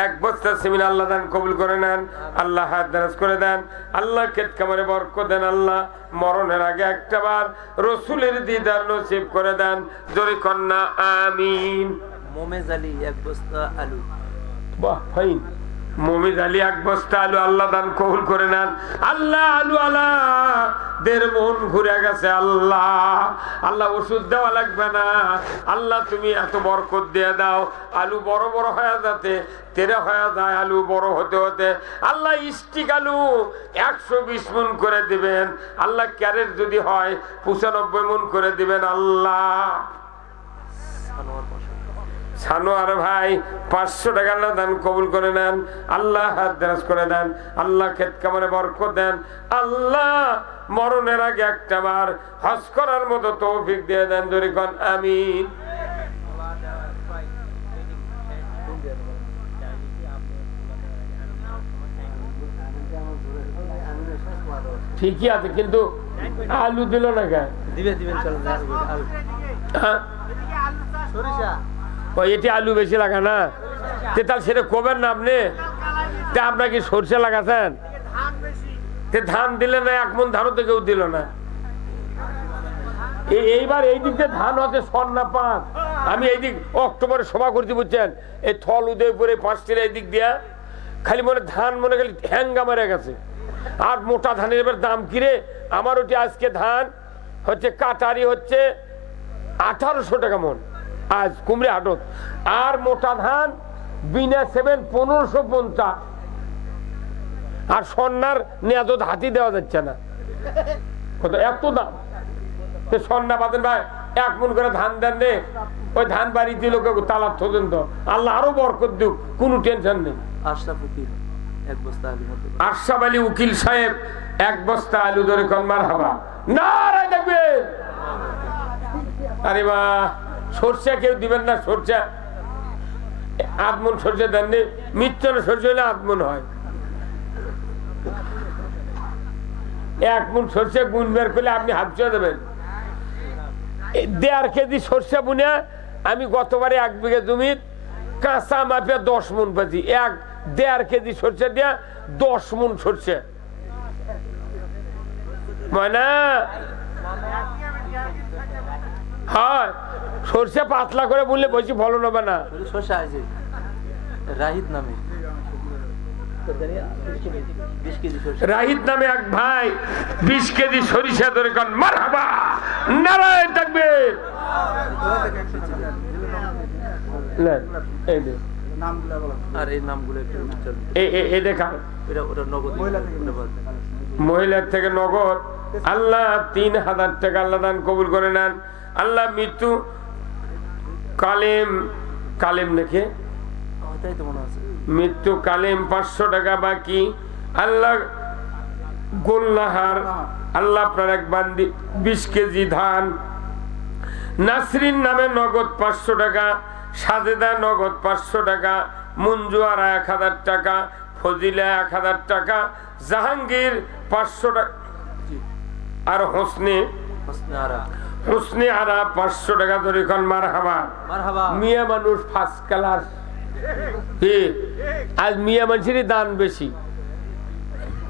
1 বস্তা সিমেন্ট আল্লাহ দান কবুল করে নেন, আল্লাহ হাত দরাজ করে দেন, আল্লাহ ক্ষেত খামারে বরকত দেন, আল্লাহ মরণের আগে একটাবার রসুলের দিদার নসিব করে দেন। জোরে কন্যা আমিন। মোমেজ আলী 1 বস্তা আলু। বাহ ফাইন। মোমেজ আলী 1 বস্তা আলু আল্লাহ দান কবুল করে নেন। আল্লাহ আলু আলা 1.5 মণ ঘুরে গেছে। আল্লাহ আল্লাহ ওষুধ দেওয়া লাগবে না। আল্লাহ তুমি এত বরকত দিয়ে দাও, আলু বড় বড় হয়ে যাতে তেরে হয়ে যায়। আলু বড় হতে হতে আল্লাহ স্টিক আলু 120 মণ করে দিবেন। আল্লাহ ক্যারেট যদি হয় 95 মণ করে দিবেন। আল্লাহ সানোয়ার ভাই 500 টাকা আল্লাহ দান কবুল করে নেন, আল্লাহ হাত দারাজ করে দেন, আল্লাহ ক্ষেত কামারে বরকত দেন, আল্লাহ মরণের আগে একটা বার হজ করার মতো তৌফিক দিয়ে দেন, জোরে কোন আমিন। ঠিকই আছে, কিন্তু আলু দিল না কেন? এটি আলু বেশি লাগা না, তাহলে সেটা কবেন না আপনি? আপনার কি সরষে লাগাছেন? ধান দিলে না, 1 মণ ধানও তো কেউ দিল না। এইবার এই দিক দিয়ে ধান হচ্ছে স্বর্ণা 5। আমি এই দিক অক্টোবরে সভা করছি, বুঝছেন, এই থল উদয়পুরে 5টির এই দিক দিয়া খালি মনে ধান মনে খালি হ্যাঙ্গা মারা গেছে। আর মোটা ধানের এবার দাম কিরে, আমার ওটি আজকে ধান হচ্ছে কাটারি হচ্ছে 1800 টাকা মন আজ কুমড়ে হাটত, আর মোটা ধান বিনা 7 1550, আর স্বর্ণার নেয়াজত হাতি দেওয়া যাচ্ছে না, কত এত দাম। স্বর্ণা বাদেন ভাই 1 মণ করে ধান দেন রে, ওই ধান বাড়ি দিল তালার থোদেন তো, আল্লাহ আরো বরকত দিক, কোনো টেনশন নেই। আশরাফ আলী উকিল সাহেব 1 বস্তা আলু ধরে কোন মারহাবা, নারায়ে তাকবীর। আরে বাহ, সরষে কেউ দিবেন না? সরষে 8 মণ সরষে দেন নি, মিত্তন সরষে হলে 8 মণ হয়। 1 মণ সরষে গুণ বের করলে আপনি হাফিয়ে দেবেন। 1.5 কেজি সরষে বুনে আমি গতবারে 1 বিঘা জমির কাঁচা মাপে 10 মণ পাচ্ছি। 1.5 কেজি সরষে দিয়া 10 মণ সরষে ময়না। হ্যাঁ, সরষে পাতলা করে বললে বেশি ফলন হবে না। রাহিত নামে এক ভাই 20 কেজি সরিষা ধরে কোন মারহাবা, নারায়ে তাকবীর। মহিলার থেকে নগদ আল্লাহ 3000 টাকা আল্লাহ দান কবুল করে নেন। আল্লাহ মৃত্যু কালেম লিখে মৃত্যু কালেম 500 টাকা বাকি। আল্লাহ গোলনাহার আল্লাহ আপনার এক বান্দি 20 কেজি ধান। নাসরিন নামে নগদ 500 টাকা, সাজেদা নগদ 500 টাকা, মঞ্জুয়ারা 1000 টাকা, ফজিলা 1000 টাকা, জাহাঙ্গীর 500 টাকা, আর হোসনে আরা 500 টাকা ধরে কোন মারহাবা। মিয়া মানুষ ফার্স্ট ক্লাস, আজ মিয়া মানুষেরই দান বেশি,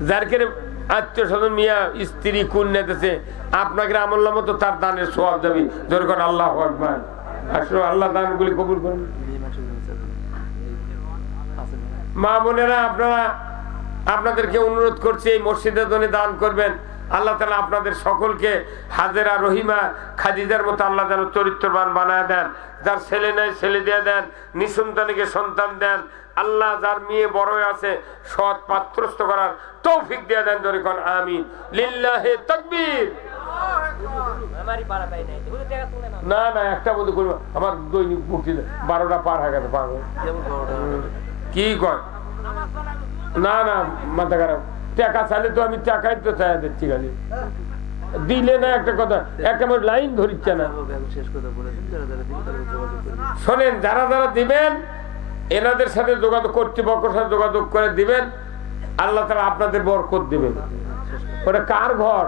যার কে আত্মীয় স্বজন মিয়া স্ত্রী কন্যাতেছে, আপনাকে আমল্লা মতো তার দানের সওয়াব যাবে। ধরে কোন আল্লাহু আকবার। আসলে আল্লাহ দানগুলি কবুল করেন। মা বোনেরা, আপনাদেরকে অনুরোধ করছি এই মসজিদের জন্য দান করবেন। আল্লাহ তাআলা আপনাদের সকলকে হাজেরা রহিমা খাদিজার মতো আল্লাহ যেন চরিত্রবান বানায় দেন। যার ছেলে নাই ছেলে দিয়ে দেন, নিঃসন্তানীকে সন্তান দেন। আল্লাহ যার মেয়ে বড় আছে সৎ পাত্রস্থ করার তৌফিক দিয়ে দেন, জোরে কোন আমিন। লিল্লাহি তাকবীর। না না, একটা বন্ধু করবো, আমার দৈনিক মুক্তি 12টা পার হয়ে গেছে। কি কয়? না না, মাথা খারাপ। টাকা চাইলে তো আমি টাকাই তো চাই দিচ্ছি, খালি দিলে না একটা কথা, একটা লাইন ধরিচ্ছে না। শোনেন, যারা যারা দিবেন এনাদের সাথে যোগাযোগ, কর্তৃপক্ষের সাথে যোগাযোগ করে দিবেন, আল্লাহ তাআলা আপনাদের বরকত দিবেন। ওটা কার ঘর?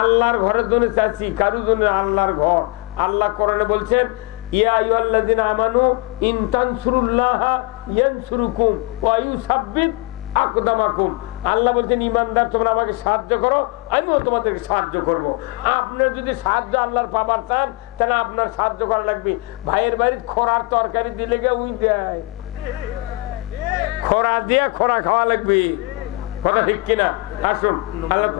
আল্লাহর ঘরের জন্য চাচ্ছি, কারুর জন্য আল্লাহর ঘর। আল্লাহ কোরআনে বলছেন, ইয়া আইয়ুহাল্লাযিনা আমানু ইন তানসুরুল্লাহা ইয়ানসুরুকুম ওয়া ইউসাব্বিত আকদামাকুম। আল্লাহ বলছেন, ইমানদার তোমরা আমাকে সাহায্য করো, আমিও তোমাদেরকে সাহায্য করব। আপনার যদি সাহায্য আল্লাহর পাবার চান, তাহলে আপনার সাহায্য করা লাগবে। ভাইয়ের বাড়িতে খোরার তরকারি দিলে গে উই দেয়, খোরা দিয়ে খোরা খাওয়া লাগবে। কথা ঠিক কিনা? আসুন, আল্লাহ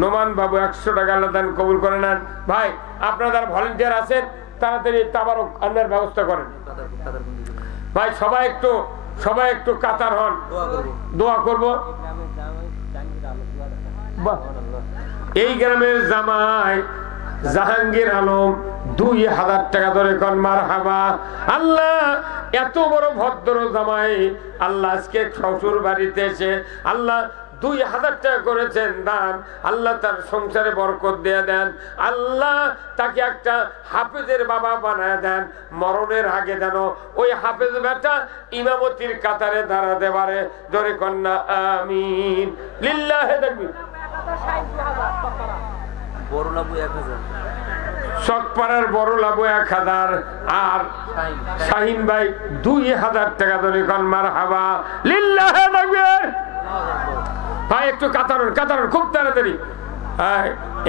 নোমান বাবু 100 টাকা আল্লাহ দান কবুল করে নেন। ভাই, আপনারা যারা ভলেন্টিয়ার আছেন তাড়াতাড়ি তাবারক আনার ব্যবস্থা করেন। ভাই, সবাই একটু কাতার হন, দোয়া করব। এই গ্রামের জামাই জাহাঙ্গীর আলম 2000 টাকা ধরে কোন মারহাবা। আল্লাহ এত বড় ভদ্র জামাই আল্লাহ আজকে শ্বশুর বাড়িতে এসে আল্লাহ 2000 টাকা করেছেন দান, আল্লাহ তার সংসারে বরকত দিয়ে দেন, আল্লাহ তাকে একটা হাফেজের বাবা বানায় দেন, মরণের আগে যেন ওই হাফেজ বেটা ইমামতির কাতারে দাঁড়াতে পারে। জোরে কন্যা আমিন। লিল্লাহে তাকবীর। বড় লাভ 1000, চকপাড়ার বড় লাভ 1000, আর শাহিন ভাই 2000 টাকা ধরে কোন মারহাবা। লিল্লাহে তাকবীর। ভাই একটু কাতারুন কাতারুন খুব তাড়াতাড়ি।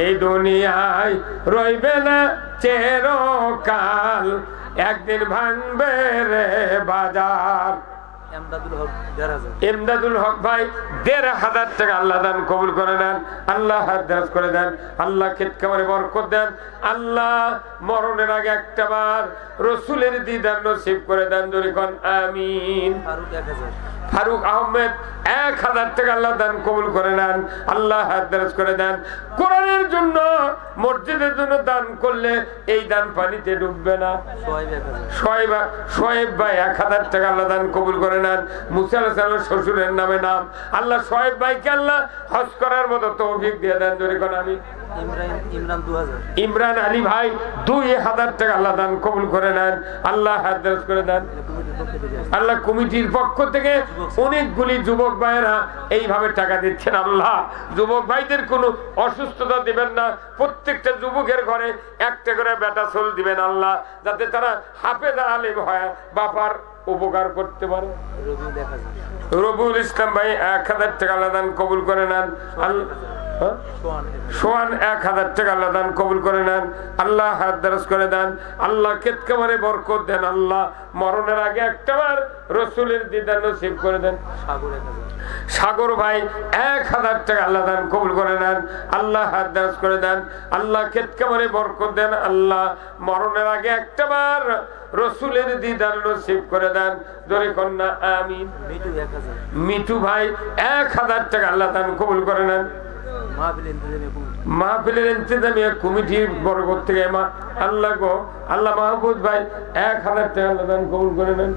এই দুনিয়ায় রইবে না চিরকাল, একদিন ভাঙবে রে বাজার। ইমদাদুল হক ভাই 1500 টাকা আল্লাহ দান কবুল করে নেন, আল্লাহ হাদায়াত করে দেন, আল্লাহ খেত খামারে বরকত দেন, আল্লাহ মরণের আগে একটাবার রাসূলের দিদার নসিব করে দেন। জোরে কোন আমিন। ফারুক আহমেদ 1000 টাকা আল্লাহ দান কবুল করে নেন, আল্লাহ হাদায়াত করে দেন। কোরআনের জন্য মসজিদের জন্য দান করলে এই দান পানিতে ডুববে না। সোহেব ভাই 1000 টাকা আল্লাহ দান কবুল করে নেন। মুসা আলাইহিস সালামের শ্বশুরের নামে নাম, আল্লাহ সোহেব ভাইকে আল্লাহ হজ করার মতো তৌফিক দিয়ে দেন। জোরে কোন আমিন। ইমরান আলী ভাই 2000 টাকা আল্লাহ দান কবুল করে নেন, আল্লাহ হাদায়াত করে দেন। আল্লাহ কমিটির পক্ষ থেকে অনেকগুলি যুবক ভাইরা এইভাবে টাকা দিচ্ছেন। আল্লাহ যুবক ভাইদের কোনো অসুস্থতা দিবেন না, প্রত্যেকটা যুবকের ঘরে একটা করে বেটা চুল দিবেন আল্লাহ, যাতে তারা হাফেজ আলেম হয়, বাবার উপকার করতে পারে। রবিউল ইসলাম ভাই 1000 টাকা আল্লাহ দান কবুল করে নেন। সোয়ান 1000 টাকা আল্লাহ দান কবুল করে নেন, আল্লাহ হাদায়াত করে দেন, আল্লাহ খেত খামারে বরকত দেন, আল্লাহ মরণের আগে একটাবার রাসূলের দিদার নসিব করে দেন। সাগর ভাই 1000 টাকা আল্লাহ দান কবুল করে নেন, আল্লাহ হাদায়াত করে দেন, আল্লাহ খেত খামারে বরকত দেন, আল্লাহ মরণের আগে একটাবার রাসূলের দিদার নসিব করে দেন। জোরে কন্যা আমিন। মিঠু ভাই 1000 টাকা আল্লাহ দান কবুল করে নেন। মাহফিলের ইন্তেজামিয়া কমিটির বরকত থেকে আল্লাহ গো আল্লাহ মাহবুব ভাই 1000 টাকা আল্লাহ দান কবুল করে নেন।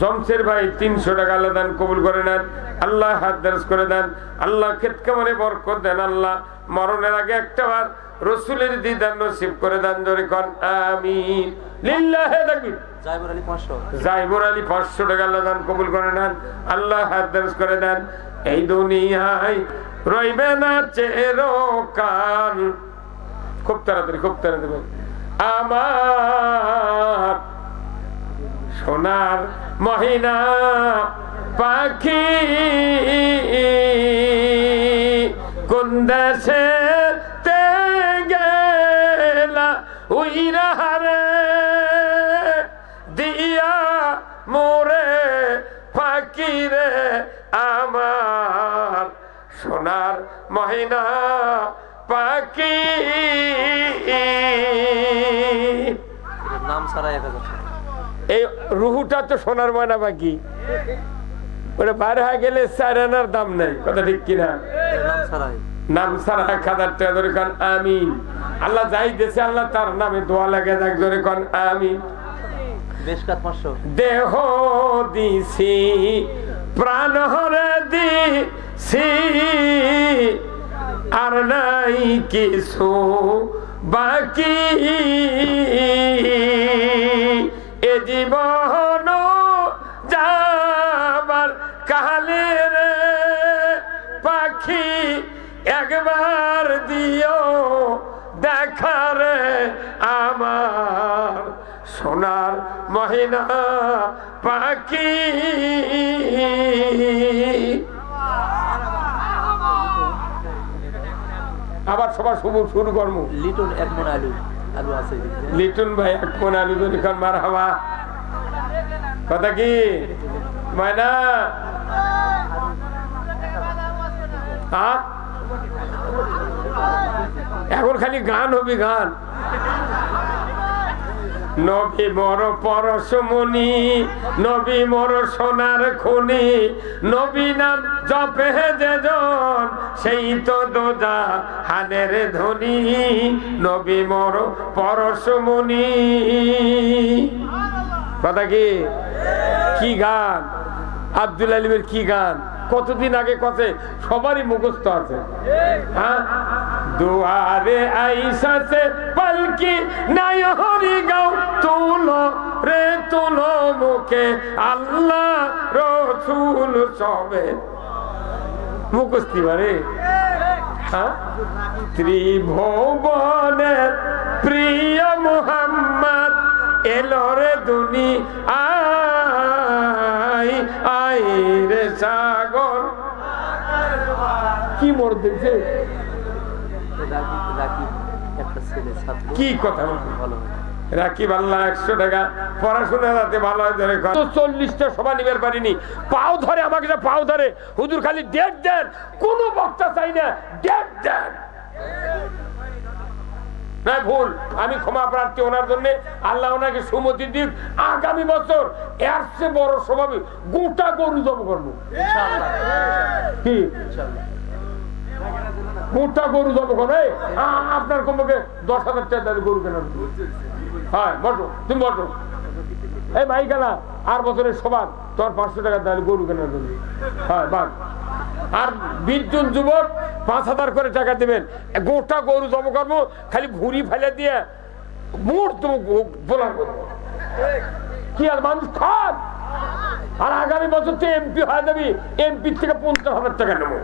জমশের ভাই 300 টাকা আল্লাহ দান কবুল করে নেন, আল্লাহ হাদায়াত করে দেন, আল্লাহ খেত খামারে বরকত দেন, আল্লাহ মরণের আগে একটাবার রাসূলের দিদার নসিব করে দেন। জোরে কোন আমিন। লিল্লাহি তাকবীর। জাইবুর আলী 500 টাকা আল্লাহ দান কবুল করে নেন, আল্লাহ হাদায়াত করে দেন। এই দুনিয়ায় রইবে না চিরকাল, খুব তাড়াতাড়ি খুব তাড়াতাড়ি। আমার সোনার মহিনা পাখি কোন দেশে তে গেলা উইরা রে দিয়া মোরে পাখি রে আমার সোনার মহিনা পাখি। নাম সারা 1000। এই রুহুটা তো সোনার ময়না পাখি, ওটা বাইরে হয়ে গেলে 4 আনার দাম নাই, কথা ঠিক কিনা? নাম সারা 1000 টাকা। ধরে কোন আমিন। আল্লাহ যাই দেশে আল্লাহ তার নামে দোয়া লাগে যাক। ধরে কোন আমিন। দেহ দিছি প্রাণ হরে দিছি আর নাই কিছু বাকি, এ জীবন যাবার কালে রে পাখি একবার দিও দেখা রে আমার সোনার মহিনা পাখি। আবার সবার শুরু করবো। লিটন 1 মণ আলু আছে। লিটন ভাই 1 মণ আলু যদি খান মারহাবা। কথা কি ময়না? এখন খালি গান হবে গান। নবী মোর পরশমণি, নবী মোর সোনার খনি, নবী নাম জপে যেজন সেই তো দোজা হানের ধনী, নবী মোর পরশমণি। কথা কি? কি গান আব্দুল আলিমের, কি গান কতদিন আগে কথা সবারই মুখস্থ আছে। হ্যাঁ, দুয়ারে আইসাছে পালকি নাই হরি গাও, তুলো রে তুলো মুখে আল্লাহ রসুল সবে মুখস্থি বারে। হ্যাঁ, ত্রিভুবনের প্রিয় মুহাম্মদ এলো রে দুনি আই আই রে সাগর। কি মর দেখছে, কি কথা রাকিব আল্লাহ 100 টাকা পড়াশোনা যাতে ভালো হয় ধরে 40টা সভা নিবার পারিনি, পাও ধরে আমাকে, পাও ধরে হুজুর খালি ডেট দেন, কোন বক্তা চাই না, ডেট দেন। না ভুল, আমি ক্ষমা প্রার্থী ওনার জন্য, আল্লাহ ওনাকে সুমতি দিক। আগামী বছর এর চেয়ে বড় স্বভাবে গোটা গরু জব করবো, কি গোটা গরু জব করবে। আপনার কমপক্ষে 10,000 টাকা গরু কেনার। হ্যাঁ বসো, তুমি বসো। এই ভাই কেনা আর বছরের সবার তোর 500 টাকা দাঁড়িয়ে গরু কেনার জন্য। হ্যাঁ বাস। আর 20 জন যুবক 5,000 করে টাকা দিবেন, গোটা গরু জব করবো, খালি ভুঁড়ি ফেলে দিয়ে মুহূর্ত বোলা করবো। কি আর মানুষ খান। আর আগামী বছর তো এমপি হয়ে যাবি, এমপি থেকে 50,000 টাকা নেবো।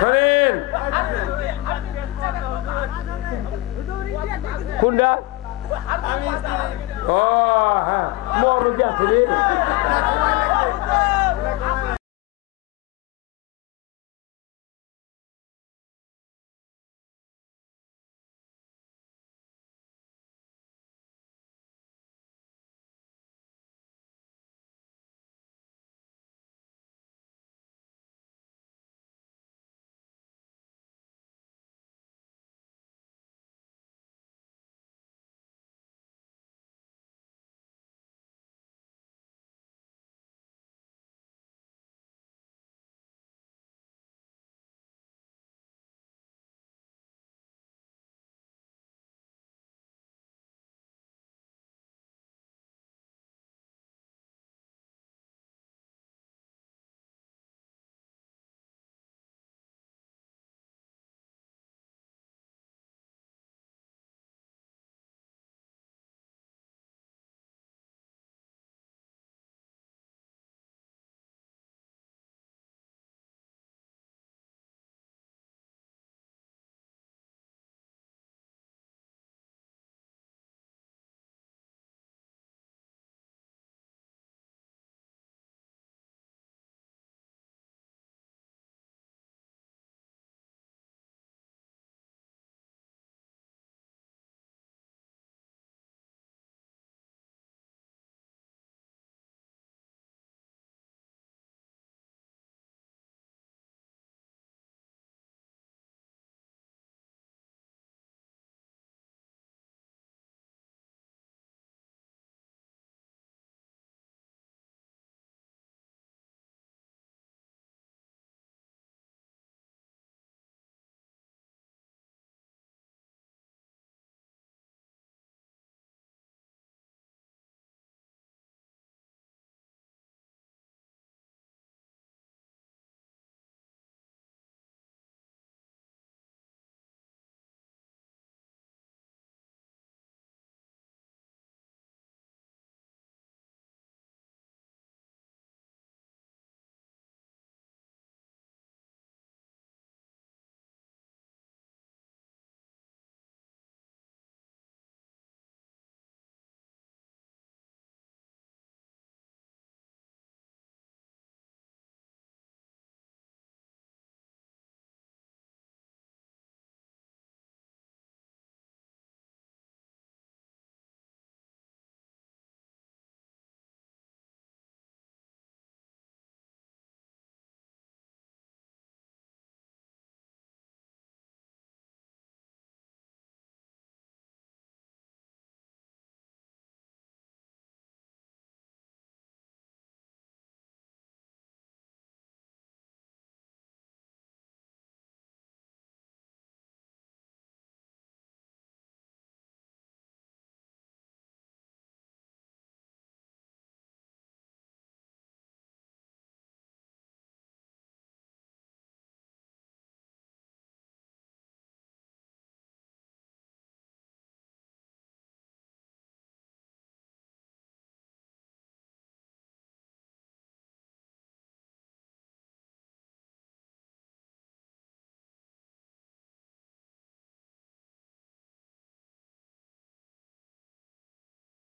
শোনেন কোনটা? ও হ্যাঁ, মরদি আছে রে।